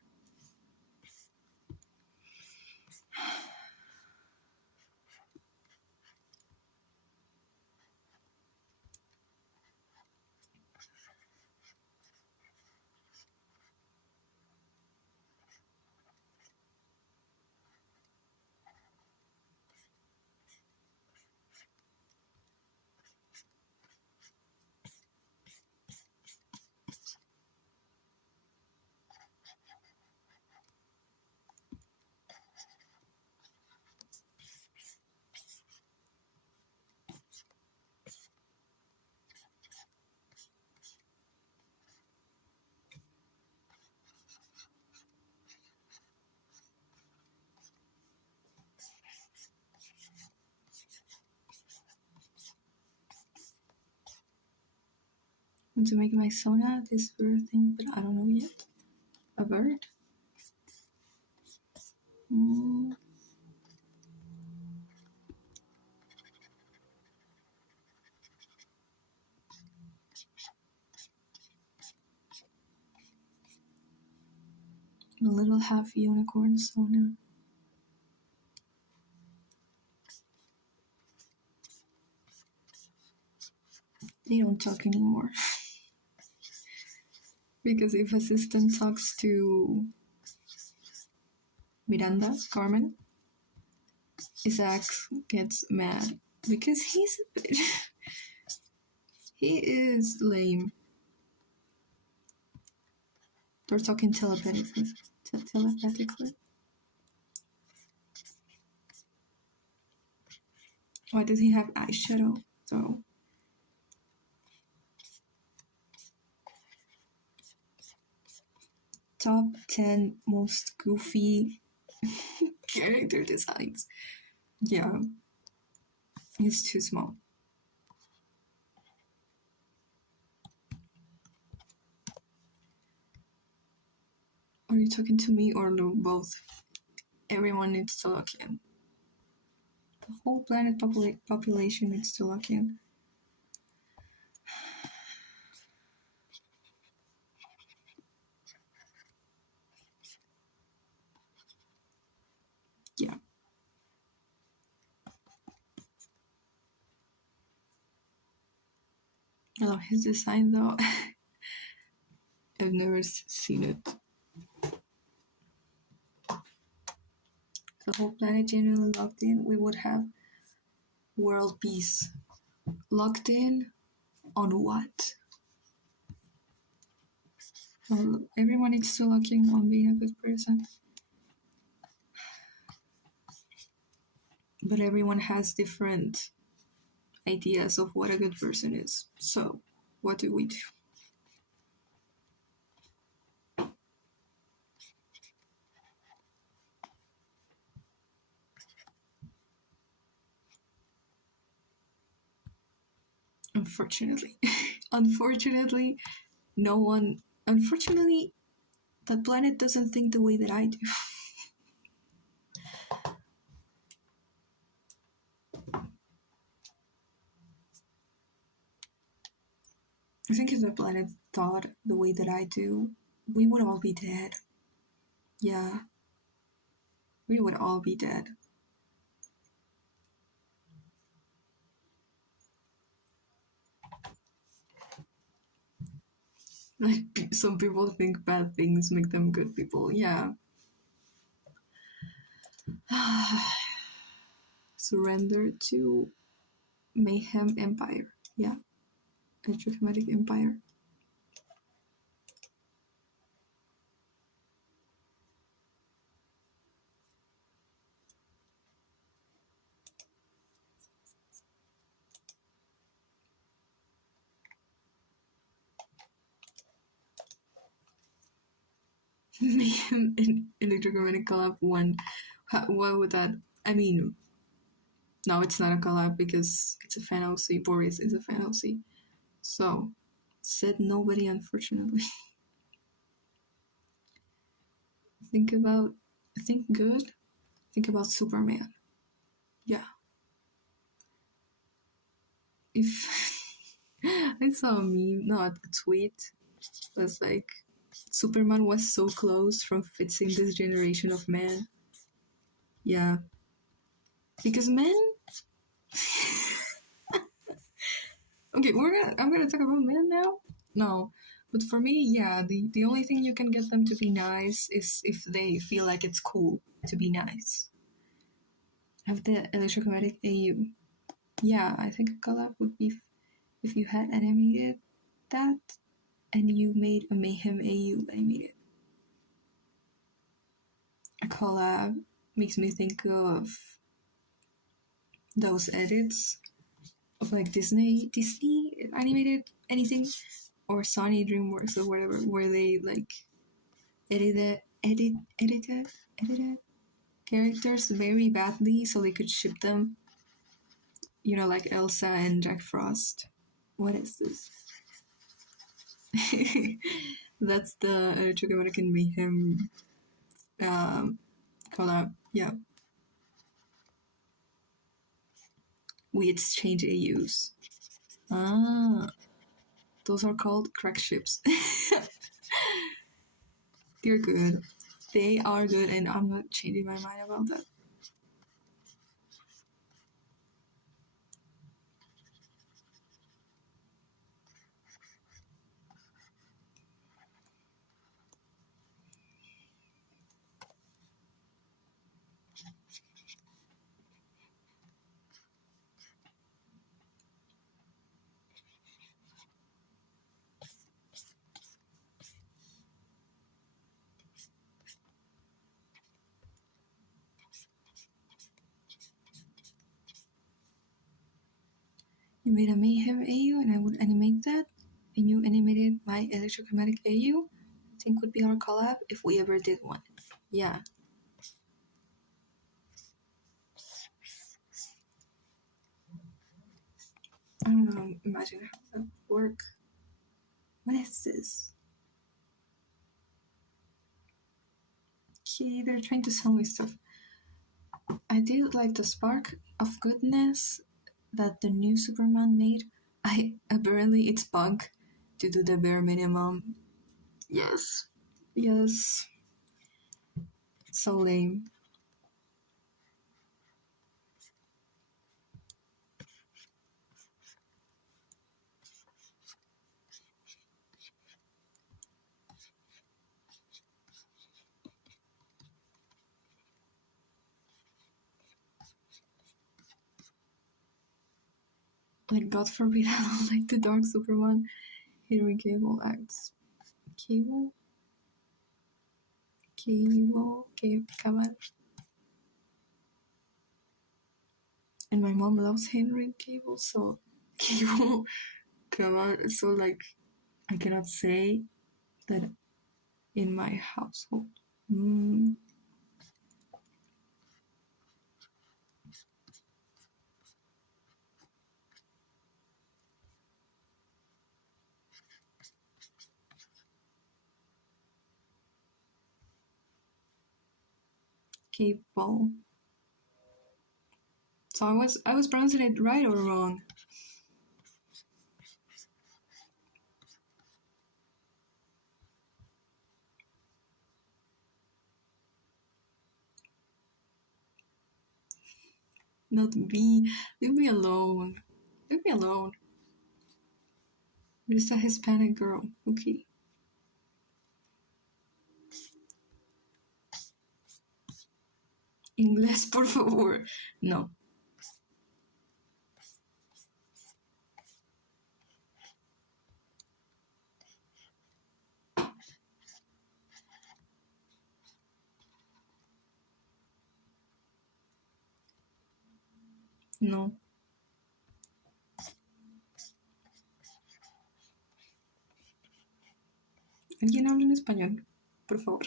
Want to make my Sona this bird thing, but I don't know yet. A bird? Mm. A little half unicorn Sona. They don't talk anymore. Because if assistant talks to Miranda, Carmen, Isaac gets mad. Because he's a bit. He is lame. They're talking telepathically. Telepathically. Why does he have eyeshadow, though? Top 10 most goofy character designs. Yeah. He's too small. Are you talking to me or no? Both? Everyone needs to lock in. The whole planet population needs to lock in. Yeah. I love his design though. I've never seen it. If the whole planet genuinely locked in, we would have world peace. Locked in on what? Well, everyone needs to lock in on being a good person. But everyone has different ideas of what a good person is. So, what do we do? Unfortunately. Unfortunately, no one. Unfortunately, the planet doesn't think the way that I do. I think if the planet thought the way that I do, we would all be dead. Yeah, we would all be dead. Like, some people think bad things make them good people. Yeah. Surrender to Mayhem Empire. Yeah. Electrokinetic Empire. Mayhem and Electrokinetic collab one. What would that? I mean, no, it's not a collab because it's a fan LC. Boris is a fan LC. So, said nobody, unfortunately. Think good. Think about Superman. Yeah. If I saw a meme, not a tweet, was like, Superman was so close from fixing this generation of men. Yeah. Because men. Okay, I'm gonna talk about men now. No, but for me, yeah, the only thing you can get them to be nice is if they feel like it's cool to be nice. Have the Electrokinetic AU. Yeah, I think a collab would be if you had animated that and you made a Mayhem AU animated. A collab makes me think of those edits of like Disney animated anything or Sony DreamWorks or whatever, where they like edited characters very badly so they could ship them. You know, like Elsa and Jack Frost. What is this? That's the Electric American Mayhem collab. Yeah. We exchange AUs. Ah, those are called crack ships. They're good. They are good, and I'm not changing my mind about that. You made a Mayhem AU, and I would animate that, and you animated my Electrokinetic AU. I think would be our collab if we ever did one. Yeah. I don't know, imagine how that would work. What is this? Okay, they're trying to sell me stuff. I did like the spark of goodness that the new Superman made. Apparently it's bug to do the bare minimum. Yes. Yes. So lame. Like, God forbid I don't like the Dark Superman. Henry Cable acts. Cable? Come on. And my mom loves Henry Cable, so Cable, come on. So, like, I cannot say that in my household. Cable. So I was pronouncing it right or wrong? Not B. Leave me alone. Leave me alone. Just a Hispanic girl. Okay. Inglés, por favor. No. No. ¿Alguien habla en español? Por favor.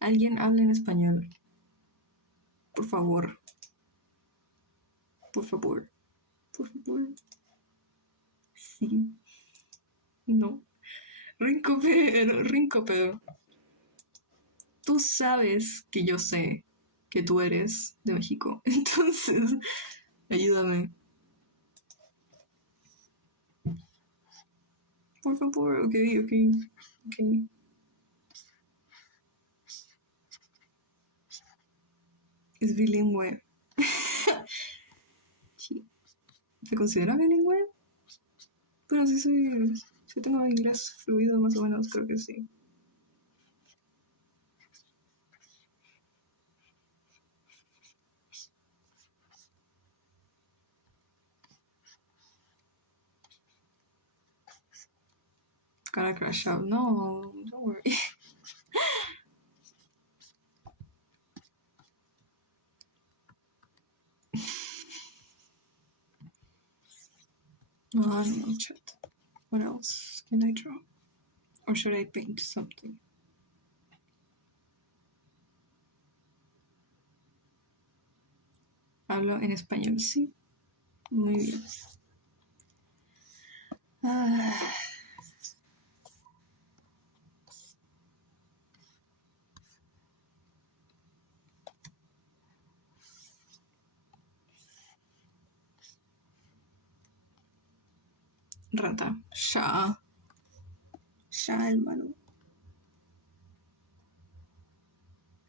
¿Alguien habla en español? Por favor. Por favor. Por favor. Sí. No. Rincopero. Tú sabes que yo sé que tú eres de México. Entonces, ayúdame. Por favor. Ok. Es bilingüe. Sí. ¿Se considera bilingüe? Pero sí soy. Sí tengo inglés fluido más o menos, creo que sí. Gotta crash out. No, don't worry. No, I don't know, chat. What else can I draw? Or should I paint something? Hablo en español, sí. Muy bien. Ah. Rata. Ya. Ya, hermano.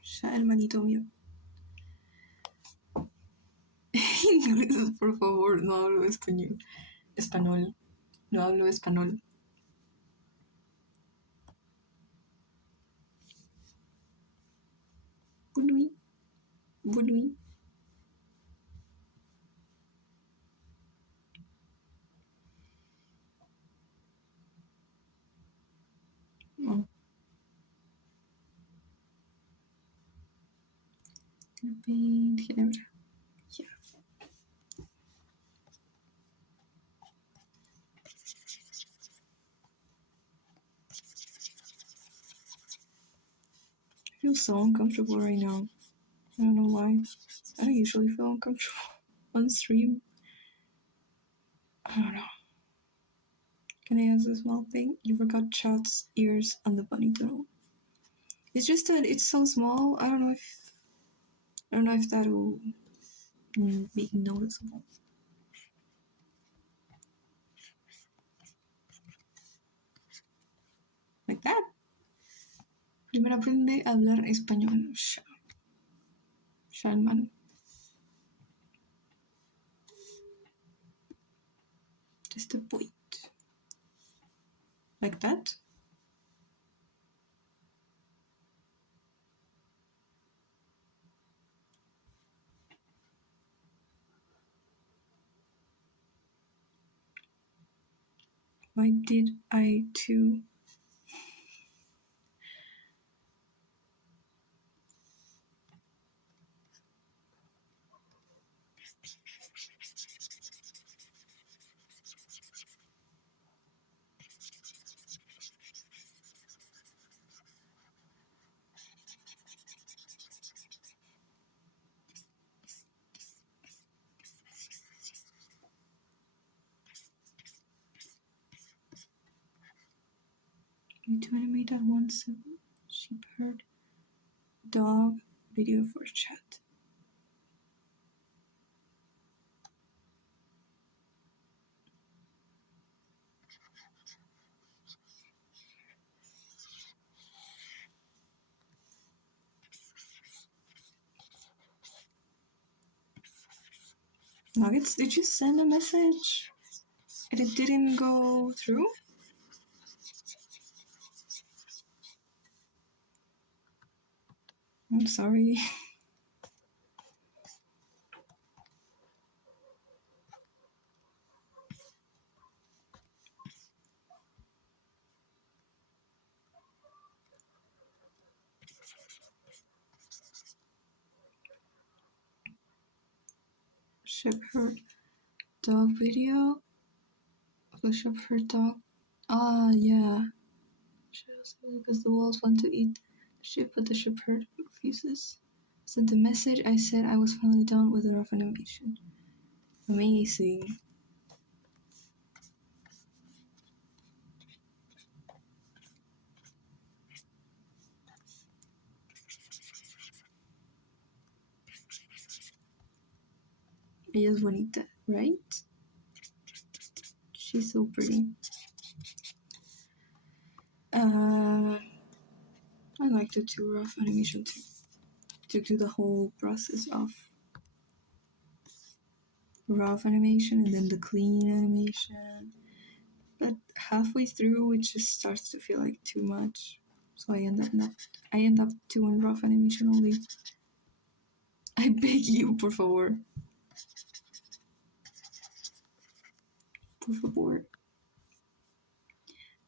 Ya, hermanito mío. Inglés, por favor, no hablo español. Español. No hablo español. Bonui. Bonui. No. Gonna paint Ginebra. Yeah. I feel so uncomfortable right now. I don't know why. I don't usually feel uncomfortable on stream. I don't know. Can I ask a small thing? You forgot Chat's ears on the bunny tunnel. It's just that it's so small. I don't know if that will be noticeable. Like that. Primero aprende a hablar español. Shalman. Just a point. Like that. Why did I too? To animate at once. Sheep herd dog video for chat. Nuggets, did you send a message and it didn't go through? I'm sorry. Shepherd dog video. The shepherd dog. Ah, yeah. Because the wolves want to eat the sheep, but the shepherd refuses. Sent a message. I said I was finally done with the rough animation. Amazing. Ella es bonita, right? She's so pretty. I like the two rough animation too. To do the whole process of rough animation and then the clean animation. But halfway through, it just starts to feel like too much. So I end up doing rough animation only. I beg you, por favor. Por favor.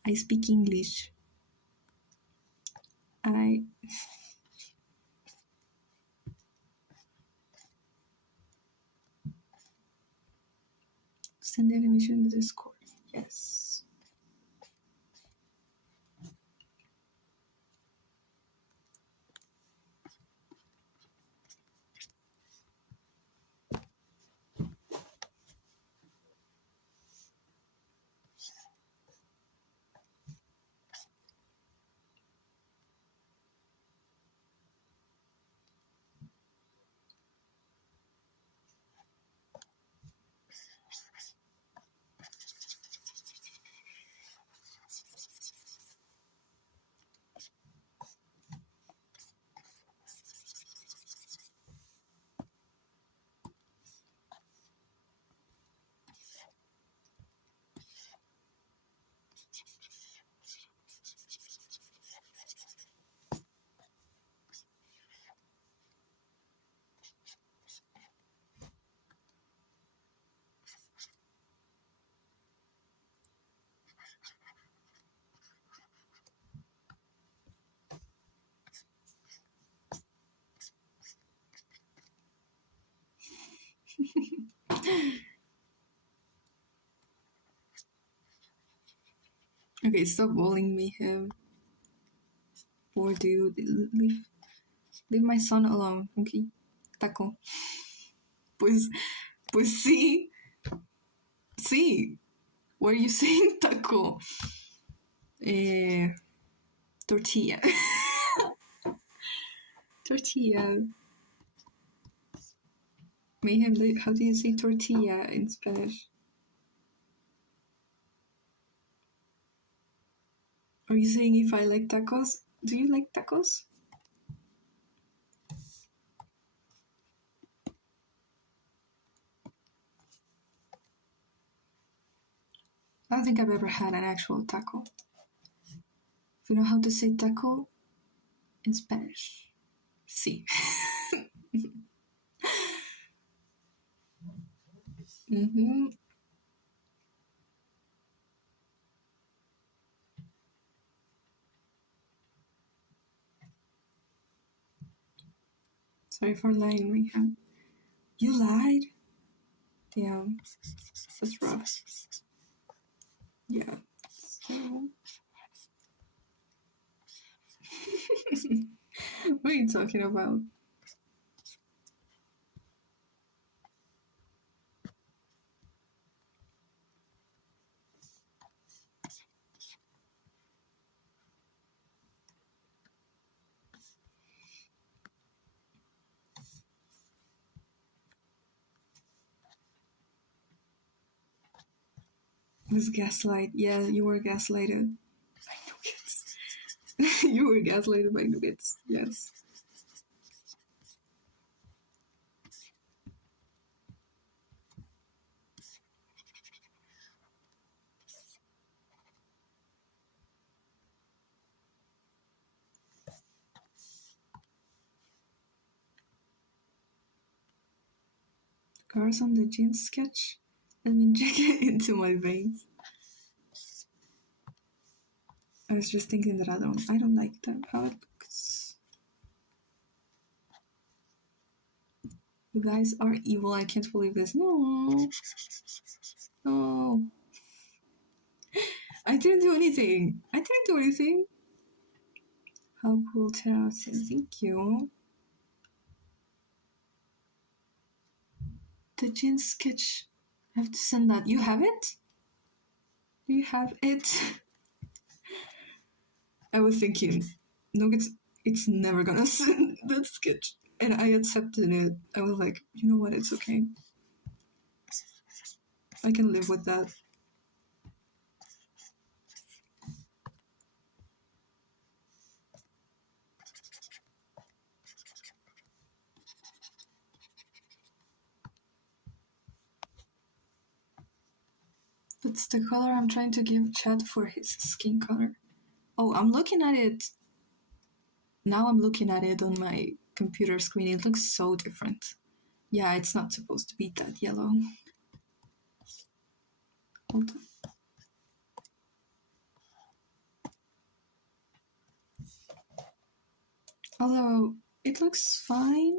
I speak English. I send the animation in the Discord. Yes. Okay, stop bullying me, him. Poor dude. Leave my son alone, okay? Taco. Pues sí. Sí. What are you saying, taco? Tortilla. Tortilla. Mayhem, how do you say tortilla in Spanish? Are you saying if I like tacos? Do you like tacos? I don't think I've ever had an actual taco. If you know how to say taco in Spanish, sí. Mm-hmm. Sorry for lying, Mayhem. You lied? Damn. That's rough. Yeah. So... what are you talking about? It was gaslight. Yeah, you were gaslighted by nuggets. You were gaslighted by nuggets. Yes. Cars on the jeans sketch. Let me inject it into my veins. I was just thinking that I don't like that how it looks. You guys are evil. I can't believe this. No. No. I didn't do anything. I didn't do anything. How cool, Tara says. Thank you. The jean sketch. I have to send that. You have it? Do you have it? I was thinking, no, it's never gonna send that sketch. And I accepted it. I was like, you know what, it's okay. I can live with that. That's the color I'm trying to give Chad for his skin color. Oh, I'm looking at it. Now I'm looking at it on my computer screen. It looks so different. Yeah, it's not supposed to be that yellow. Hold on. Although, it looks fine.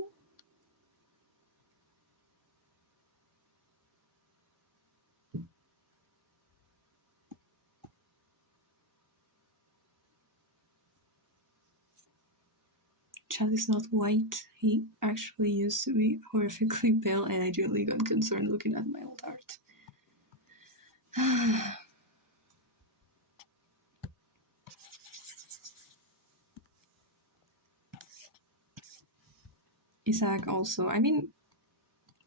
Chad is not white. He actually used to be horrifically pale, and I genuinely got concerned looking at my old art. Isaac also. I mean,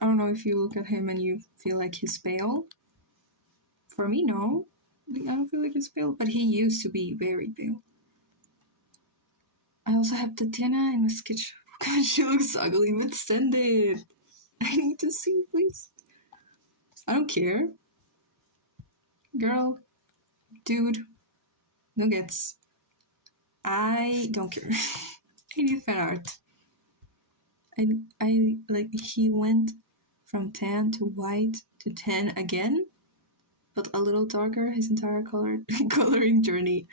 I don't know if you look at him and you feel like he's pale. For me, no. I don't feel like he's pale, but he used to be very pale. I also have Tatiana in my sketch. God, she looks ugly, but send it. I need to see, please. I don't care. Girl, dude, nuggets. I don't care. I need fan art. I like he went from tan to white to tan again, but a little darker his entire coloring journey.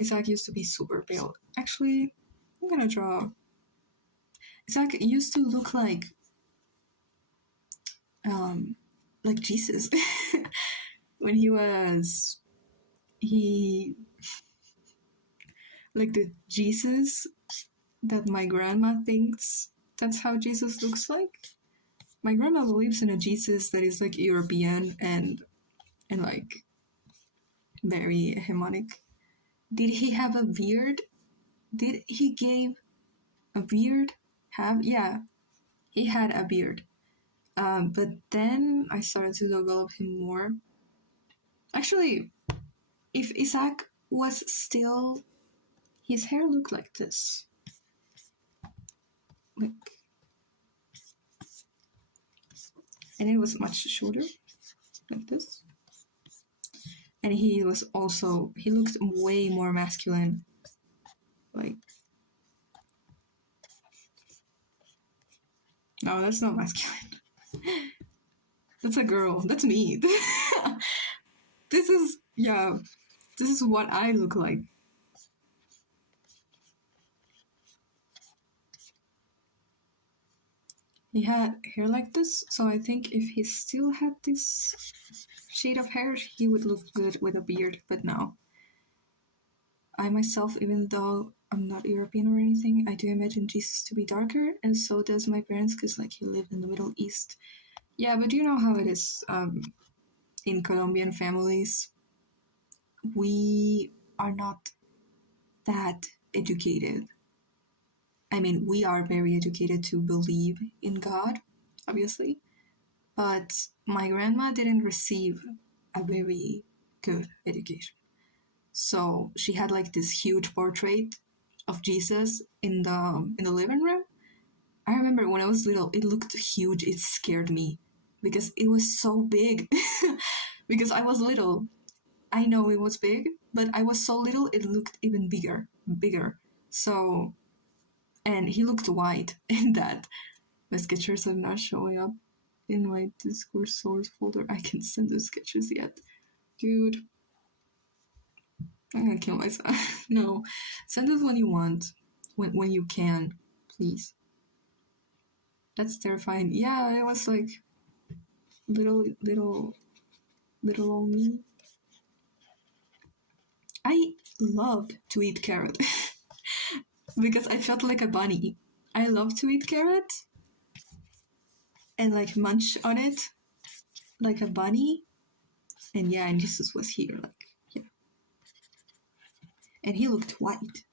Isaac used to be super pale. Actually, I'm gonna draw. Isaac used to look like Jesus when he like the Jesus that my grandma thinks that's how Jesus looks like. My grandma believes in a Jesus that is like European and like very hegemonic. Did he have a beard? did he gave a beard? Yeah, he had a beard. But then I started to develop him more. Actually, if Isaac was still, his hair looked like this. Like, and it was much shorter, like this. And he looked way more masculine. Like, no, that's not masculine. That's a girl. That's me. This is what I look like. He had hair like this, so I think if he still had this shade of hair, he would look good with a beard, but no. I myself, even though I'm not European or anything, I do imagine Jesus to be darker, and so does my parents, because like he lived in the Middle East. Yeah, but you know how it is in Colombian families. We are not that educated. I mean, we are very educated to believe in God, obviously, but my grandma didn't receive a very good education. So she had like this huge portrait of Jesus in the living room. I remember when I was little, it looked huge. It scared me because it was so big. Because I was little. I know it was big, but I was so little it looked even bigger. So, and he looked white in that. My sketches are not showing up in my Discord source folder. I can't send the sketches yet. Dude, I'm gonna kill myself. No, send it when you want, when you can, please. That's terrifying. Yeah, it was like little old me. I loved to eat carrot because I felt like a bunny. I love to eat carrot and like munch on it like a bunny. And yeah, and Jesus was here, like, yeah. And he looked white.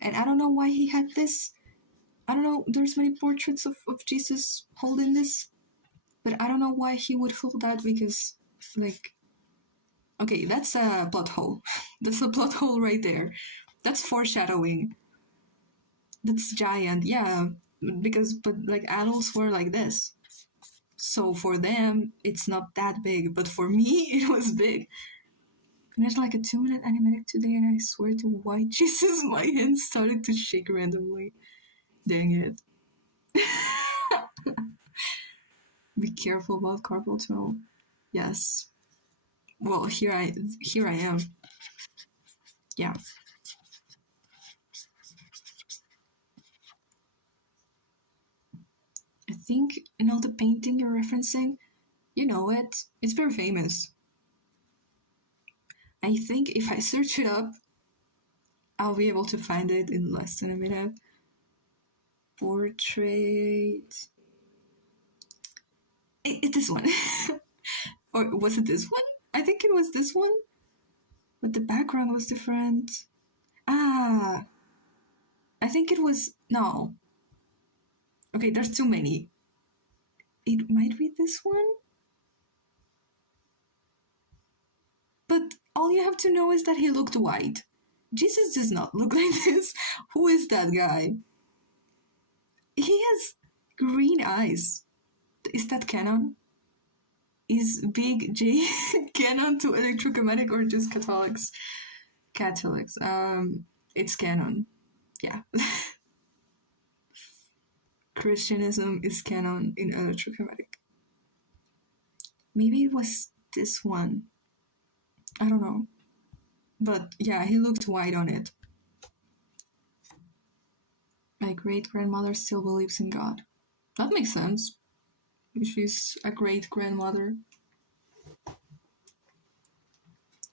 And I don't know why he had this. I don't know, there's many portraits of Jesus holding this, but I don't know why he would hold that because, like, okay, that's a plot hole. That's a plot hole right there. That's foreshadowing. That's giant, yeah, but like adults were like this. So for them, it's not that big, but for me, it was big. And there's like a 2-minute animatic today, and I swear to white Jesus, my hands started to shake randomly. Dang it. Be careful about carpal tunnel. Yes. Well, here I am. Yeah. I think the painting you're referencing. You know it. It's very famous. I think if I search it up, I'll be able to find it in less than a minute. Portrait. It's this one. Or was it this one? I think it was this one. But the background was different. I think it was. No. Okay, there's too many. It might be this one. But all you have to know is that he looked white. Jesus does not look like this. Who is that guy? He has green eyes. Is that canon? Is Big J canon to electrochromatic or just Catholics? Catholics. It's canon. Yeah. Christianism is canon in electrochromatic. Maybe it was this one. I don't know. But yeah, he looked white on it. My great-grandmother still believes in God. That makes sense. She's a great-grandmother.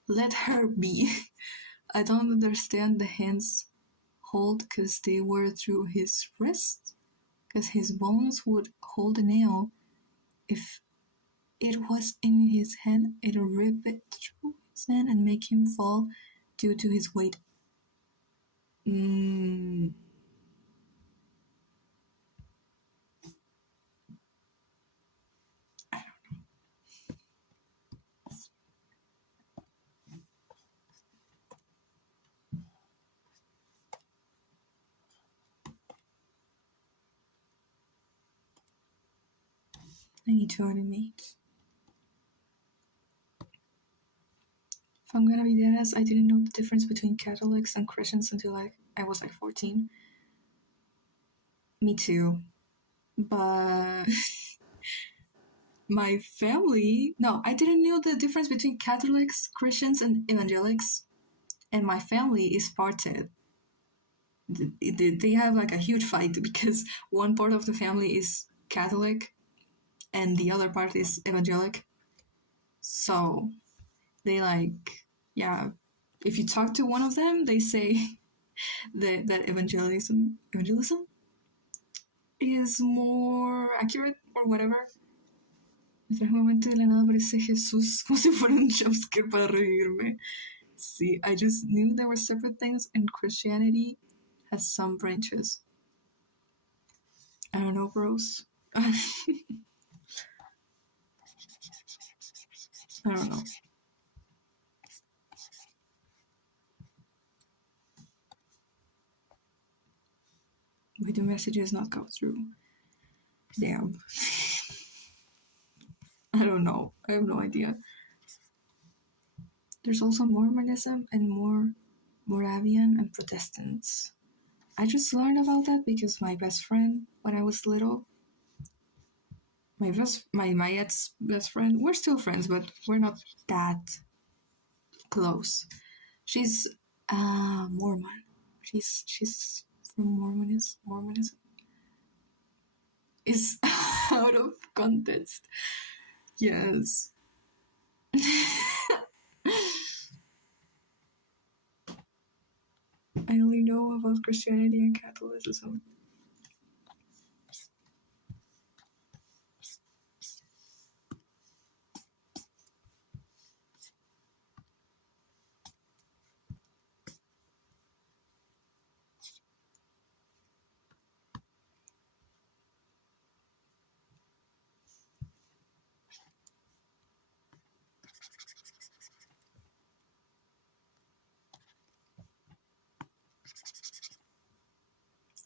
Let her be. I don't understand the hands hold because they were through his wrist. Because his bones would hold a nail. If it was in his hand, it'd rip it through his hand and make him fall due to his weight. Mm, I need to animate. If I'm gonna be dead ass, I didn't know the difference between Catholics and Christians until I was like 14. Me too. But my family, no, I didn't know the difference between Catholics, Christians, and evangelics. And my family is parted. They have like a huge fight because one part of the family is Catholic and the other part is evangelic. So they like, yeah, if you talk to one of them, they say that evangelism is more accurate or whatever. Mientras un momento de la nada aparece Jesús como si fuera un jumpscare para revivirme. See, I just knew there were separate things, and Christianity has some branches. I don't know, bros. I don't know. Why do messages not go through? Damn. I don't know. I have no idea. There's also Mormonism and more Moravian and Protestants. I just learned about that because my best friend, when I was little, my ex-best friend, we're still friends, but we're not that close. She's Mormon. She's from Mormonism. Is out of context. Yes. I only know about Christianity and Catholicism.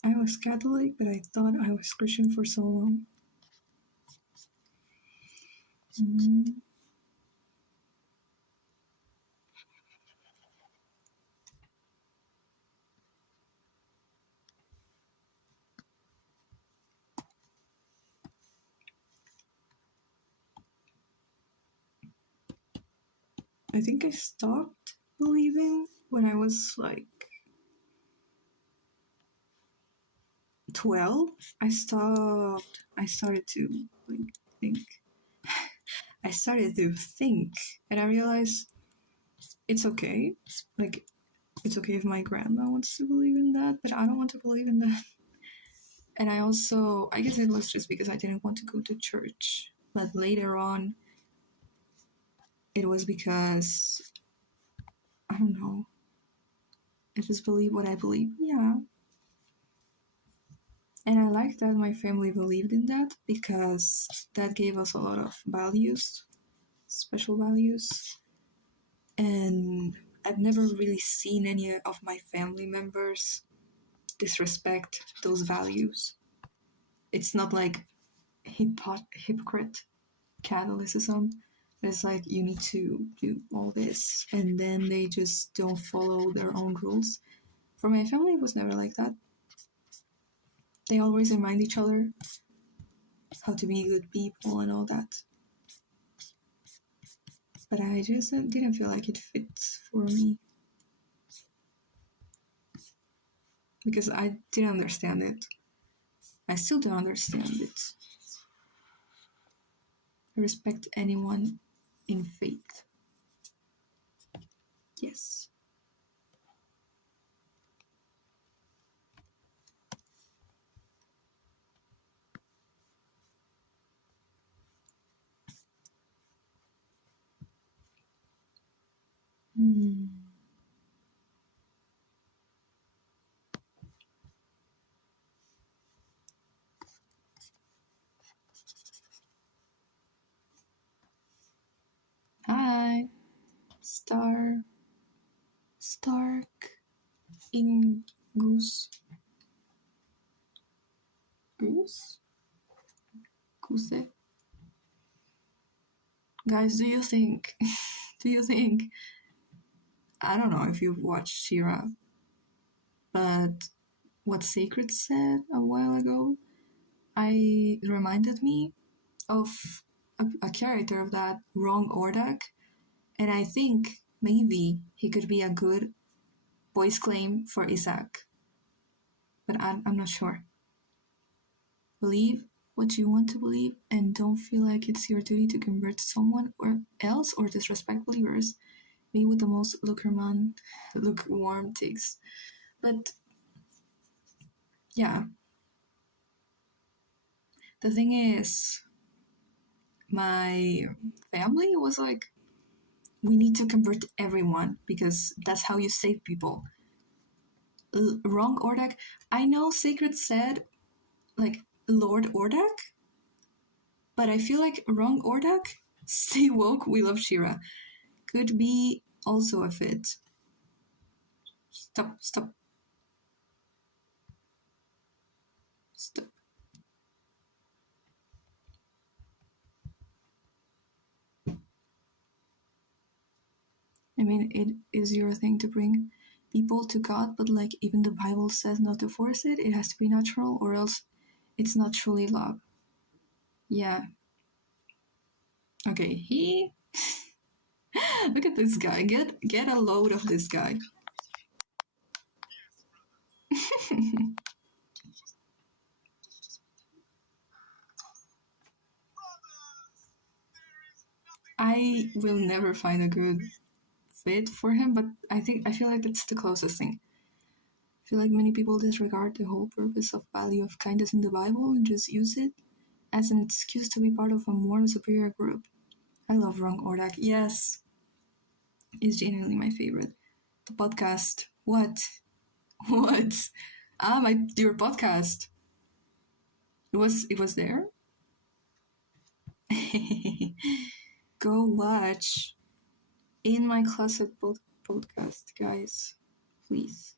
I was Catholic, but I thought I was Christian for so long. Mm. I think I stopped believing when I was like 12. I started to like think. I started to think, and I realized it's okay. Like, it's okay if my grandma wants to believe in that, but I don't want to believe in that. And I guess it was just because I didn't want to go to church. But later on, it was because, I don't know, I just believe what I believe. Yeah. And I like that my family believed in that because that gave us a lot of values, special values. And I've never really seen any of my family members disrespect those values. It's not like hypocrite Catholicism. It's like you need to do all this, and then they just don't follow their own rules. For my family, it was never like that. They always remind each other how to be good people and all that. But I just didn't feel like it fits for me. Because I didn't understand it. I still don't understand it. I respect anyone in faith. Yes. Hmm. in Goose? Goose? Guys, do you think, I don't know if you've watched Shira, but what Sacred said a while ago, I reminded me of a character of that, Wrong Ordak, and I think maybe he could be a good voice claim for Isaac, but I'm not sure. Believe what you want to believe and don't feel like it's your duty to convert someone else or disrespect believers. Me with the most lukewarm takes. But yeah, the thing is, my family was like, we need to convert everyone because that's how you save people. Wrong Ordak. I know Sacred said, like, Lord Ordak, but I feel like Wrong Ordak, Stay Woke, We Love Shira, could be also a fit. Stop. I mean, it is your thing to bring people to God, but like even the Bible says not to force it. It has to be natural, or else it's not truly love. Yeah. Okay, he. Look at this guy. Get a load of this guy. I will never find a good fit for him, but I feel like that's the closest thing. I feel like many people disregard the whole purpose of value of kindness in the Bible and just use it as an excuse to be part of a more superior group. I love Wrong Ordak. Yes, is genuinely my favorite. The podcast. What? What? Your podcast. It was there. Go watch In My Closet podcast, guys. Please.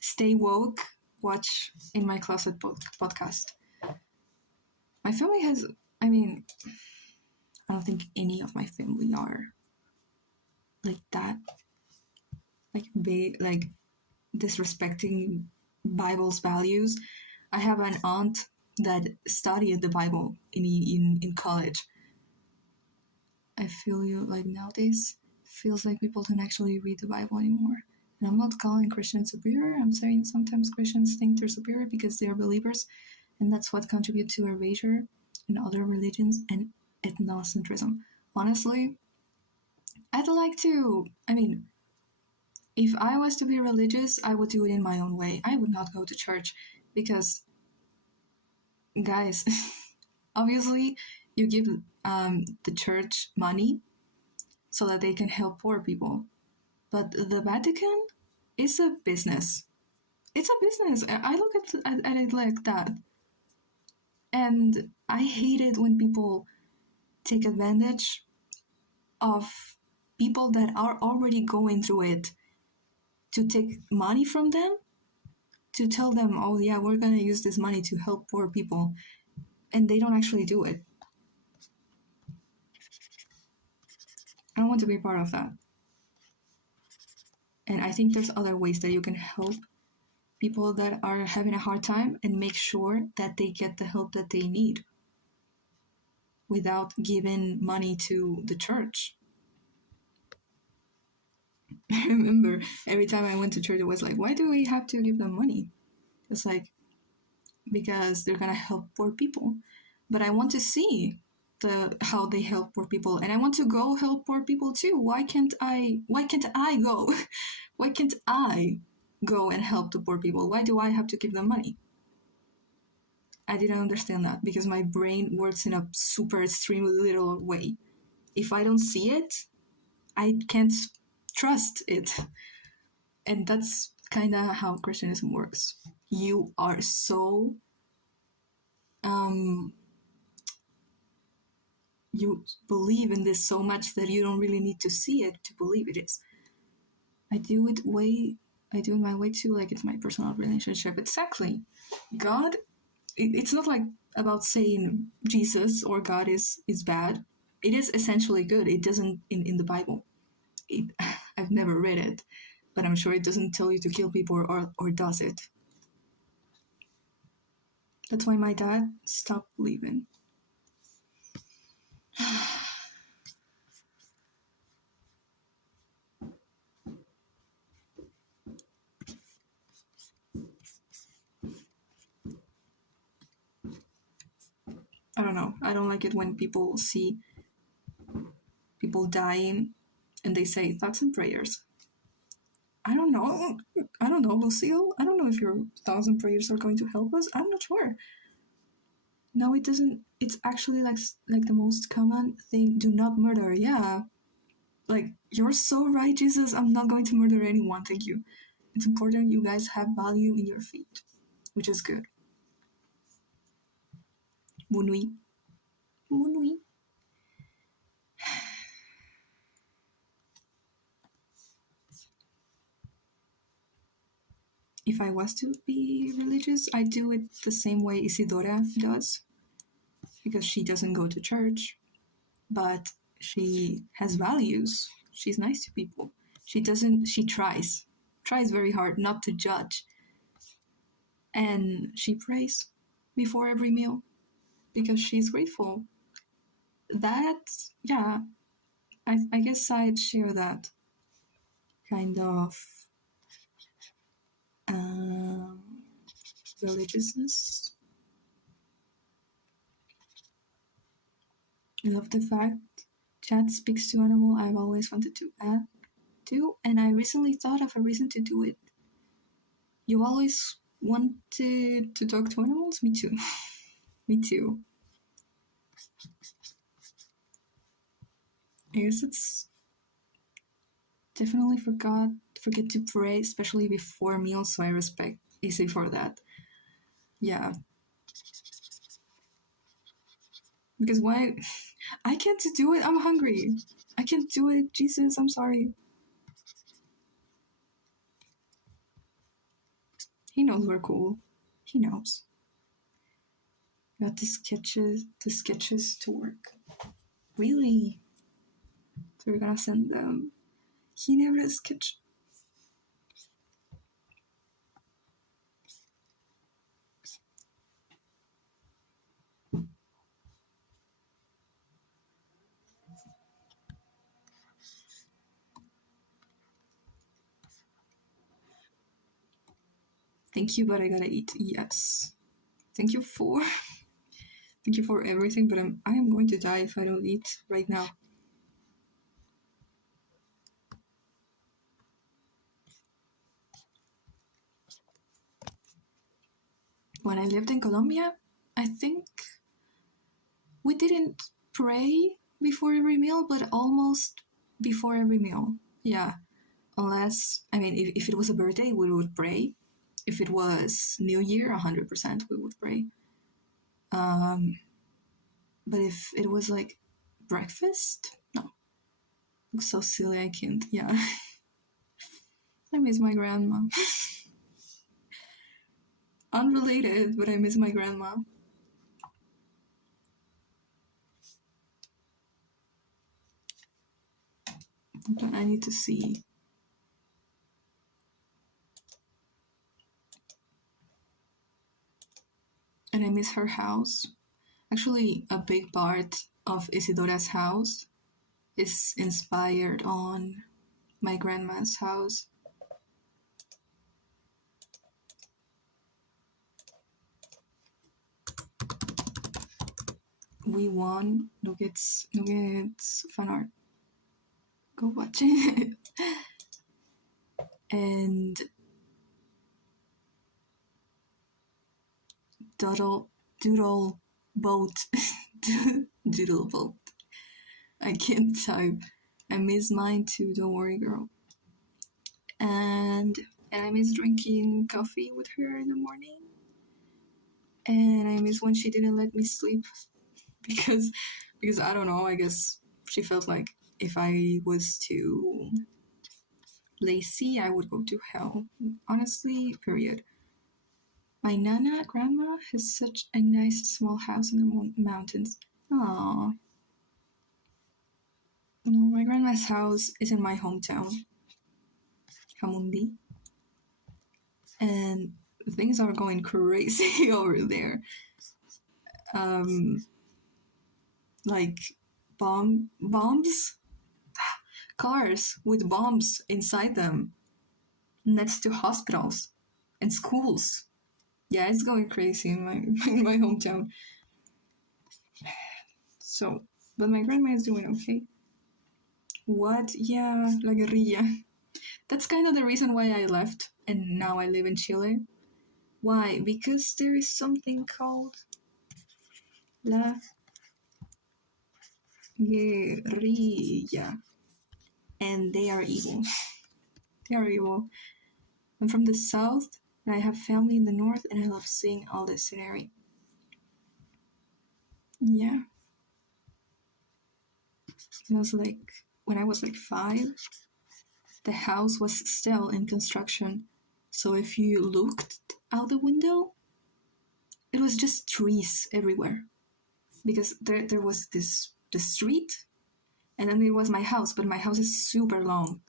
Stay woke. Watch In My Closet podcast. My family has. I mean, I don't think any of my family are like that. Like disrespecting Bible's values. I have an aunt that studied the Bible in college. I feel you, like nowadays feels like people don't actually read the Bible anymore. And I'm not calling Christians superior. I'm saying sometimes Christians think they're superior because they're believers, and that's what contributes to erasure in other religions and ethnocentrism. Honestly, I'd like to. I mean, if I was to be religious, I would do it in my own way. I would not go to church because, guys, obviously, you give the church money so that they can help poor people. But the Vatican is a business. It's a business. I look at it like that. And I hate it when people take advantage of people that are already going through it to take money from them, to tell them, oh yeah, we're going to use this money to help poor people. And they don't actually do it. I don't want to be part of that. And I think there's other ways that you can help people that are having a hard time and make sure that they get the help that they need without giving money to the church. I remember every time I went to church, it was like, why do we have to give them money? It's like, because they're gonna help poor people. But I want to see how they help poor people, and I want to go help poor people too. Why can't I go? Why can't I go and help the poor people? Why do I have to give them money? I didn't understand that because my brain works in a super extreme little way. If I don't see it, I can't trust it. And that's kind of how Christianism works. You are so you believe in this so much that you don't really need to see it to believe it is. I do it my way too, like it's my personal relationship. Exactly. God, it's not like about saying Jesus or God is bad. It is essentially good. It doesn't in the Bible. I've never read it, but I'm sure it doesn't tell you to kill people, or does it? That's why my dad stopped believing. I don't know. I don't like it when people see people dying and they say thoughts and prayers. I don't know. I don't know, Lucille. I don't know if your thoughts and prayers are going to help us. I'm not sure. No, it doesn't. It's actually like the most common thing. Do not murder. Yeah. Like, you're so right, Jesus. I'm not going to murder anyone. Thank you. It's important you guys have value in your feet, which is good. Bonne nuit. Bonne nuit. If I was to be religious, I'd do it the same way Isidora does, because she doesn't go to church, but she has values. She's nice to people. She tries very hard not to judge. And she prays before every meal because she's grateful. That, yeah, I guess I'd share that kind of religiousness. I love the fact Chad speaks to animal I've always wanted to add to, and I recently thought of a reason to do it. You always wanted to talk to animals? Me too. Me too. I guess it's definitely forget to pray, especially before meals, so I respect Izzy for that. Yeah. Because why? I can't do it, I'm hungry. I can't do it, Jesus, I'm sorry. He knows we're cool. He knows. Got the sketches to work. Really? So we're gonna send them. He never sketched. Thank you, but I gotta eat. Yes. Thank you for thank you for everything, but I am going to die if I don't eat right now. When I lived in Colombia, I think we didn't pray before every meal, but almost before every meal. Yeah. Unless, I mean, if it was a birthday, we would pray. If it was New Year, 100% we would pray. But if it was like breakfast, no. I'm so silly, I can't. Yeah. I miss my grandma. Unrelated, but I miss my grandma. I need to see. And I miss her house. Actually, a big part of Isidora's house is inspired on my grandma's house. We won Nuggets fan art. Go watch it. And Doodle boat. Doodle boat. I can't type. I miss mine too, don't worry, girl. And I miss drinking coffee with her in the morning. And I miss when she didn't let me sleep because I don't know, I guess she felt like if I was to lazy, I would go to hell. Honestly, period. My Nana grandma has such a nice small house in the mountains. Aww. No, my grandma's house is in my hometown, Hamundi, and things are going crazy over there. Um, like bombs, cars with bombs inside them, next to hospitals and schools. Yeah, it's going crazy in my in my hometown. So, but my grandma is doing okay. What? Yeah, La Guerrilla. That's kind of the reason why I left and now I live in Chile. Why? Because there is something called La Guerrilla. And they are evil. They are evil. I'm from the south, and I have family in the north, and I love seeing all this scenery. Yeah. It was like, when I was like 5, the house was still in construction. So if you looked out the window, it was just trees everywhere. Because there was the street, and then there was my house, but my house is super long.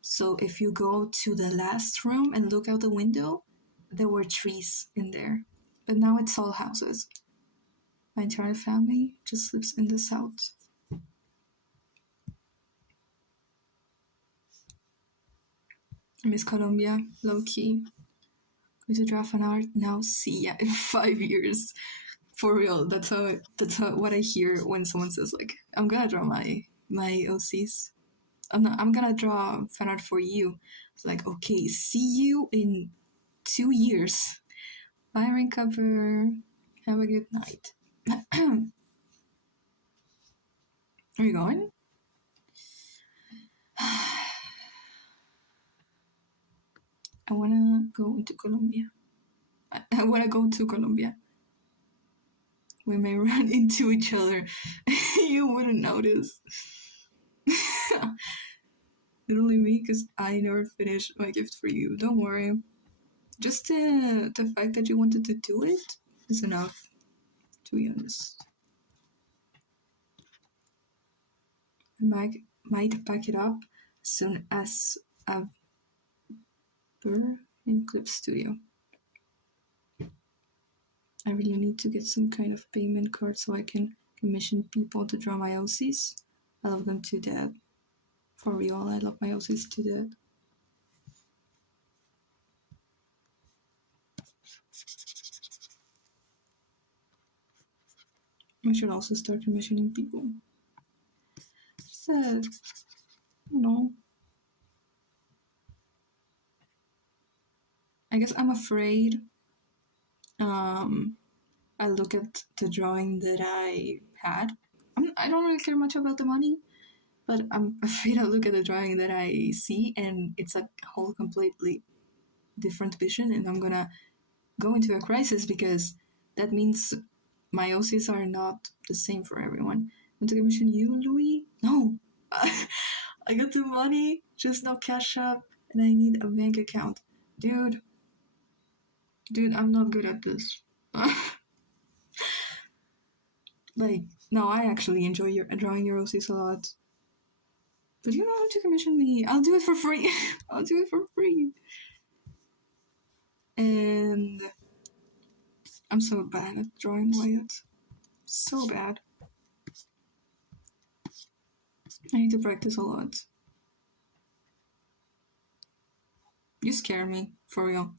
So if you go to the last room and look out the window, there were trees in there. But now it's all houses. My entire family just lives in the south. I miss Colombia, low key. Going to draw fan art now. See ya in 5 years. For real, that's what I hear when someone says like, I'm gonna draw my OCs. I'm gonna draw fan art for you. It's like, okay, see you in 2 years. Bye, rain cover. Have a good night. Are you going? I wanna go to Colombia. I wanna go to Colombia. We may run into each other. You wouldn't notice. Literally me, because I never finished my gift for you. Don't worry. Just the fact that you wanted to do it is enough, to be honest. I might back it up as soon as ever in Clip Studio. I really need to get some kind of payment card so I can commission people to draw my OCs. I love them to death. For real, I love my OCs to death. I should also start commissioning people. Sad. No. I guess I'm afraid. I look at the drawing that I had. I don't really care much about the money, but I'm afraid I look at the drawing that I see and it's a whole completely different vision, and I'm gonna go into a crisis because that means my OCs are not the same for everyone. Want to commission you, Louis? No. I got the money, just no cash up, and I need a bank account. Dude, I'm not good at this. Like, no, I actually enjoy drawing your OCs a lot. But you don't have to commission me. I'll do it for free. I'll do it for free. And I'm so bad at drawing Wyatt. So bad. I need to practice a lot. You scare me, for real.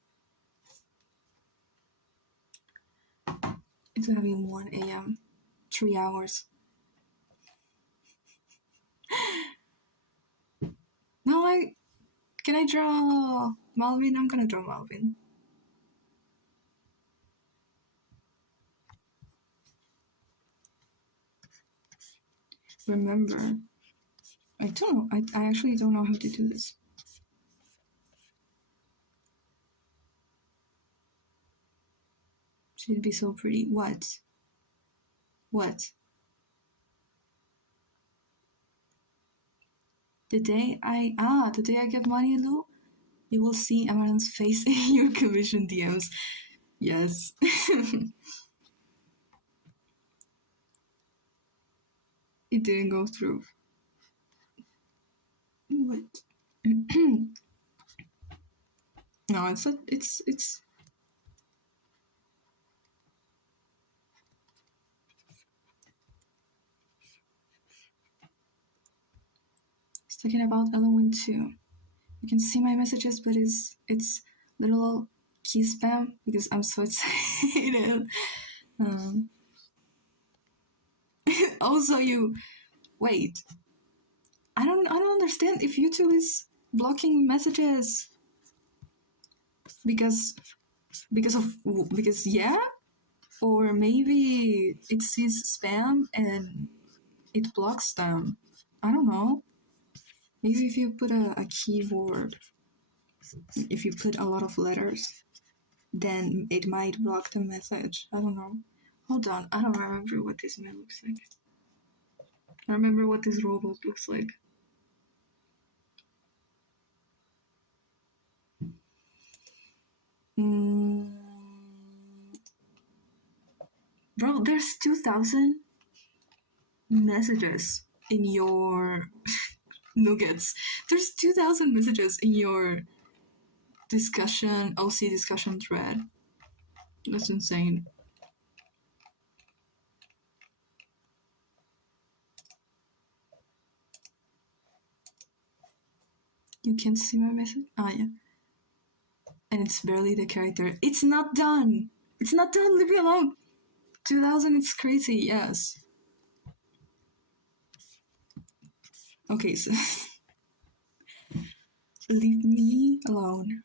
It's gonna be 1 a.m. 3 hours. No, can I draw Malvin? I'm gonna draw Malvin. Remember, I don't know. I actually don't know how to do this. She'd be so pretty. What? What? The day I get money, Lou, you will see Amaranth's face in your commission DMs. Yes. It didn't go through. What? No, it's talking about Halloween too. You can see my messages, but it's little key spam because I'm so excited. Um, also, you wait. I don't understand if YouTube is blocking messages because because yeah, or maybe it sees spam and it blocks them. I don't know. Maybe if you put a keyboard, if you put a lot of letters, then it might block the message. I don't know. Hold on, I don't remember what this man looks like. I remember what this robot looks like. Mm. Bro, there's 2,000 messages in your nuggets. There's 2,000 messages in your OC discussion thread. That's insane. You can see my message? Ah, yeah. And it's barely the character. It's not done! It's not done! Leave me alone! 2,000, it's crazy, yes. Okay, so. Leave me alone.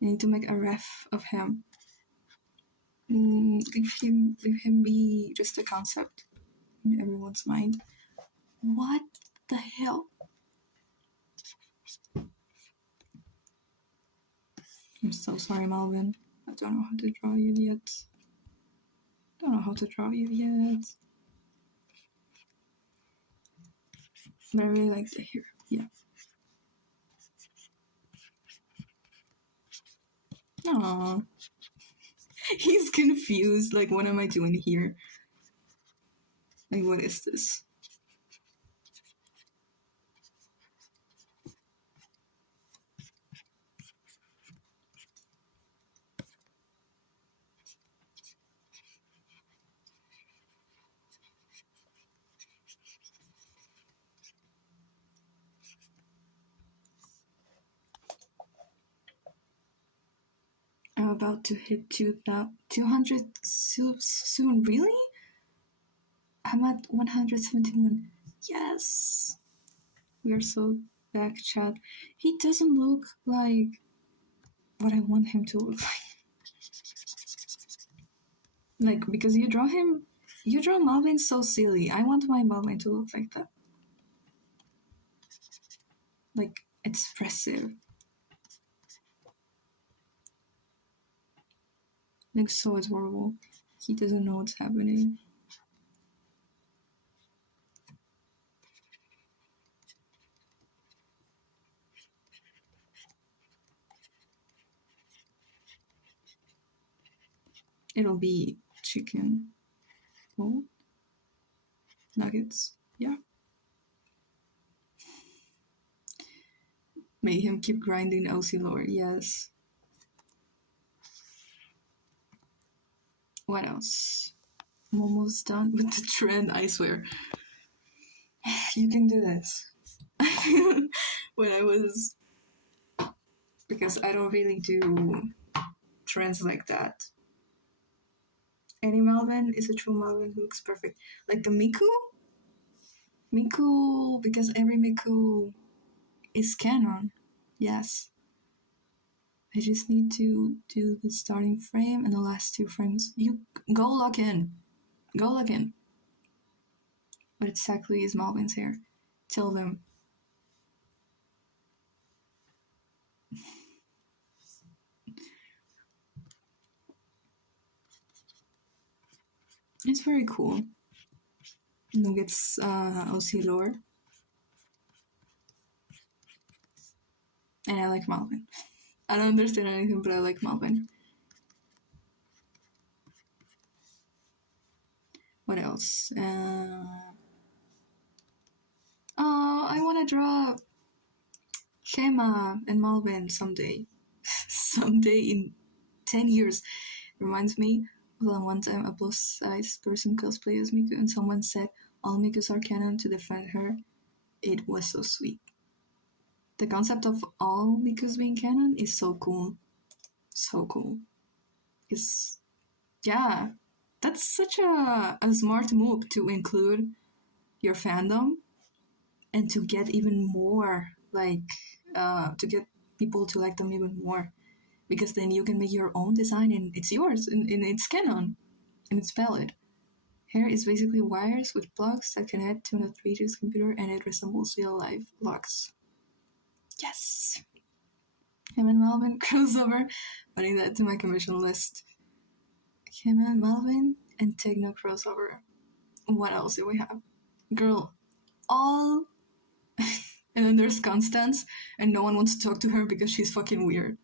I need to make a ref of him. Leave him be just a concept in everyone's mind. What the hell? I'm so sorry, Malvin. I don't know how to draw you yet. Don't know how to draw you yet. But I really like the hair. Yeah. Aww. He's confused. Like, what am I doing here? Like, what is this? I'm about to hit 200 soon. Really? I'm at 171. Yes. We are so back, chat. He doesn't look like what I want him to look like. Like, because you draw Malvin so silly. I want my Malvin to look like that. Like, expressive. Like, so adorable. He doesn't know what's happening. It'll be chicken. Oh. Nuggets. Yeah. Make him keep grinding OC lore. Yes. What else? I'm almost done with the trend, I swear. You can do this. When I was... Because I don't really do trends like that. Any Malvin is a true Malvin who looks perfect. Like the Miku? Miku, because every Miku is canon. Yes. I just need to do the starting frame and the last 2 frames. You go lock in. Go look in. What exactly is Malvin's hair? Tell them. It's very cool. Nuggets OC lore. And I like Malvin. I don't understand anything, but I like Malvin. What else? Oh, I want to draw Shema and Malvin someday. Someday in 10 years. Reminds me of one time a plus size person cosplayed as Miku and someone said all Mikus are canon to defend her. It was so sweet. The concept of all Mikus being canon is so cool. So cool. It's, yeah, that's such a smart move to include your fandom and to get even more, like, to get people to like them even more. Because then you can make your own design and it's yours and it's canon and it's valid. Hair is basically wires with plugs that connect to a 3D computer and it resembles real life locks. Yes! Him and Malvin crossover. Putting that to my commission list. Him and Malvin and Techno crossover. What else do we have? Girl, all. And then there's Constance, and no one wants to talk to her because she's fucking weird.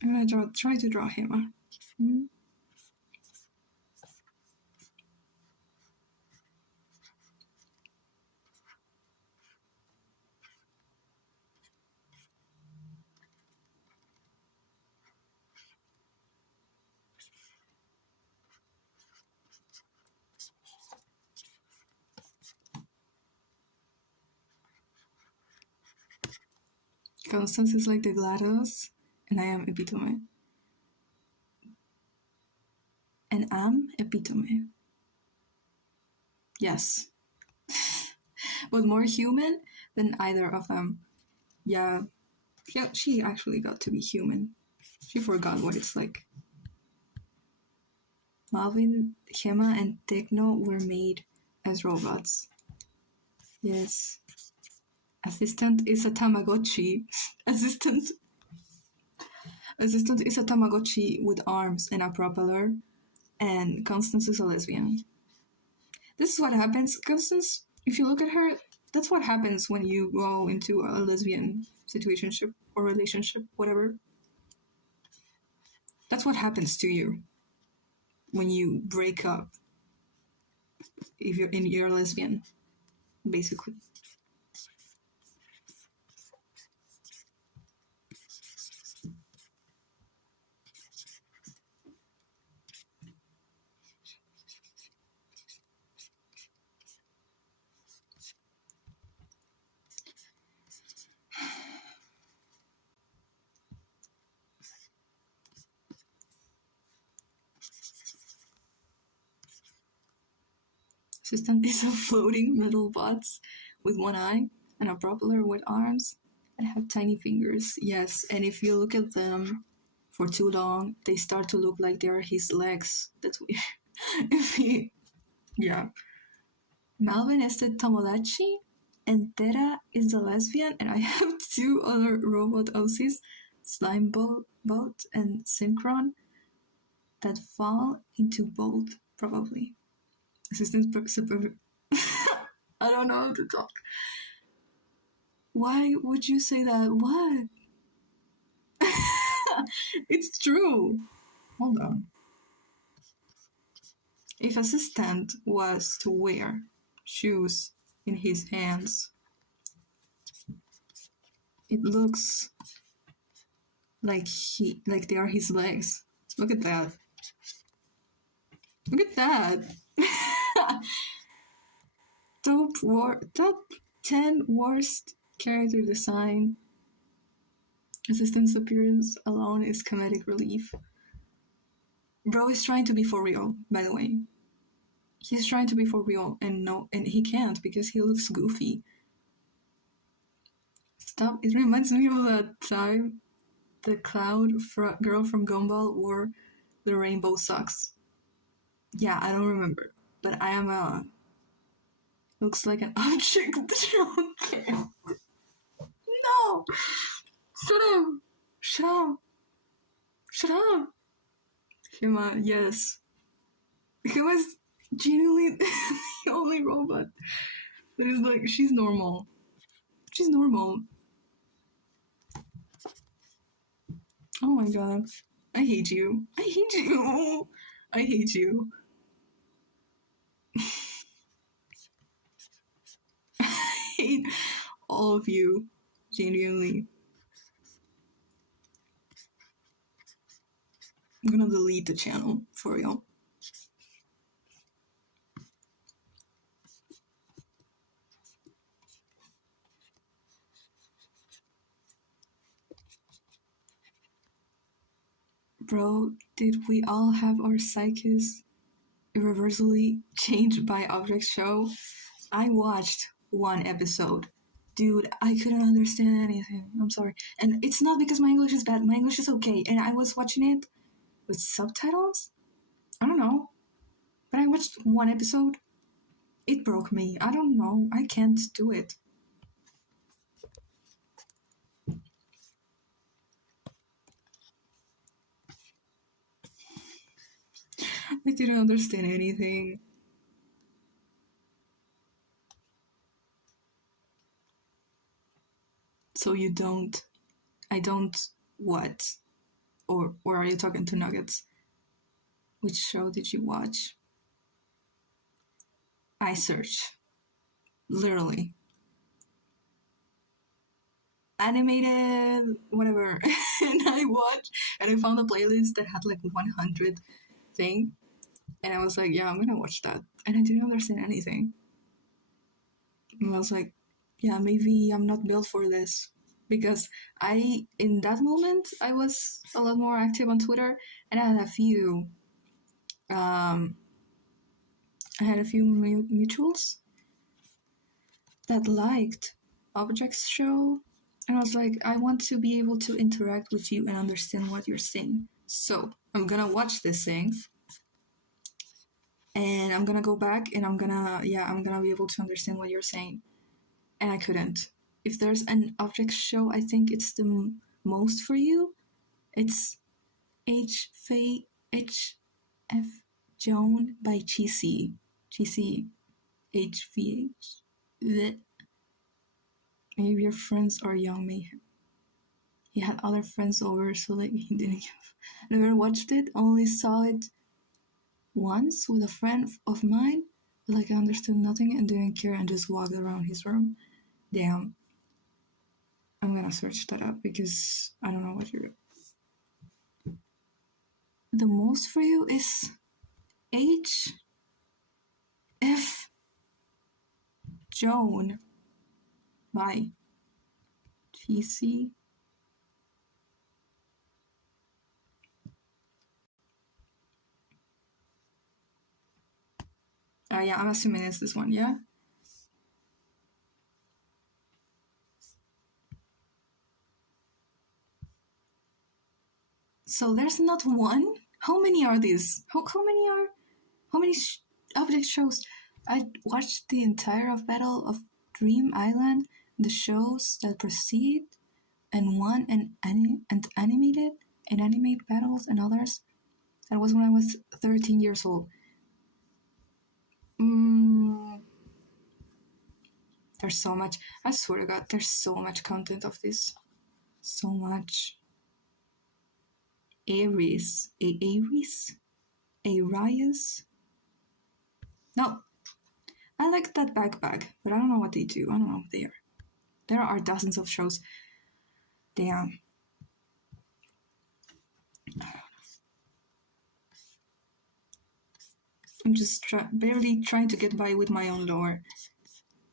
I'm gonna try to draw him. Constance is like the GLaDOS, and I am Epitome. And I'm Epitome. Yes. But more human than either of them. Yeah, she actually got to be human. She forgot what it's like. Malvin, Gemma, and Techno were made as robots. Yes. Assistant is a Tamagotchi. Assistant is a Tamagotchi with arms and a propeller, and Constance is a lesbian. This is what happens. Constance, if you look at her, that's what happens when you go into a lesbian situationship or relationship, whatever. That's what happens to you when you break up. If you're lesbian, basically. Assistant is a floating metal box with one eye and a propeller with arms and have tiny fingers. Yes, and if you look at them for too long, they start to look like they're his legs. That's weird. Yeah. Malvin is the Tomodachi, and Tera is the lesbian, and I have two other robot OCs, Slime Boat and Synchron, that fall into both, probably. Assistant I don't know how to talk. Why would you say that? What? It's true. Hold on. If assistant was to wear shoes in his hands, it looks like they are his legs. Look at that. Look at that. Top 10 worst character design. Assistant's appearance alone is comedic relief. Bro is trying to be for real, by the way. He's trying to be for real, and he can't because he looks goofy. Stop! It reminds me of that time the cloud girl from Gumball wore the rainbow socks. Yeah, I don't remember, but I am a looks like an object. Okay. No! Shut up! Shut up! Shut up! Hima, yes. He was genuinely the only robot that is like, she's normal. She's normal. Oh my god. I hate you. I hate you. I hate you. I hate all of you. Genuinely. I'm gonna delete the channel for y'all. Bro, did we all have our psyches irreversibly changed by Object Show? I watched one episode. Dude, I couldn't understand anything. I'm sorry. And it's not because my English is bad. My English is okay. And I was watching it with subtitles? I don't know. But I watched one episode. It broke me. I don't know. I can't do it. I didn't understand anything. So you don't. I don't what? Or are you talking to Nuggets? Which show did you watch? I search. Literally. Animated, whatever. And I watched, and I found a playlist that had like 100 thing. And I was like, yeah, I'm gonna watch that. And I didn't understand anything. And I was like, yeah, maybe I'm not built for this. Because in that moment, I was a lot more active on Twitter, and I had a few mutuals that liked Objects Show, and I was like, I want to be able to interact with you and understand what you're saying. So I'm gonna watch this thing, and I'm gonna go back, and I'm gonna be able to understand what you're saying, and I couldn't. If there's an Objects Show, I think it's the most for you. It's HF Joan by GC. HVH. Maybe your friends are young, mayhem. He had other friends over, so like he didn't never watched it, only saw it once with a friend of mine. Like I understood nothing and didn't care and just walked around his room. Damn. I'm gonna search that up because I don't know what you're. The most for you is HF Joan by GC. Yeah, I'm assuming it's this one, yeah? So there's not one? How many are these? How many Object Shows? I watched the entire of Battle of Dream Island, the shows that precede and one and animated and animate battles and others. That was when I was 13 years old. There's so much. I swear to God, there's so much content of this. So much. Aries. Arias? No. I like that backpack, but I don't know what they do. I don't know what they are. There are dozens of shows. Damn. I'm just barely trying to get by with my own lore.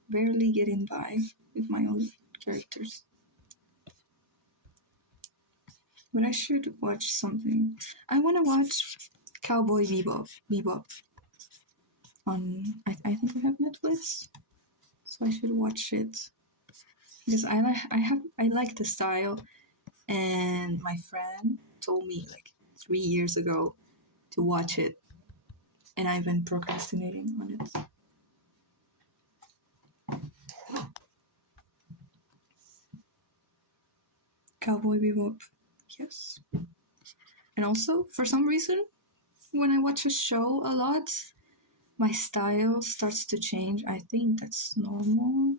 Barely getting by with my own characters. But I should watch something. I want to watch Cowboy Bebop. I think I have Netflix, so I should watch it because I like the style, and my friend told me like 3 years ago to watch it, and I've been procrastinating on it. Cowboy Bebop, yes. And also, for some reason, when I watch a show a lot, my style starts to change. I think that's normal.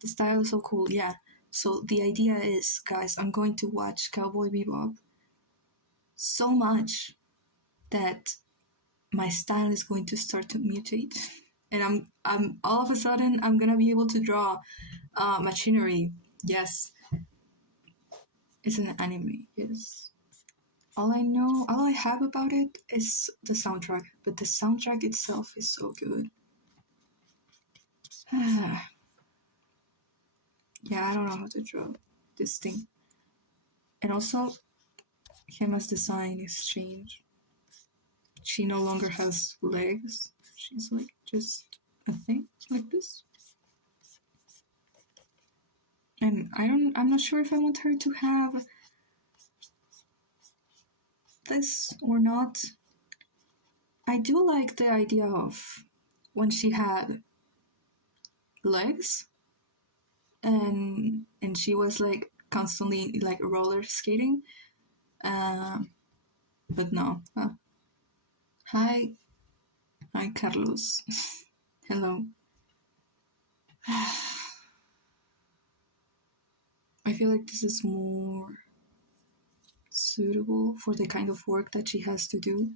The style is so cool, yeah. So the idea is, guys, I'm going to watch Cowboy Bebop so much that my style is going to start to mutate, and I'm all of a sudden I'm gonna be able to draw machinery. Yes, it's an anime. Yes. All I have about it is the soundtrack, but the soundtrack itself is so good. Yeah, I don't know how to draw this thing. And also, Hema's design is changed. She no longer has legs. She's like just a thing like this. And I'm not sure if I want her to have this or not. I do like the idea of when she had legs and she was like constantly like roller skating. But no. Hi, Carlos. Hello. I feel like this is more suitable for the kind of work that she has to do.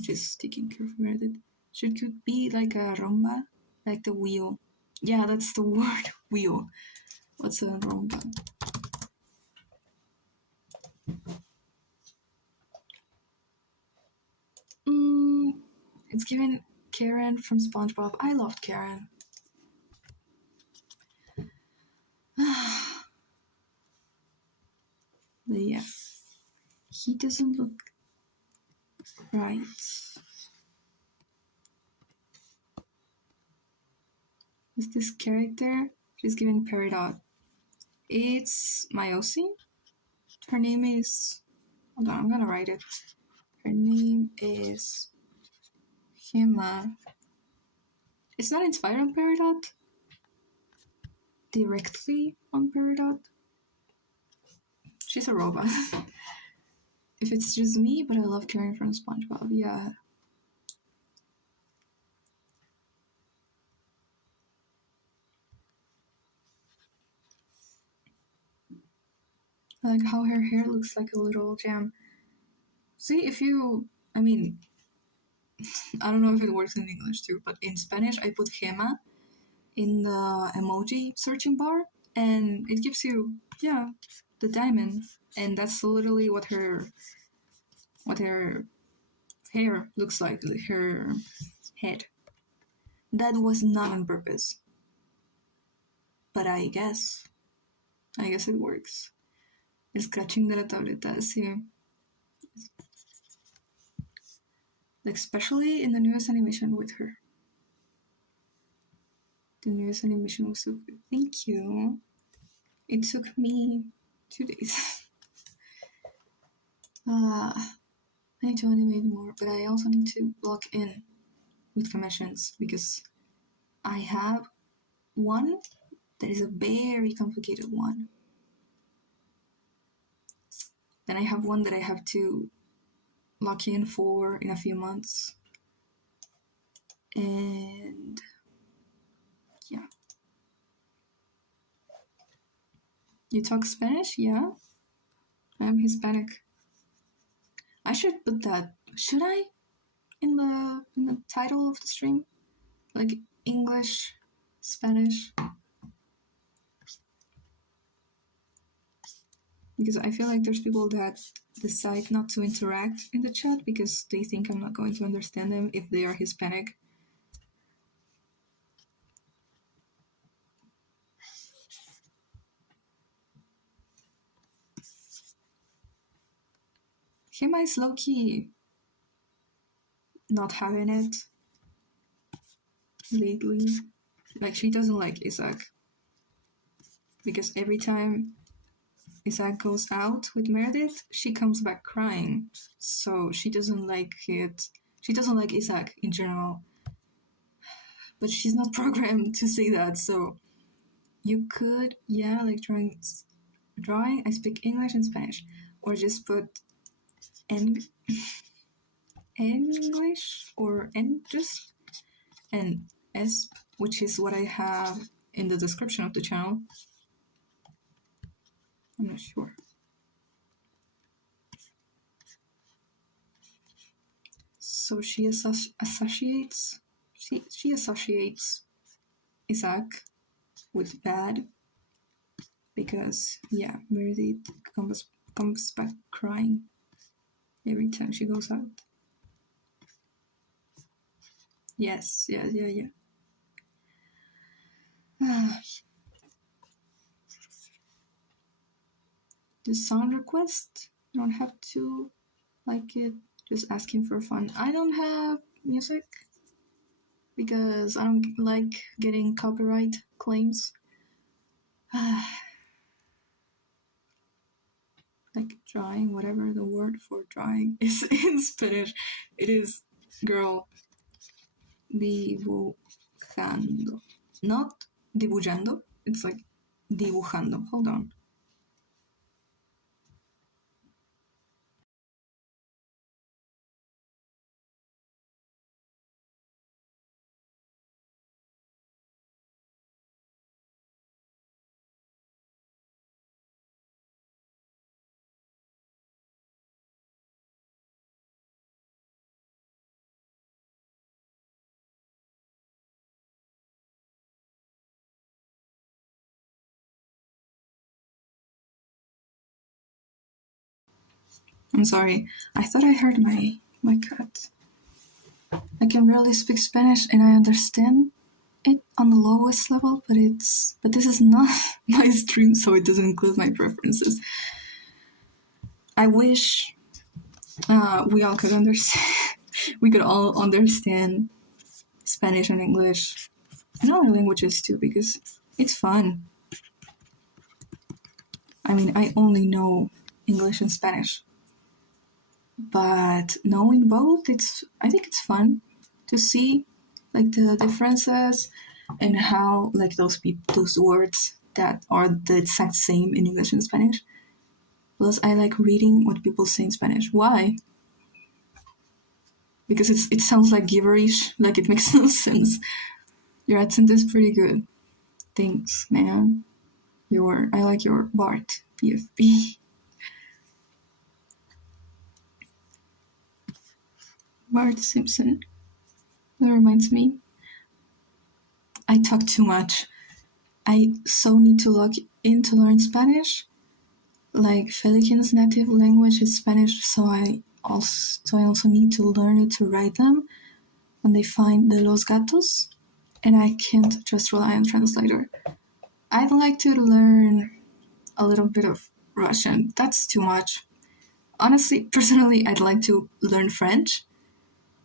Just taking care of Meredith. She could be like a rumba, like the wheel. Yeah, that's the word, wheel. What's a rumba? It's given Karen from SpongeBob. I loved Karen. But yeah, he doesn't look right. Is this character? She's given Peridot. It's Myosi. Her name is. Hold on, I'm gonna write it. Her name is Hema. It's not inspired on Peridot. Directly on Peridot. She's a robot. If it's just me, but I love Karen from SpongeBob, yeah. I like how her hair looks like a little jam. See, if you, I mean, I don't know if it works in English too, but in Spanish I put Gema in the emoji searching bar, and it gives you, yeah, the diamond, and that's literally what her hair looks like, her head. That was not on purpose, but I guess it works. El scratching de la tableta, sí. Like, especially in the newest animation with her. The newest animation was so good. Thank you. It took me 2 days. I need to animate more, but I also need to log in with commissions because I have one that is a very complicated one. Then I have one that I have to lock in for in a few months. And yeah. You talk Spanish? Yeah. I'm Hispanic. I should put that. Should I? In the title of the stream? Like English, Spanish. Because I feel like there's people that decide not to interact in the chat because they think I'm not going to understand them if they are Hispanic. Hema is low-key not having it lately. Like, she doesn't like Isaac. Because every time Isaac goes out with Meredith, she comes back crying. So she doesn't like it. She doesn't like Isaac in general. But she's not programmed to say that, so you could, yeah, like drawing, I speak English and Spanish. Or just put English or just and S, which is what I have in the description of the channel. I'm not sure. So she associates Isaac with bad because Meredith comes back crying every time she goes out. Yes, yeah. The sound request, you don't have to like it, just asking for fun. I don't have music because I don't like getting copyright claims. Like drawing, whatever the word for drawing is in Spanish, it is girl dibujando, not dibujando. It's like dibujando. Hold on. I'm sorry. I thought I heard my cat. I can barely speak Spanish and I understand it on the lowest level, but this is not my stream, so it doesn't include my preferences. I wish we all could understand. We could all understand Spanish and English and other languages too, because it's fun. I mean, I only know English and Spanish, but knowing both, I think it's fun to see like the differences and how like those words that are the exact same in English and Spanish. Plus, I like reading what people say in Spanish. Why? Because it sounds like gibberish, like it makes no sense. Your accent is pretty good. Thanks, man. I like your Bart, PFP. Bart Simpson. That reminds me. I talk too much. I so need to log in to learn Spanish. Like Felikin's native language is Spanish, so I also need to learn it to write them when they find the Los Gatos, and I can't just rely on translator. I'd like to learn a little bit of Russian. That's too much. Honestly, personally, I'd like to learn French,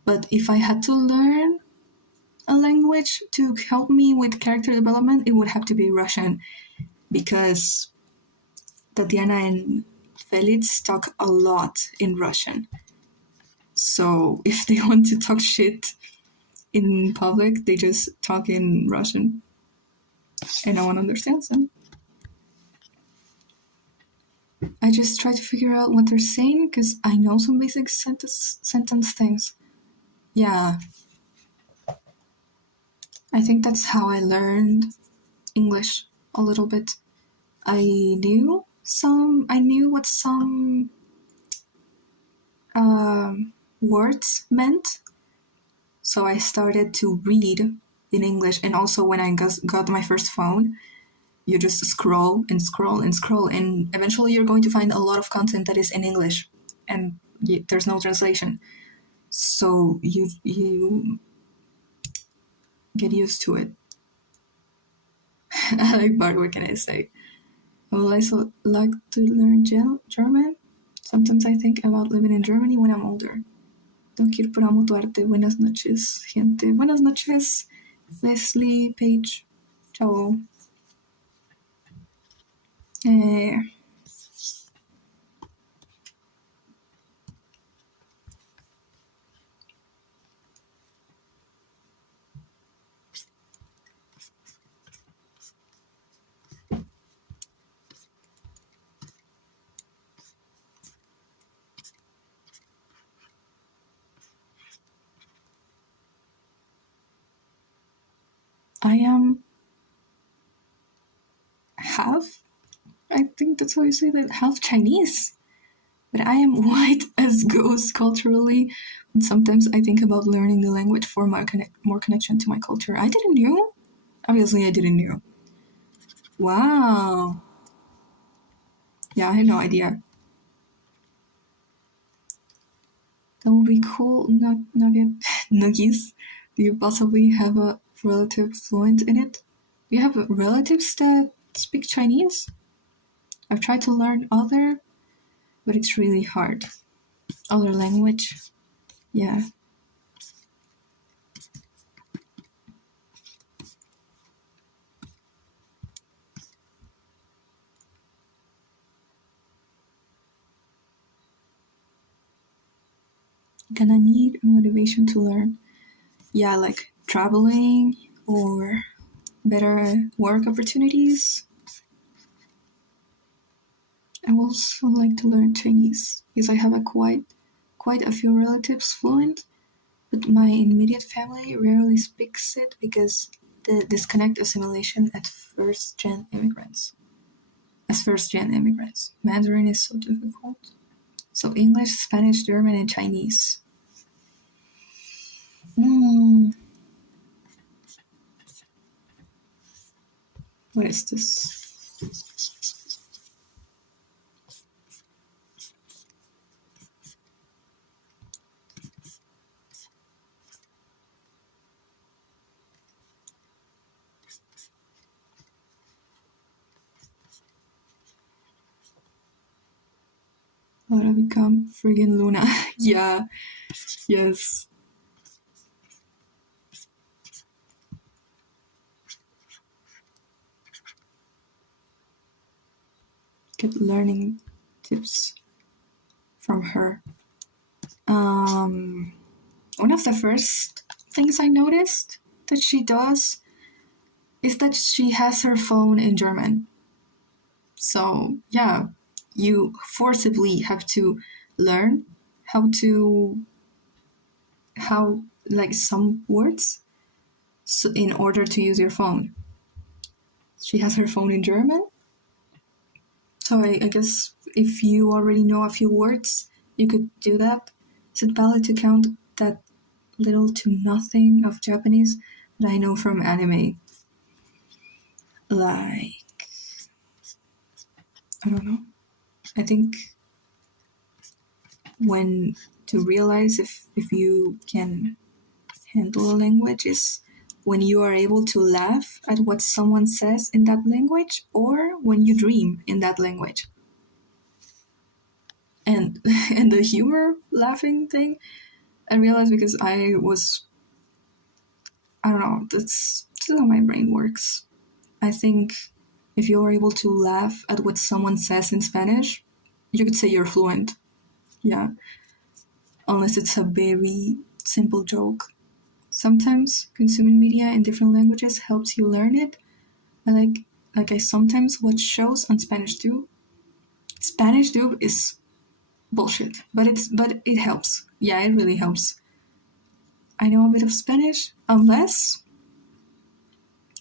but if I had to learn a language to help me with character development, it would have to be Russian, because Tatiana and Felix talk a lot in Russian. So if they want to talk shit in public, they just talk in Russian, and no one understands them. I just try to figure out what they're saying because I know some basic sentence things. Yeah. I think that's how I learned English a little bit. I knew what some words meant, so I started to read in English. And also when I got my first phone, you just scroll and scroll and scroll, and eventually you're going to find a lot of content that is in English, and there's no translation. So you get used to it. I like Bart, what can I say? I would also like to learn German. Sometimes I think about living in Germany when I'm older. Tengo que ir para mutuarte. Buenas noches, gente. Buenas noches, Leslie, Paige. Ciao. I am half, I think that's how you say that, half Chinese. But I am white as ghost culturally. And sometimes I think about learning the language for more connection to my culture. I didn't know. Obviously, I didn't know. Wow. Yeah, I had no idea. That would be cool. Nugget. Nuggies. Do you possibly have a relative fluent in it? Do you have relatives that speak Chinese? I've tried to learn other, but it's really hard. Other language. Yeah. Gonna need a motivation to learn. Yeah, like traveling or better work opportunities. I would also like to learn Chinese because I have quite a few relatives fluent, but my immediate family rarely speaks it because the disconnect assimilation at first-gen immigrants. As first-gen immigrants, Mandarin is so difficult. So English, Spanish, German, and Chinese. What is this? How did I become friggin' Luna? Yeah, yes. Get learning tips from her. One of the first things I noticed that she does is that she has her phone in German. So, yeah, you forcibly have to learn how like some words so in order to use your phone. She has her phone in German. So I guess if you already know a few words, you could do that. Is it valid to count that little to nothing of Japanese that I know from anime? Like, I don't know. I think when to realize if you can handle a language is when you are able to laugh at what someone says in that language or when you dream in that language. And and the humor laughing thing, I realized because I don't know, that's how my brain works. I think if you're able to laugh at what someone says in Spanish, you could say you're fluent. Yeah. Unless it's a very simple joke. Sometimes consuming media in different languages helps you learn it. I sometimes watch shows on Spanish too. Spanish dub is bullshit, but it helps. Yeah, it really helps. I know a bit of Spanish, unless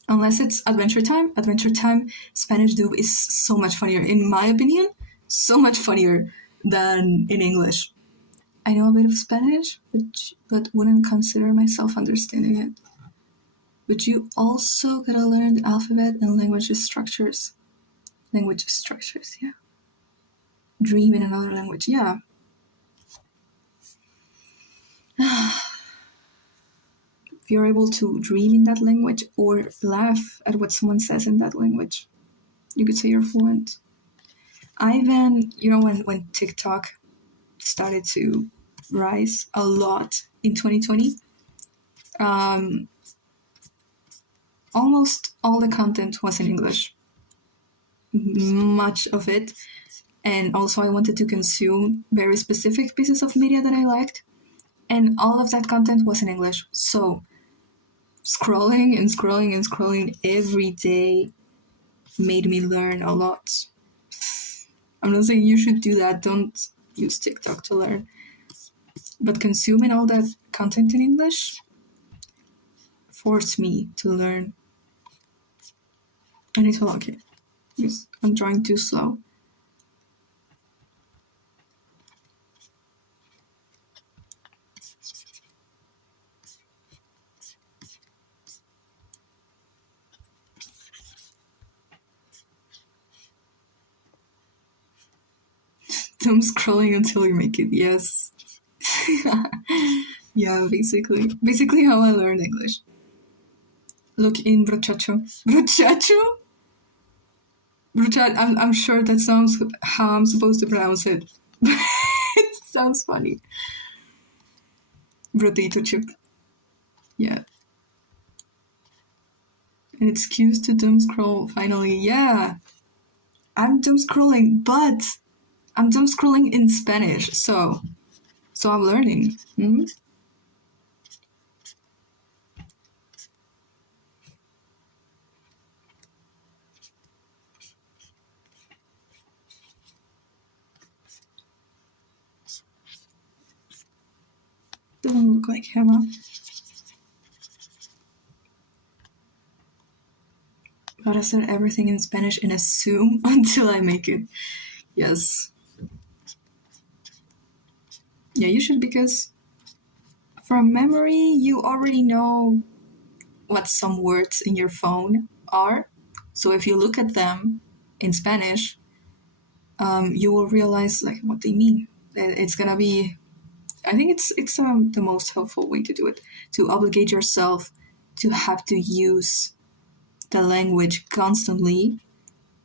it's Adventure Time. Adventure Time Spanish dub is so much funnier, in my opinion, so much funnier than in English. I know a bit of Spanish, but wouldn't consider myself understanding it. But you also gotta learn the alphabet and language structures. Language structures, yeah. Dream in another language, yeah. If you're able to dream in that language or laugh at what someone says in that language, you could say you're fluent. Ivan, when TikTok started to rise a lot in 2020, almost all the content was in English. Much of it. And also I wanted to consume very specific pieces of media that I liked. And all of that content was in English. So scrolling and scrolling and scrolling every day made me learn a lot. I'm not saying you should do that. Don't use TikTok to learn. But consuming all that content in English forced me to learn I need to lock it. Yes, I'm drawing too slow. Doom scrolling until you make it, yes. Yeah, basically how I learned English. Look in brochacho. Brochacho? I'm sure that sounds how I'm supposed to pronounce it. It sounds funny. Potato chip. Yeah. An excuse to doom scroll finally. Yeah. I'm doom scrolling, but I'm doom scrolling in Spanish, so I'm learning. Hmm? Doesn't look like Hema. Gotta set everything in Spanish and assume until I make it. Yes. Yeah, you should, because from memory, you already know what some words in your phone are. So if you look at them in Spanish, you will realize like what they mean. It's gonna be, I think it's the most helpful way to do it, to obligate yourself to have to use the language constantly,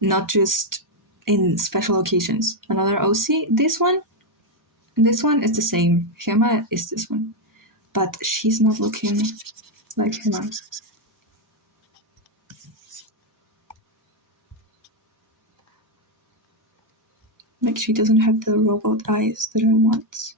not just in special occasions. Another OC, this one is the same. Hema is this one, but she's not looking like Hema. Like, she doesn't have the robot eyes that I want.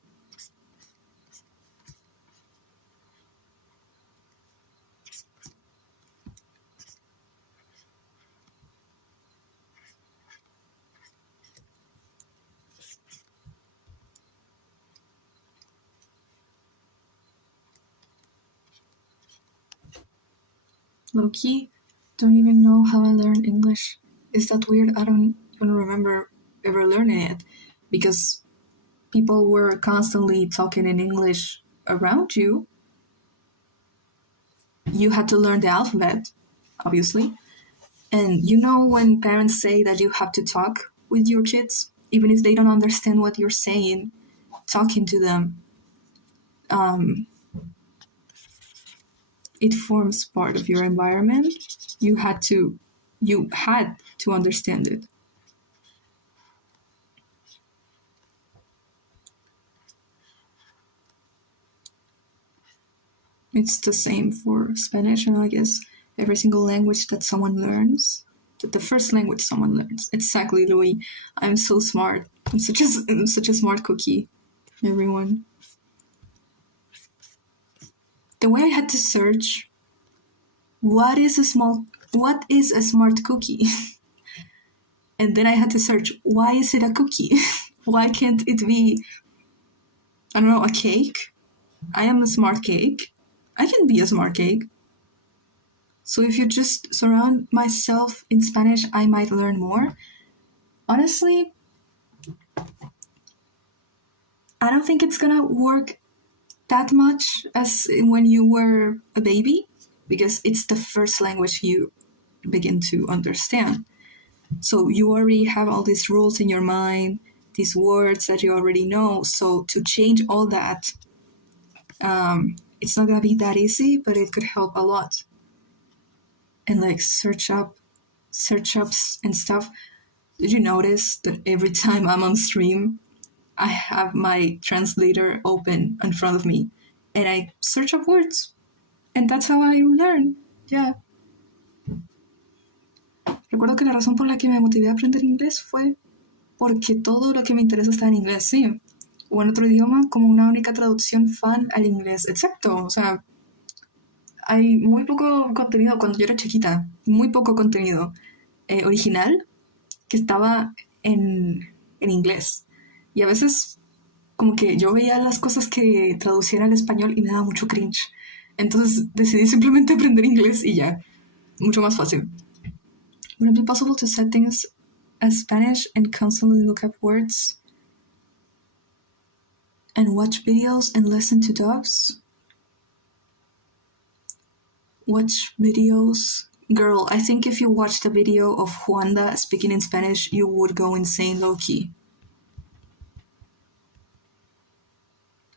Low-key, don't even know how I learned English. Is that weird? I don't even remember ever learning it, because people were constantly talking in English around you. You had to learn the alphabet, obviously. And you know when parents say that you have to talk with your kids, even if they don't understand what you're saying, talking to them, it forms part of your environment. You had to understand it. It's the same for Spanish, and I guess every single language that someone learns, the first language someone learns. Exactly, Louis. I'm so smart. I'm such a smart cookie, everyone. The way I had to search, what is a smart cookie? And then I had to search, why is it a cookie? Why can't it be, I don't know, a cake? I am a smart cake. I can be a smart cake. So if you just surround myself in Spanish, I might learn more. Honestly, I don't think it's gonna work that much as when you were a baby, because it's the first language you begin to understand. So you already have all these rules in your mind, these words that you already know. So to change all that, it's not gonna be that easy, but it could help a lot. And like search ups and stuff. Did you notice that every time I'm on stream, I have my translator open in front of me and I search up words, and that's how I learn. Yeah. Recuerdo que la razón por la que me motivé a aprender inglés fue porque todo lo que me interesa está en inglés, sí. O en otro idioma, como una única traducción fan al inglés. Exacto, o sea, hay muy poco contenido cuando yo era chiquita, muy poco contenido original que estaba en inglés. Y a veces como que yo veía las cosas que traducían al español y me daba mucho cringe. Entonces decidí simplemente aprender inglés y ya, mucho más fácil. Would it be possible to set things as Spanish and constantly look up words and watch videos and listen to dubs? Watch videos? Girl, I think if you watched a video of Juanda speaking in Spanish, you would go insane low-key.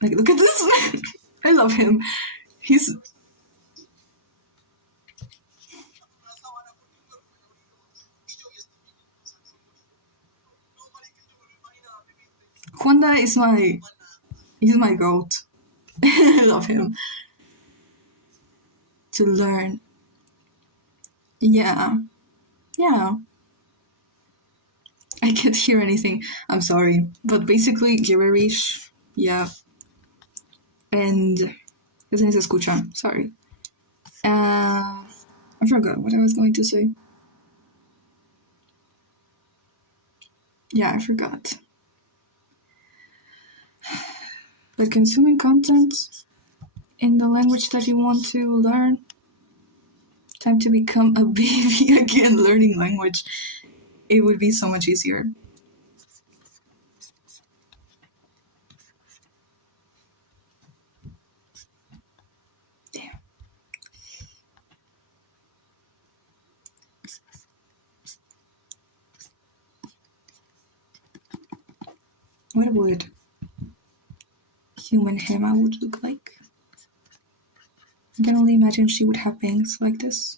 Like, look at this! I love him. He's... Juanda is he's my goat. I love him. To learn. Yeah. I can't hear anything. I'm sorry. But basically, gibberish. Yeah. And... ¿Qué se escucha? Sorry. I forgot what I was going to say. Yeah, I forgot. But consuming content in the language that you want to learn. Time to become a baby again, learning language. It would be so much easier. Damn. What would human Hema would look like? I can only imagine she would have bangs like this.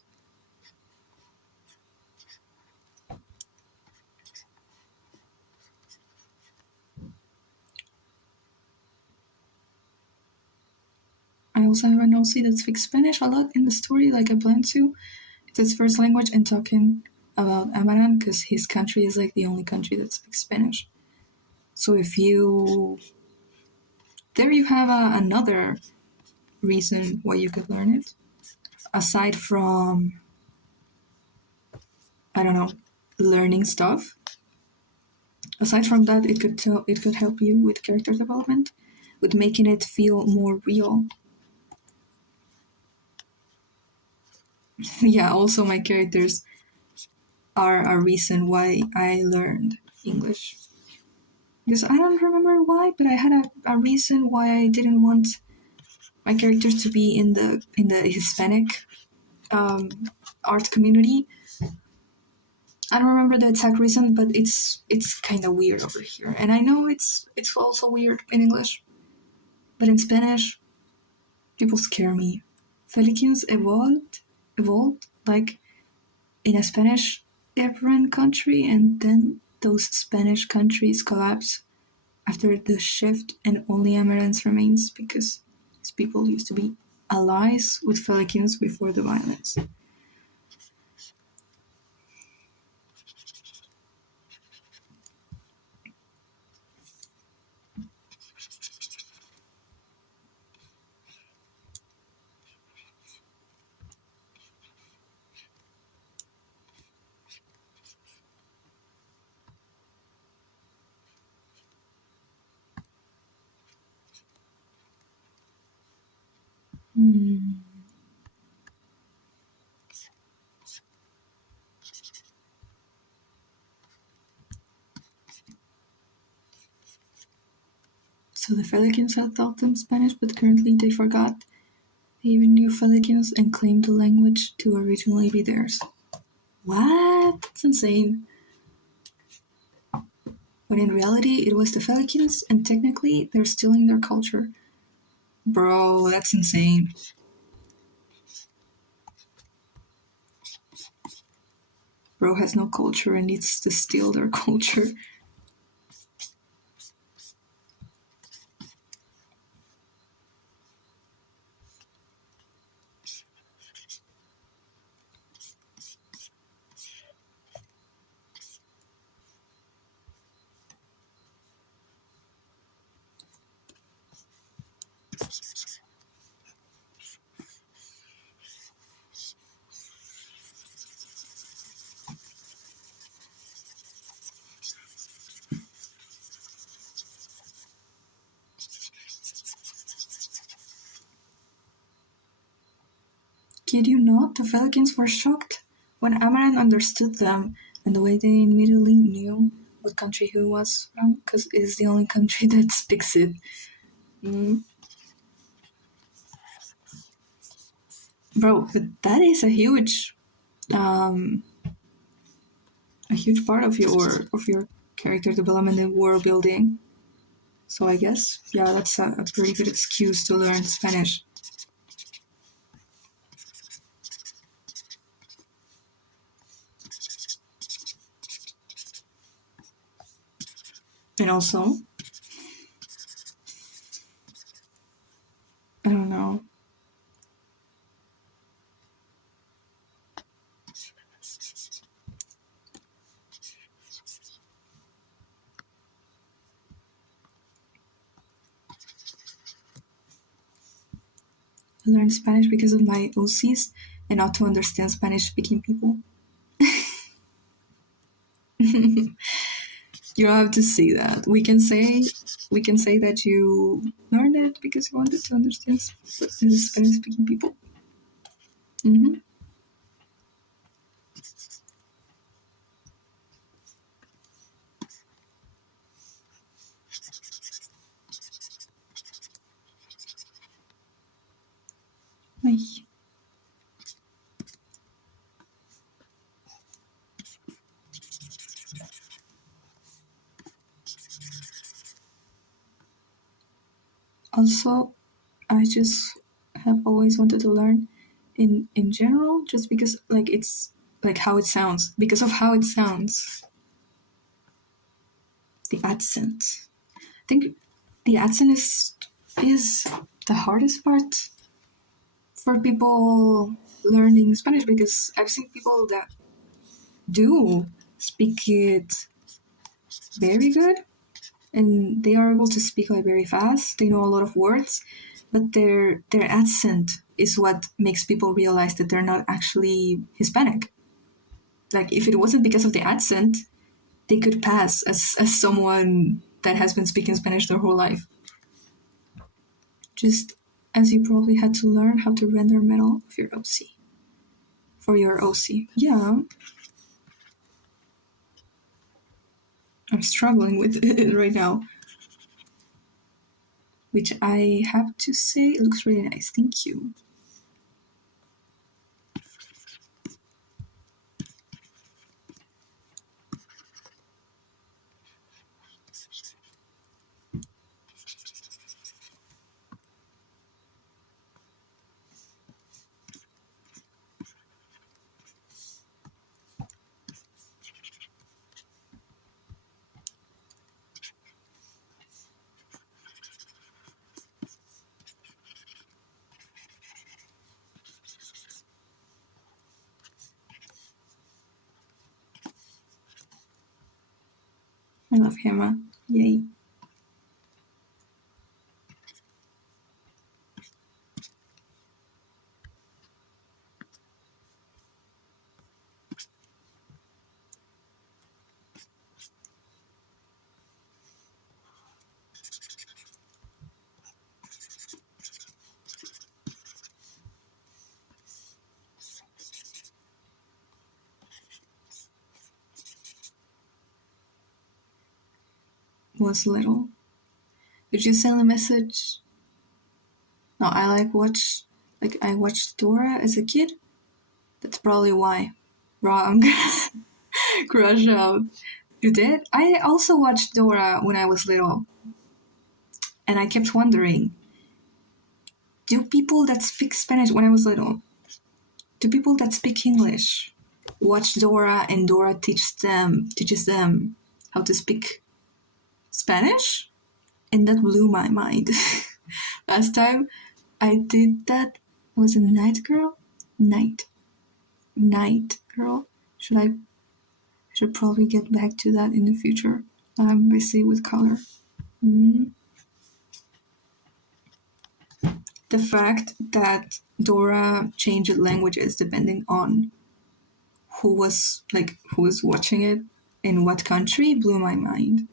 I also have an OC that speaks Spanish a lot in the story, like I plan to. It's his first language, and talking about Amaran, because his country is like the only country that speaks Spanish. So if you... There you have another reason why you could learn it. Aside from, I don't know, learning stuff. Aside from that, it could help you with character development, with making it feel more real. Yeah, also my characters are a reason why I learned English. Because I don't remember why, but I had a reason why I didn't want my characters to be in the Hispanic art community. I don't remember the exact reason, but it's kind of weird over here, and I know it's also weird in English, but in Spanish, people scare me. Felicans evolved like in a Spanish Iberian country, and then those Spanish countries collapse after the shift, and only Amarans remains because these people used to be allies with Felicans before the violence. So the Felicans had taught them Spanish, but currently they forgot. They even knew Felicans and claimed the language to originally be theirs. What? That's insane. When in reality, it was the Felicans, and technically, they're stealing their culture. Bro, that's insane. Bro has no culture and needs to steal their culture. Kid you not, the Felicans were shocked when Amaran understood them and the way they immediately knew what country he was from, because it's the only country that speaks it. Bro, but that is a huge part of your character development and world building. So I guess, yeah, that's a pretty good excuse to learn Spanish. And also, I don't know. I learned Spanish because of my OCs and not to understand Spanish-speaking people. You don't have to say that. We can say that you learned it because you wanted to understand Spanish-speaking people. Mm-hmm. Ay. Also, I just have always wanted to learn in general, just because like it's like how it sounds, because of how it sounds. The accent. I think the accent is the hardest part for people learning Spanish, because I've seen people that do speak it very good and they are able to speak like very fast. They know a lot of words, but their accent is what makes people realize that they're not actually Hispanic. Like if it wasn't because of the accent, they could pass as someone that has been speaking Spanish their whole life. Just as you probably had to learn how to render metal of your OC. For your OC. Yeah. I'm struggling with it right now. Which I have to say, it looks really nice. Thank you. I love Hema. Yay. Was little. Did you send a message? No, I watched Dora as a kid. That's probably why. Wrong. Crush out. You did? I also watched Dora when I was little. And I kept wondering, do people that speak Spanish when I was little, do people that speak English watch Dora and Dora teaches them how to speak Spanish? And that blew my mind. Last time I did that was a Night Girl? Night Girl? I should probably get back to that in the future. I'm busy with color. The fact that Dora changed languages depending on who was watching it in what country blew my mind.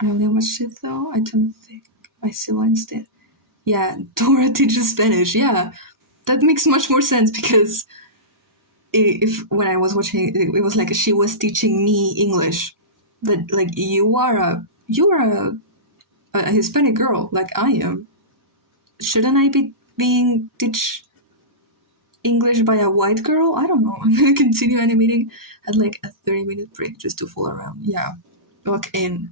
I only watched it though. I don't think my siblings did. Yeah, Dora teaches Spanish. Yeah, that makes much more sense because if when I was watching, it was like she was teaching me English, but like you are a Hispanic girl like I am. Shouldn't I be being teach English by a white girl? I don't know. I'm gonna continue animating at like a 30-minute break just to fool around. Yeah, lock in,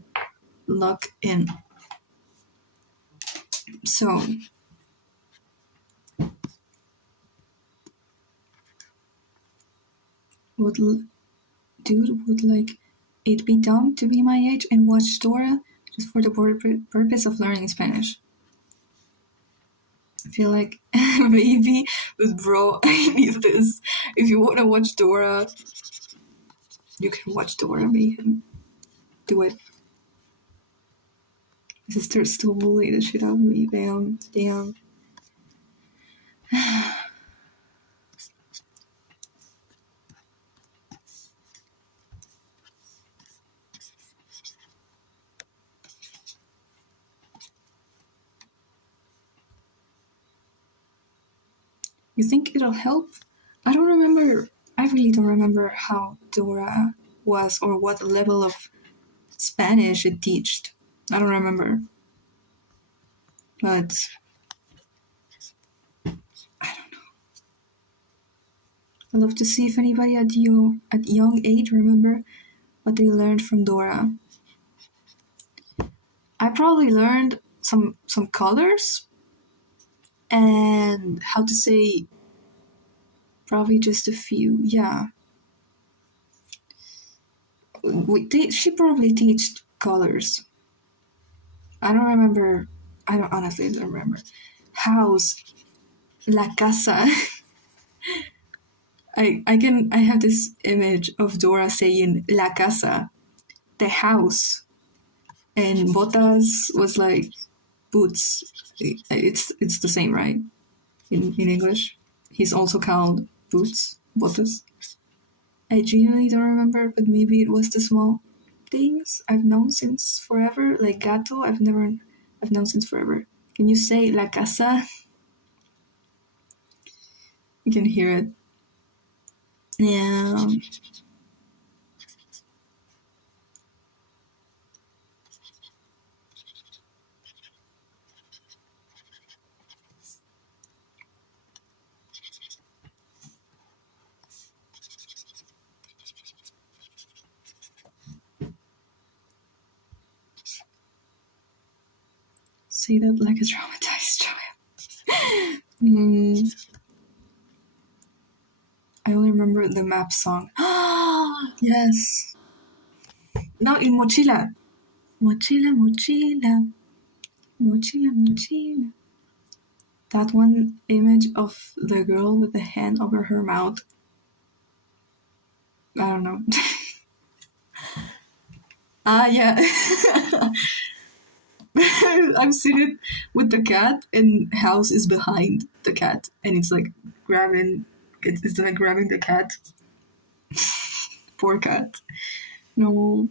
lock in. So would dude would like it be dumb to be my age and watch Dora just for the purpose of learning Spanish? I feel like maybe, but bro, I need this. If you want to watch Dora, you can watch Dora Mayhem. Do it. My sister still bullying the shit out of me. Damn, damn. You think it'll help? I don't remember. I really don't remember how Dora was or what level of Spanish it teached. I don't remember. But I don't know. I'd love to see if anybody at young age remember what they learned from Dora. I probably learned some colors and how to say probably just a few. Yeah. She probably teached colors. I don't remember. I don't honestly don't remember. House, la casa. I have this image of Dora saying la casa, the house, and botas was like boots. It's the same, right? In English, he's also called boots, botas. I genuinely don't remember, but maybe it was the small things I've known since forever, like gato. I've known since forever. Can you say la casa? You can hear it. Yeah. Say that like a traumatized child. I only remember the map song. Yes. No, in Mochila. Mochila, mochila. Mochila, mochila. That one image of the girl with the hand over her mouth. I don't know. Yeah. I've seen it with the cat, and House is behind the cat, and it's like grabbing. It's like grabbing the cat. Poor cat. No.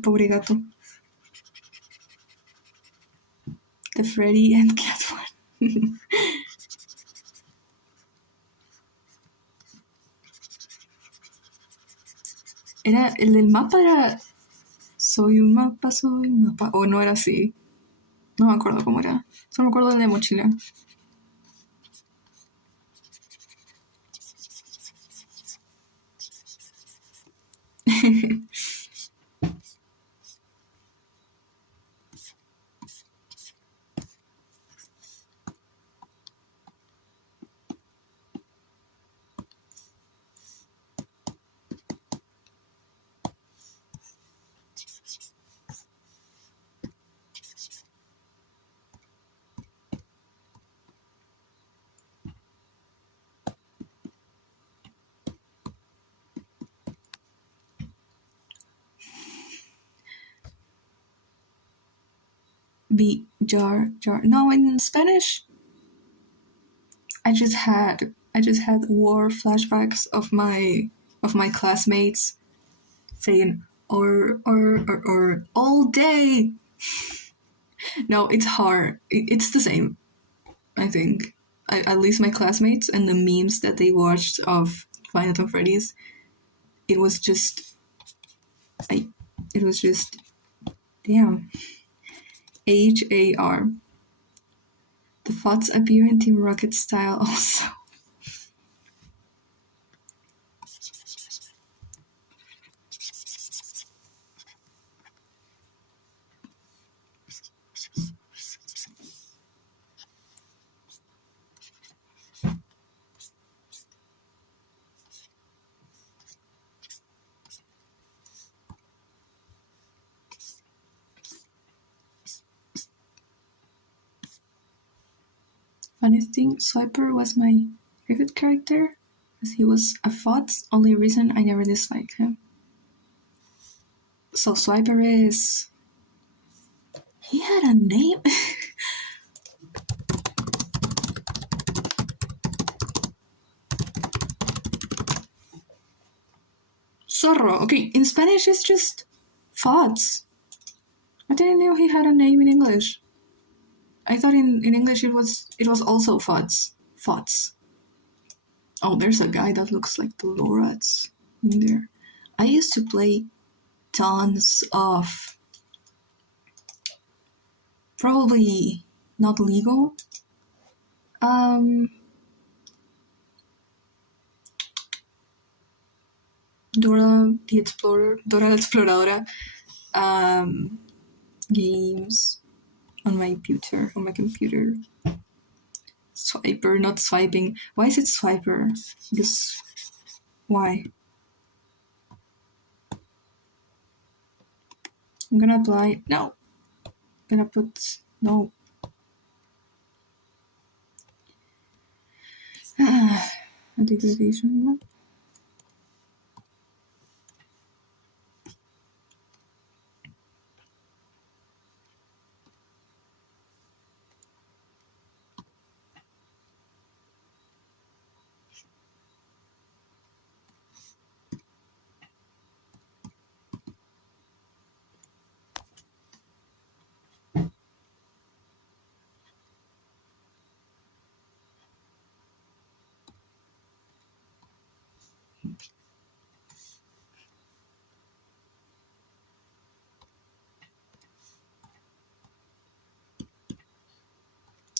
Pobre gato. The Freddy and cat one. El del mapa era soy un mapa, o no era así, no me acuerdo cómo era, solo me acuerdo del de Mochila. Be jar. No, in Spanish, I just had war flashbacks of my classmates saying or all day. No, it's hard. It's the same, I think. At least my classmates and the memes that they watched of Five Nights at Freddy's, it was just, I, it was just, damn. HAR. The FOTS appear in Team Rocket style also. Funny thing, Swiper was my favorite character, because he was a FOTS, only reason I never disliked him. So Swiper is... He had a name? Zorro. Okay, in Spanish it's just FOTS. I didn't know he had a name in English. I thought in English it was also FOTS. FOTS. Oh, there's a guy that looks like the Lorax in there. I used to play tons of... Probably not legal. Dora the Explorer, Dora la Exploradora games on my computer. Swiper, not swiping. Why is it Swiper? Because why? I'm gonna apply. No. I'm gonna put no. A degradation one.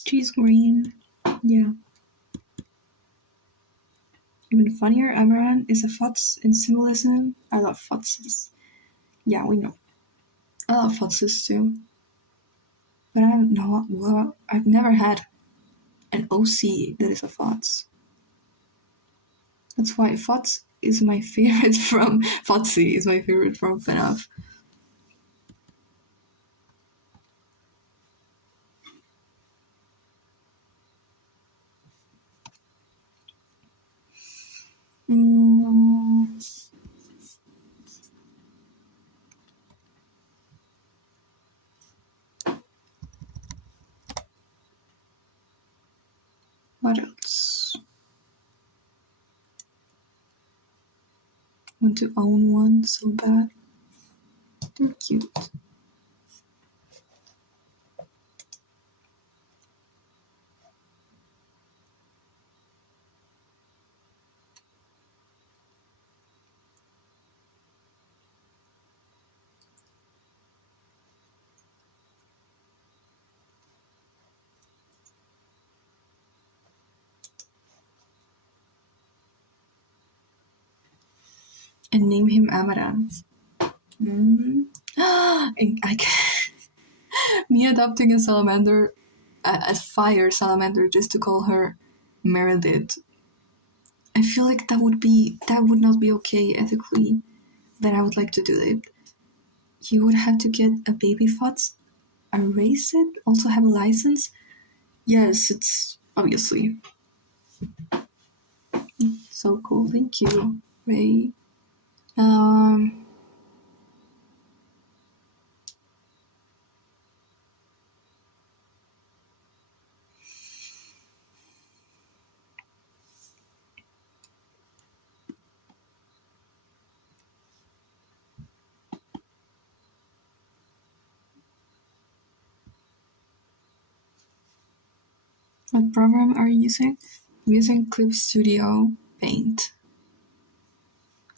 Cheese green. Yeah. Even funnier, Amaran is a FOTS in symbolism. I love FOTSes. Yeah, we know. I love FOTSes too. But I don't know what. I've never had an OC that is a FOTS. That's why FOTS is my favorite from... FOTSy is my favorite from FNAF. What else? Want to own one so bad. They're cute. And name him Amaran. I can... Me adopting a salamander, a fire salamander, just to call her Meredith. I feel like that would not be okay ethically, but I would like to do it. You would have to get a baby FOTS, erase it, also have a license. Yes, it's obviously so cool. Thank you, Ray. What program are you using? I'm using Clip Studio Paint.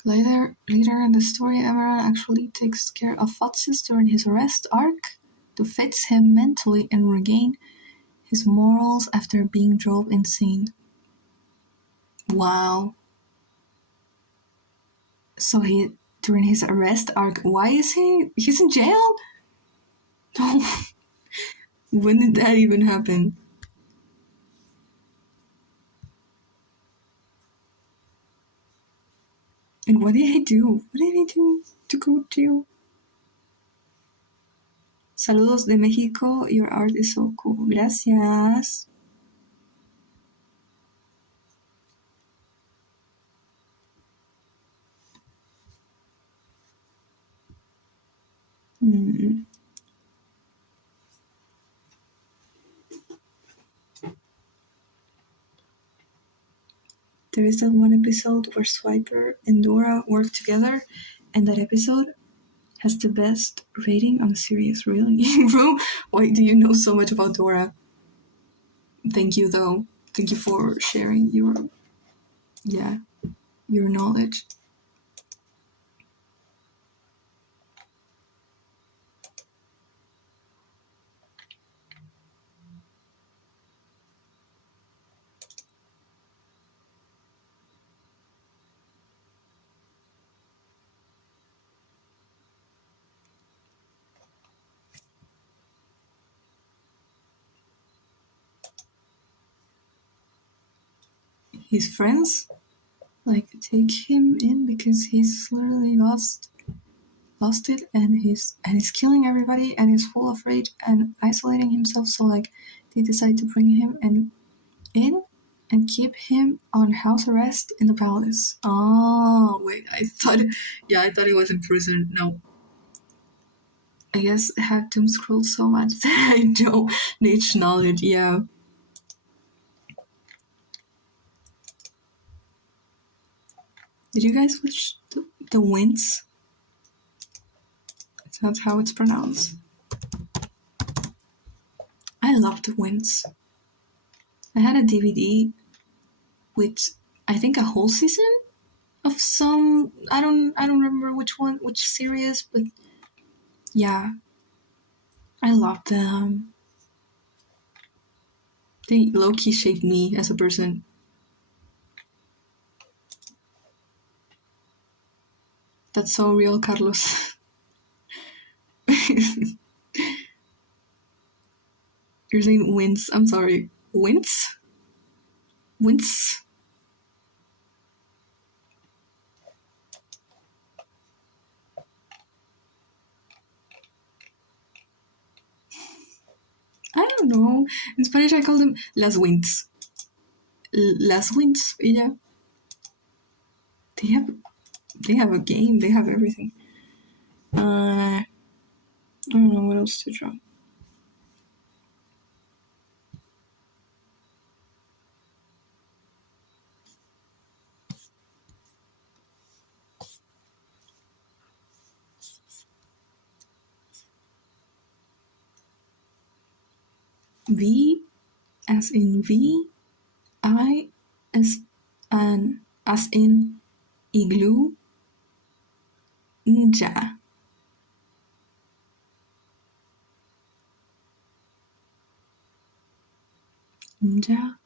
Later in the story, Emerald actually takes care of Foxes during his arrest arc to fix him mentally and regain his morals after being drove insane. Wow. So during his arrest arc, why is he's in jail? No. When did that even happen? And what did he do? What did he do to go to jail? Saludos de México. Your art is so cool. Gracias. There is that one episode where Swiper and Dora work together, and that episode has the best rating on the series. Really? Bro, why do you know so much about Dora? Thank you, though. Thank you for sharing your knowledge. His friends take him in because he's literally lost it, and he's killing everybody, and he's full of rage and isolating himself. So they decide to bring him in and keep him on house arrest in the palace. Oh wait, I thought it was in prison. No, I guess I have doom scrolled so much that I don't need knowledge. Yeah. Did you guys watch the Winds? That's how it's pronounced. I love the Winds. I had a DVD with I think a whole season of some I don't remember which series, but yeah, I love them. They low-key shaped me as a person. That's so real, Carlos. You're saying wince. I'm sorry. Wince? Wince? I don't know. In Spanish, I call them las wins. Las wins. Yeah. They have a game. They have everything. I don't know what else to draw. V as in V, I as in igloo, nja. Nja.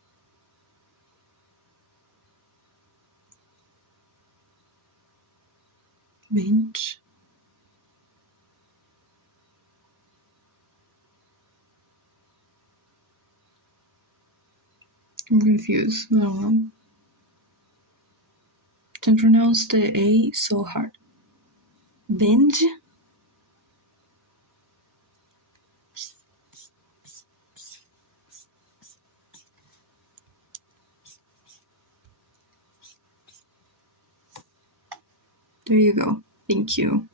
Bench. I'm confused. I don't know. Can pronounce the A so hard. Benj? There you go. Thank you.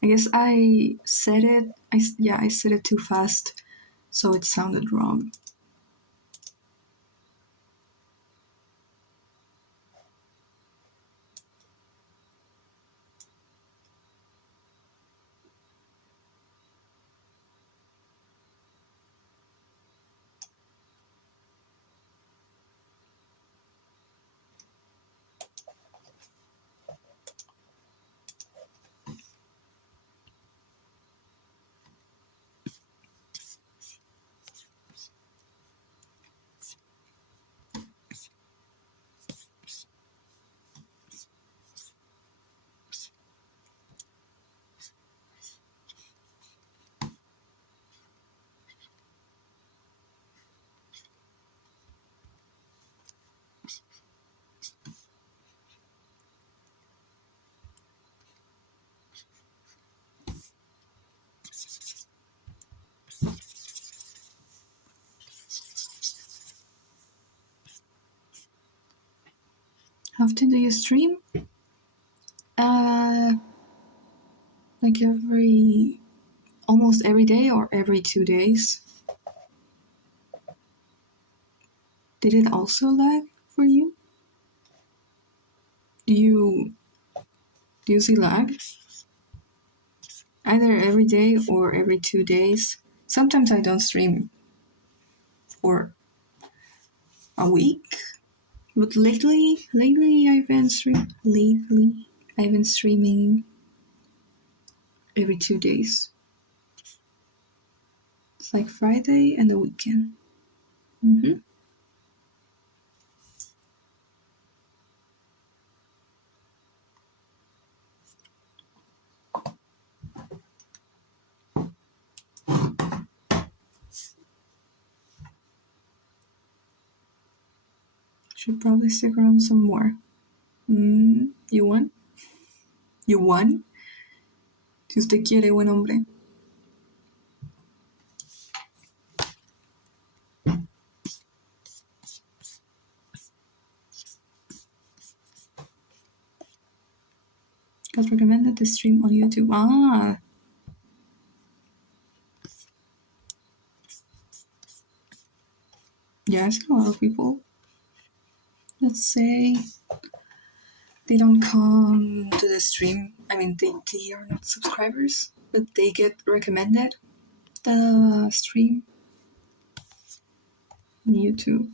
I guess I said it. I said it too fast, so it sounded wrong. often do you stream? Like almost every day or every 2 days. Did it also lag for you? Do you see lag? Either every day or every 2 days. Sometimes I don't stream for a week, but lately I've been streaming every 2 days. It's like Friday and the weekend. Mm-hmm. Should probably stick around some more. You won? You won? Si usted quiere, buen hombre. Got recommended the stream on YouTube. Ah. Yeah, I've seen a lot of people. Let's say they don't come to the stream. I mean, they are not subscribers, but they get recommended the stream on YouTube.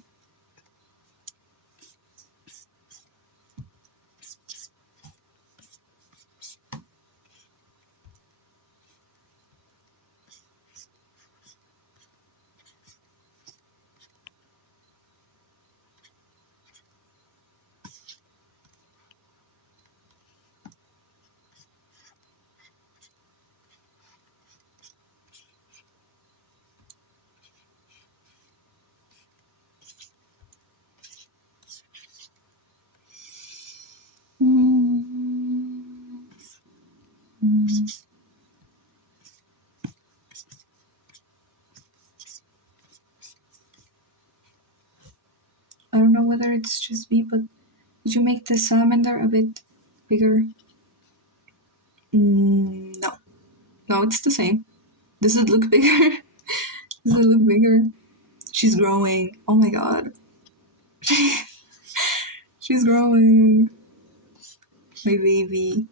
I don't know whether it's just me, but did you make the salamander a bit bigger? No. No, it's the same. Does it look bigger? Does it look bigger? She's growing. Oh my god. She's growing. My baby.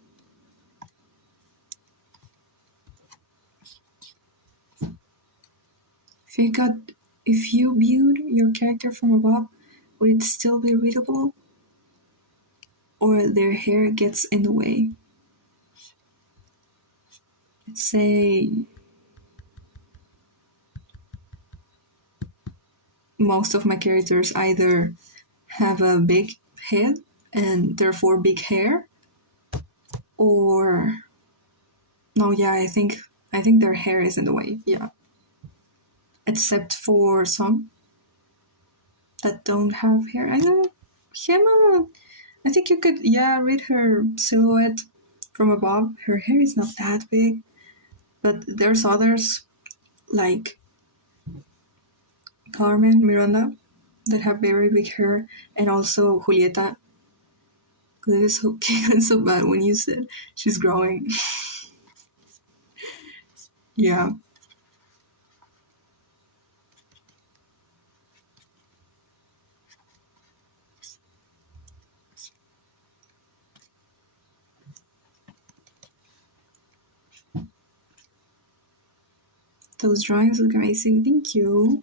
If you viewed your character from above, would it still be readable? Or their hair gets in the way? Let's say most of my characters either have a big head and therefore big hair, or no, yeah, I think their hair is in the way, yeah. Except for some that don't have hair. I know Hema. I think you could, yeah, read her silhouette from above. Her hair is not that big, but there's others like Carmen, Miranda, that have very big hair, and also Julieta. It is so it's so bad when you said she's growing. Yeah. Those drawings look amazing. Thank you.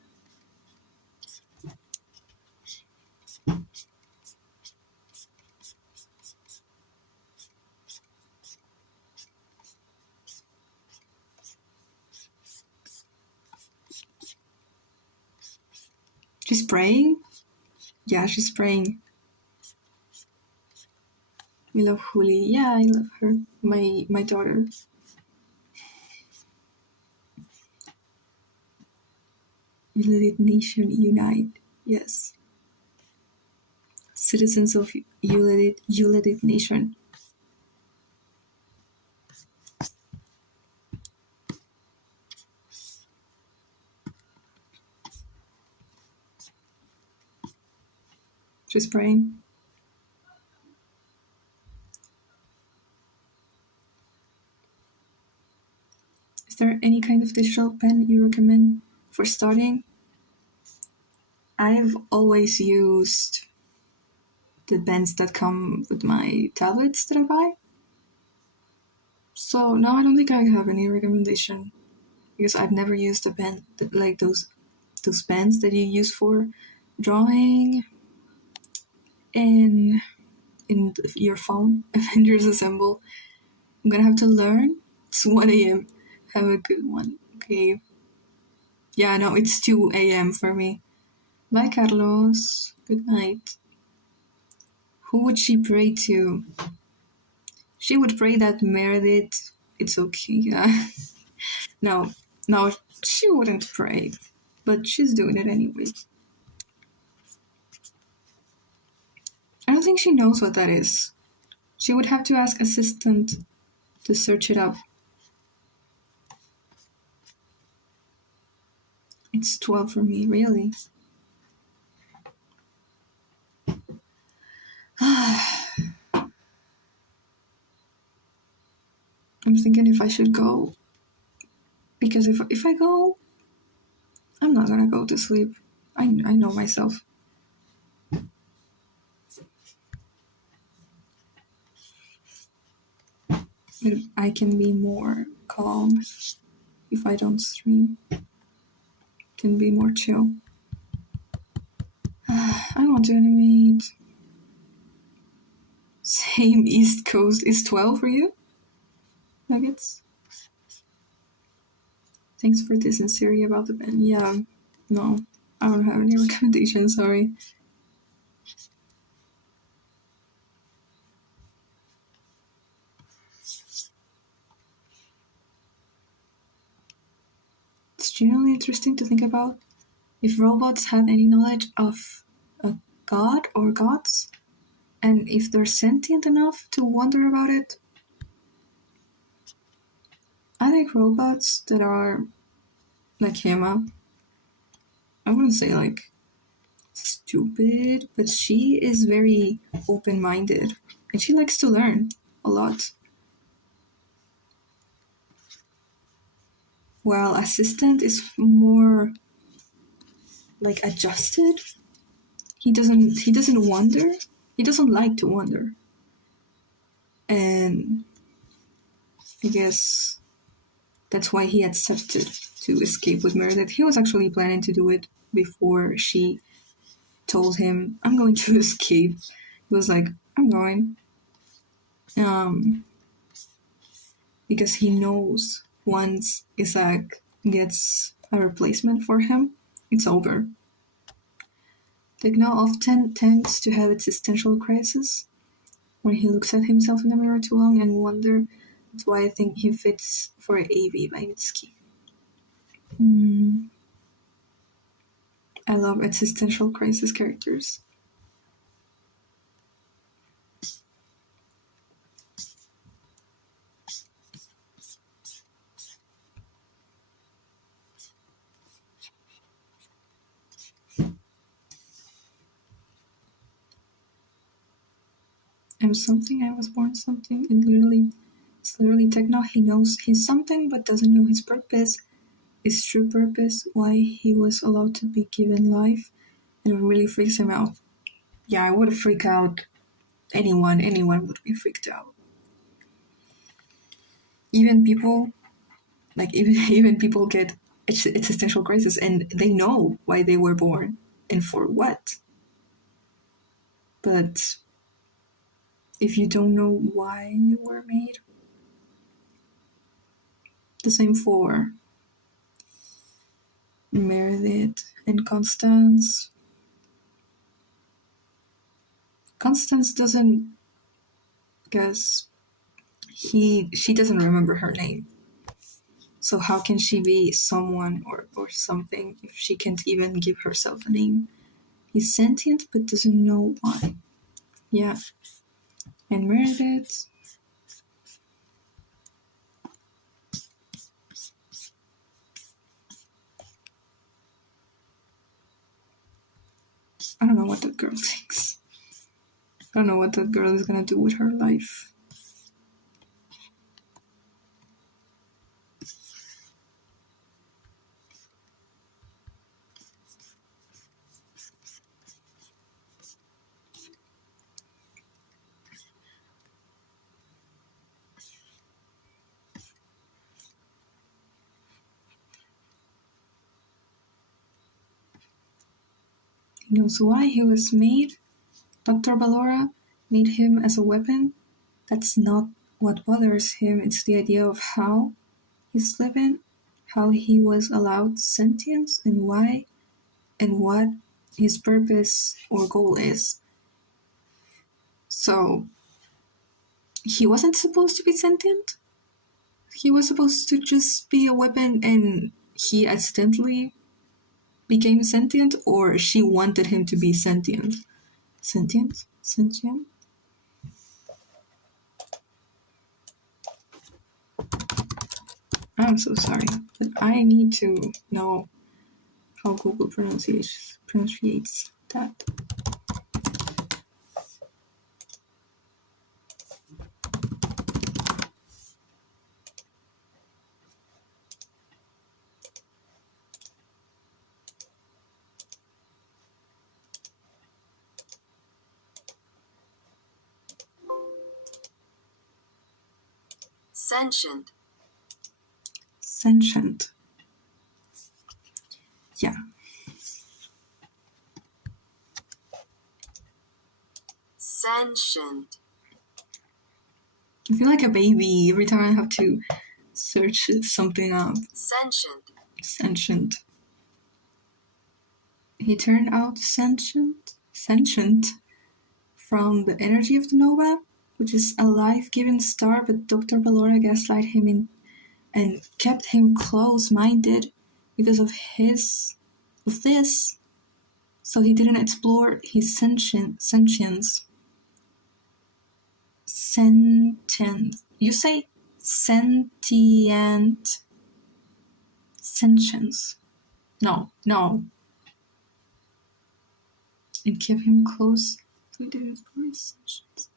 She's praying? Yeah, she's praying. We love Juli. Yeah, I love her. My daughter. United Nation Unite. Yes. Citizens of United Nation. She's praying. Is there any kind of digital pen you recommend for starting? I've always used the pens that come with my tablets that I buy. So now I don't think I have any recommendation because I've never used a pen like those pens that you use for drawing in your phone. Avengers Assemble. I'm gonna have to learn. It's 1 a.m. Have a good one. Okay. Yeah, no, it's 2 a.m. for me. Bye, Carlos. Good night. Who would she pray to? She would pray that Meredith. It's okay. Yeah. No, she wouldn't pray, but she's doing it anyway. I don't think she knows what that is. She would have to ask assistant to search it up. It's 12 for me, really. I'm thinking if I should go. Because if I go, I'm not gonna go to sleep. I know myself. I can be more calm if I don't stream. Can be more chill. I want to animate. Same East Coast. Is 12 for you? Nuggets? Thanks for the sincerity about the pen. Yeah, no, I don't have any recommendations, sorry. It's genuinely interesting to think about if robots had any knowledge of a god or gods, and if they're sentient enough to wonder about it. I like robots that are like Hema. I wouldn't say like stupid, but she is very open-minded and she likes to learn a lot. While assistant is more like adjusted. He doesn't wonder. He doesn't like to wonder. And I guess that's why he accepted to escape with Meredith. He was actually planning to do it before she told him, I'm going to escape. He was like, I'm going. Because he knows once Isaac gets a replacement for him, it's over. Techno often tends to have existential crisis when he looks at himself in the mirror too long and wonder. That's why I think he fits for AV by Mitsuki. I love existential crisis characters. I'm something, I was born something. It's literally Techno. He knows he's something but doesn't know his purpose, his true purpose, why he was allowed to be given life, and it really freaks him out. Yeah, I would freak out. Anyone would be freaked out. Even people, like even people get existential crisis and they know why they were born and for what. But if you don't know why you were made, the same for Meredith and Constance. Constance doesn't, because she doesn't remember her name. So how can she be someone or something if she can't even give herself a name? He's sentient but doesn't know why. Yeah. And Meredith, I don't know what that girl thinks. I don't know what that girl is gonna do with her life. He knows why he was made. Dr. Ballora made him as a weapon. That's not what bothers him, it's the idea of how he's living, how he was allowed sentience, and why, and what his purpose or goal is. So, he wasn't supposed to be sentient? He was supposed to just be a weapon and he accidentally became sentient, or she wanted him to be sentient? Sentient? Sentient? I'm so sorry, but I need to know how Google pronunciates that. Sentient. Sentient. Yeah. Sentient. I feel like a baby every time I have to search something up. Sentient. Sentient. He turned out sentient from the energy of the nova, which is a life-giving star, but Dr. Ballora gaslight him in and kept him close-minded because of this, so he didn't explore his sentience. You say sentient. Sentience. No. And kept him close, so he didn't explore his sentience.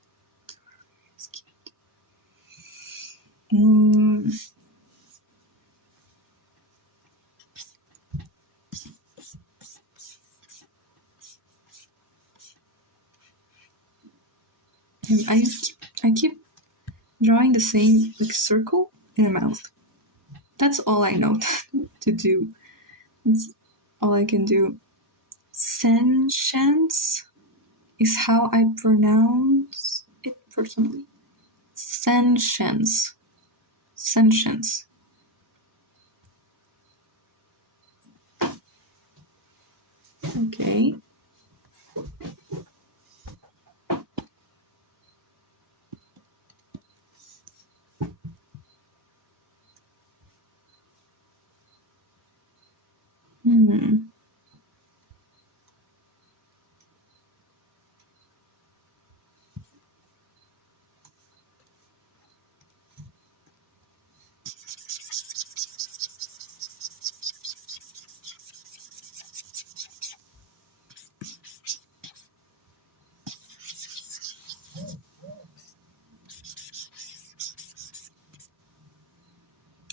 I keep drawing the same circle in a mouth. That's all I know to do. That's all I can do. Sentience is how I pronounce it personally. Sentience. Okay.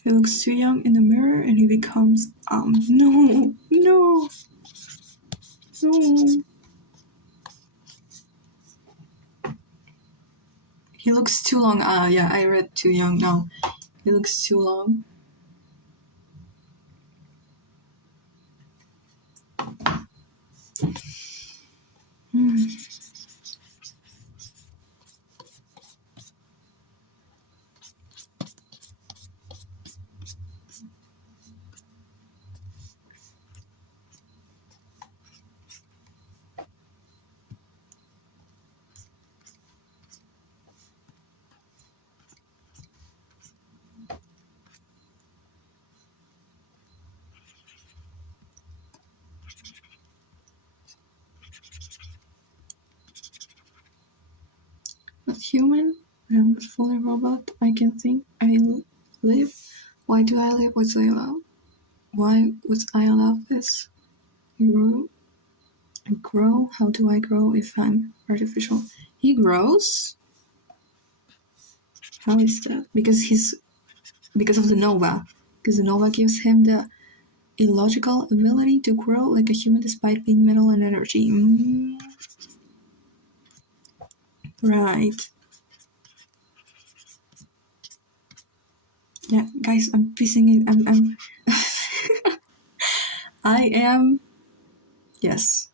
He looks too young in the mirror and he becomes, no. He looks too long. Yeah, I read too young now. He looks too long. Not human. I'm not fully robot. I can think. I live. Why do I live? What's I allow? Why would I allow this? Grow? How do I grow if I'm artificial? He grows? How is that? Because of the nova. Because the nova gives him the illogical ability to grow like a human despite being metal and energy. Right. Yeah, guys, I'm piecing it. I'm I am. Yes.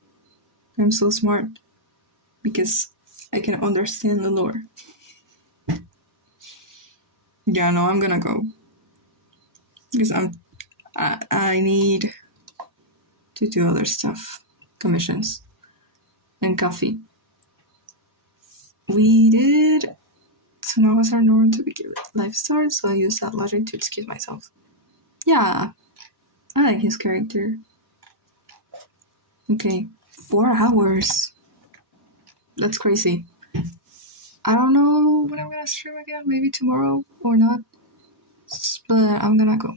I'm so smart because I can understand the lore. Yeah, no, I'm gonna go because I need to do other stuff, commissions, and coffee. We did. So now it's our norm to begin life start, so I use that logic to excuse myself. Yeah, I like his character. Okay, 4 hours. That's crazy. I don't know when I'm gonna stream again, maybe tomorrow or not, but I'm gonna go.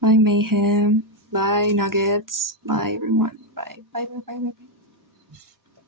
Bye, Mayhem. Bye, Nuggets. Bye, everyone. Bye, bye, bye, bye, bye.